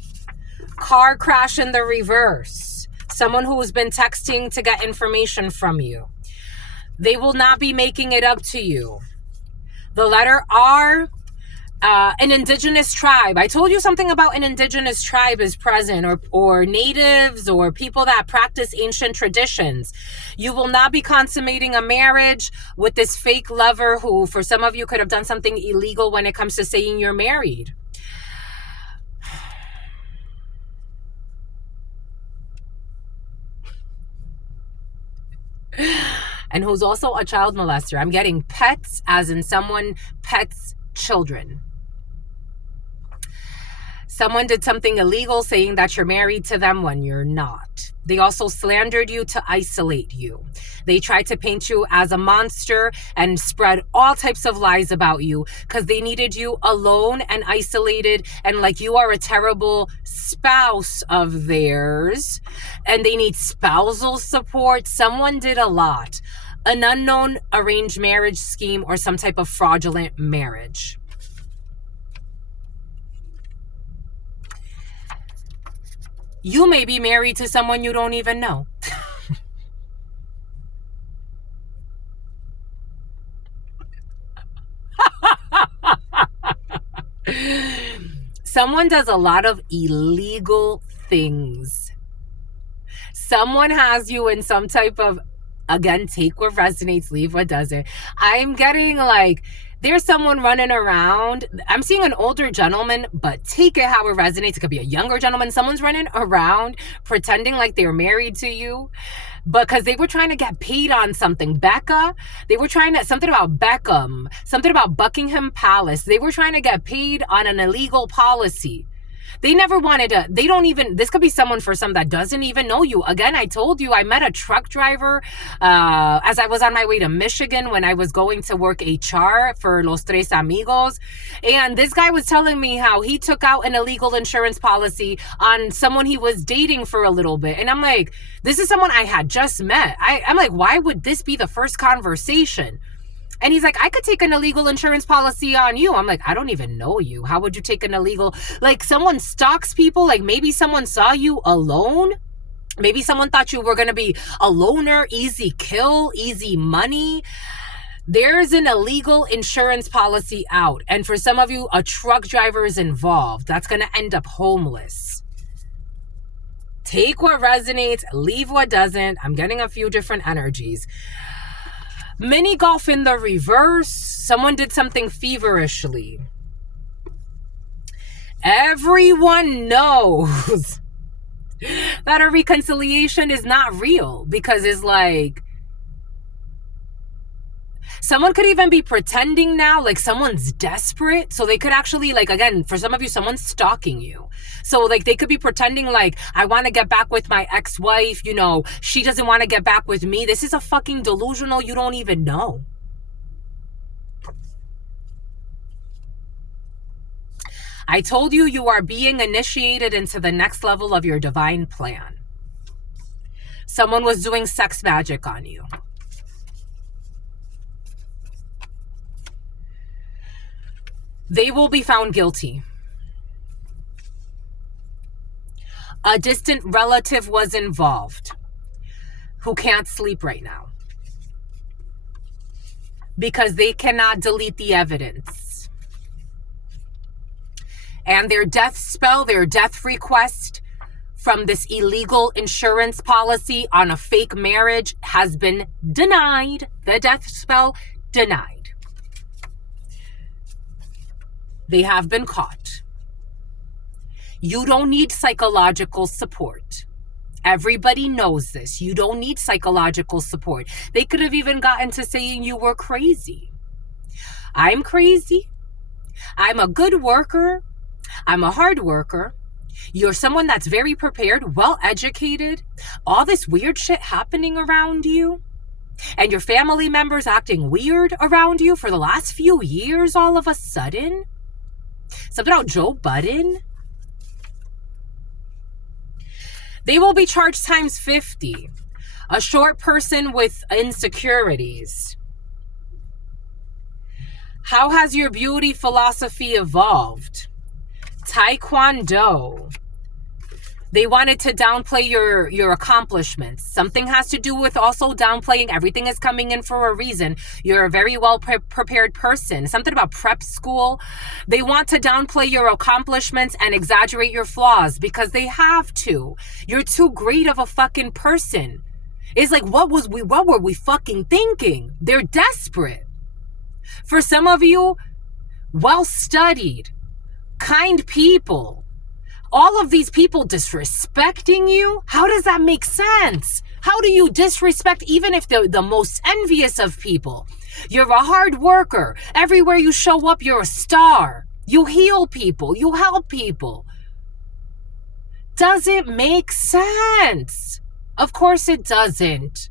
Car crash in the reverse. Someone who's been texting to get information from you. They will not be making it up to you. The letter R. An indigenous tribe. I told you something about an indigenous tribe is present, or natives, or people that practice ancient traditions. You will not be consummating a marriage with this fake lover who, for some of you, could have done something illegal when it comes to saying you're married. And who's also a child molester. I'm getting pets, as in someone pets children. Someone did something illegal saying that you're married to them when you're not. They also slandered you to isolate you. They tried to paint you as a monster and spread all types of lies about you because they needed you alone and isolated and like you are a terrible spouse of theirs and they need spousal support. Someone did a lot. An unknown arranged marriage scheme or some type of fraudulent marriage. You may be married to someone you don't even know. Someone does a lot of illegal things. Someone has you in some type of, again, take what resonates, leave what doesn't. I'm getting like, there's someone running around. I'm seeing an older gentleman, but take it how it resonates. It could be a younger gentleman. Someone's running around pretending like they're married to you because they were trying to get paid on something. Becca, they were trying to, something about Beckham, something about Buckingham Palace. They were trying to get paid on an illegal policy. They never wanted to, they don't even, this could be someone for some that doesn't even know you. Again, I told you, I met a truck driver as I was on my way to Michigan when I was going to work HR for Los Tres Amigos. And this guy was telling me how he took out an illegal insurance policy on someone he was dating for a little bit. And I'm like, this is someone I had just met. I'm like, why would this be the first conversation? And he's like, I could take an illegal insurance policy on you. I'm like, I don't even know you. How would you take an illegal, like someone stalks people? Like maybe someone saw you alone. Maybe someone thought you were going to be a loner, easy kill, easy money. There's an illegal insurance policy out. And for some of you, a truck driver is involved. That's going to end up homeless. Take what resonates, leave what doesn't. I'm getting a few different energies. Mini golf in the reverse. Someone did something feverishly. Everyone knows that a reconciliation is not real, because it's like, someone could even be pretending now, like someone's desperate. So they could actually, like, again, for some of you, someone's stalking you. So like they could be pretending like, I want to get back with my ex-wife. You know, she doesn't want to get back with me. This is a fucking delusional you don't even know. I told you, you are being initiated into the next level of your divine plan. Someone was doing sex magic on you. They will be found guilty. A distant relative was involved who can't sleep right now because they cannot delete the evidence. And their death spell, their death request from this illegal insurance policy on a fake marriage has been denied. The death spell denied. They have been caught. You don't need psychological support. Everybody knows this. You don't need psychological support. They could have even gotten to saying you were crazy. I'm crazy. I'm a good worker. I'm a hard worker. You're someone that's very prepared, well-educated. All this weird shit happening around you. And your family members acting weird around you for the last few years all of a sudden. Something about Joe Budden. They will be charged times 50. A short person with insecurities. How has your beauty philosophy evolved? Taekwondo. They wanted to downplay your accomplishments. Something has to do with also downplaying. Everything is coming in for a reason. You're a very well prepared person. Something about prep school. They want to downplay your accomplishments and exaggerate your flaws because they have to. You're too great of a fucking person. It's like, what were we fucking thinking? They're desperate. For some of you, well-studied, kind people. All of these people disrespecting you? How does that make sense? How do you disrespect even if they're the most envious of people? You're a hard worker. Everywhere you show up, you're a star. You heal people. You help people. Does it make sense? Of course it doesn't.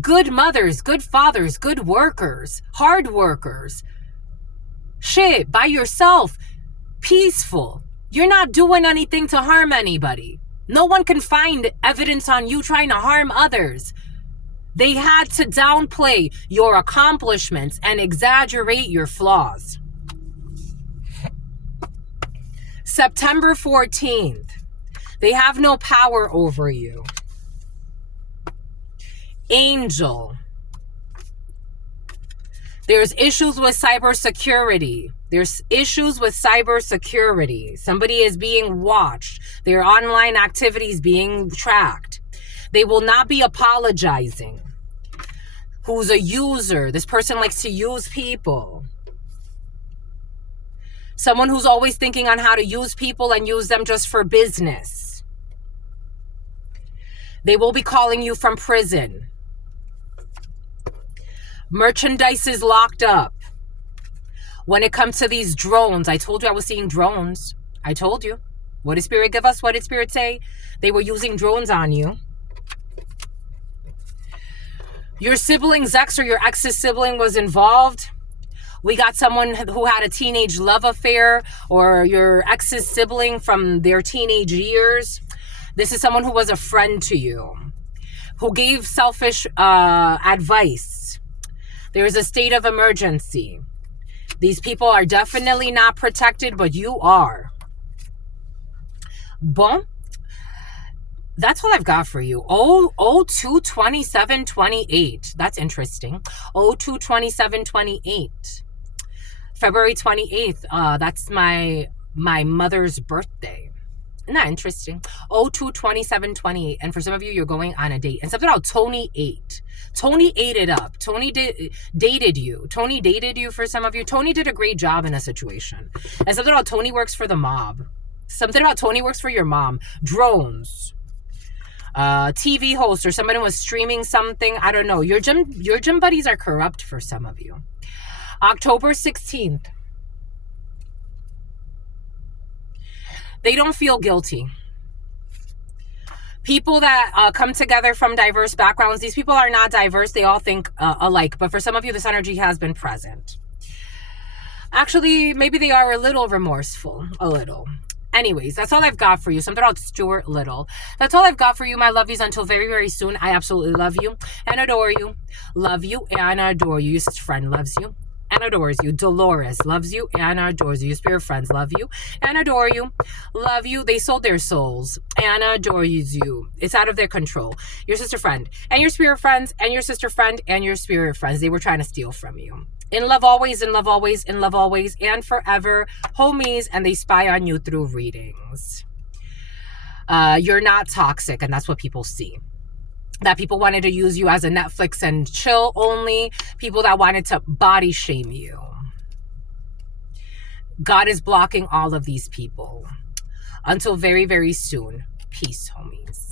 Good mothers, good fathers, good workers, hard workers. Shit, by yourself, peaceful. You're not doing anything to harm anybody. No one can find evidence on you trying to harm others. They had to downplay your accomplishments and exaggerate your flaws. September 14th. They have no power over you. Angel. There's issues with cybersecurity. There's issues with cybersecurity. Somebody is being watched. Their online activities being tracked. They will not be apologizing. Who's a user? This person likes to use people. Someone who's always thinking on how to use people and use them just for business. They will be calling you from prison. Merchandise is locked up. When it comes to these drones, I told you I was seeing drones. I told you. What did Spirit give us? What did Spirit say? They were using drones on you. Your sibling's ex or your ex's sibling was involved. We got someone who had a teenage love affair, or your ex's sibling from their teenage years. This is someone who was a friend to you, who gave selfish advice. There's a state of emergency. These people are definitely not protected, but you are. Bon. That's all I've got for you. Oh, 2/27/28. That's interesting. 2/27/28. February 28th. That's my mother's birthday. Isn't that interesting? 2/27/28. And for some of you, you're going on a date. And something about Tony ate. Tony ate it up. Tony dated you. Tony dated you for some of you. Tony did a great job in a situation. And something about Tony works for the mob. Something about Tony works for your mom. Drones. TV host or somebody was streaming something. I don't know. Your gym buddies are corrupt for some of you. October 16th. They don't feel guilty. People that come together from diverse backgrounds, these people are not diverse. They all think alike. But for some of you, this energy has been present. Actually, maybe they are a little remorseful. A little. Anyways, that's all I've got for you. Something about Stuart Little. That's all I've got for you, my lovies. Until very, very soon. I absolutely love you and adore you. Love you and adore you. Your sister friend loves you and adores you. Dolores loves you and adores you. Your spirit friends love you and adore you. Love you. They sold their souls and adores you. It's out of their control. Your sister friend and your spirit friends and your sister friend and your spirit friends. They were trying to steal from you. In love always, in love always, in love always, and forever, homies, and they spy on you through readings. You're not toxic, and that's what people see. That people wanted to use you as a Netflix and chill only. People that wanted to body shame you. God is blocking all of these people. Until very, very soon. Peace, homies.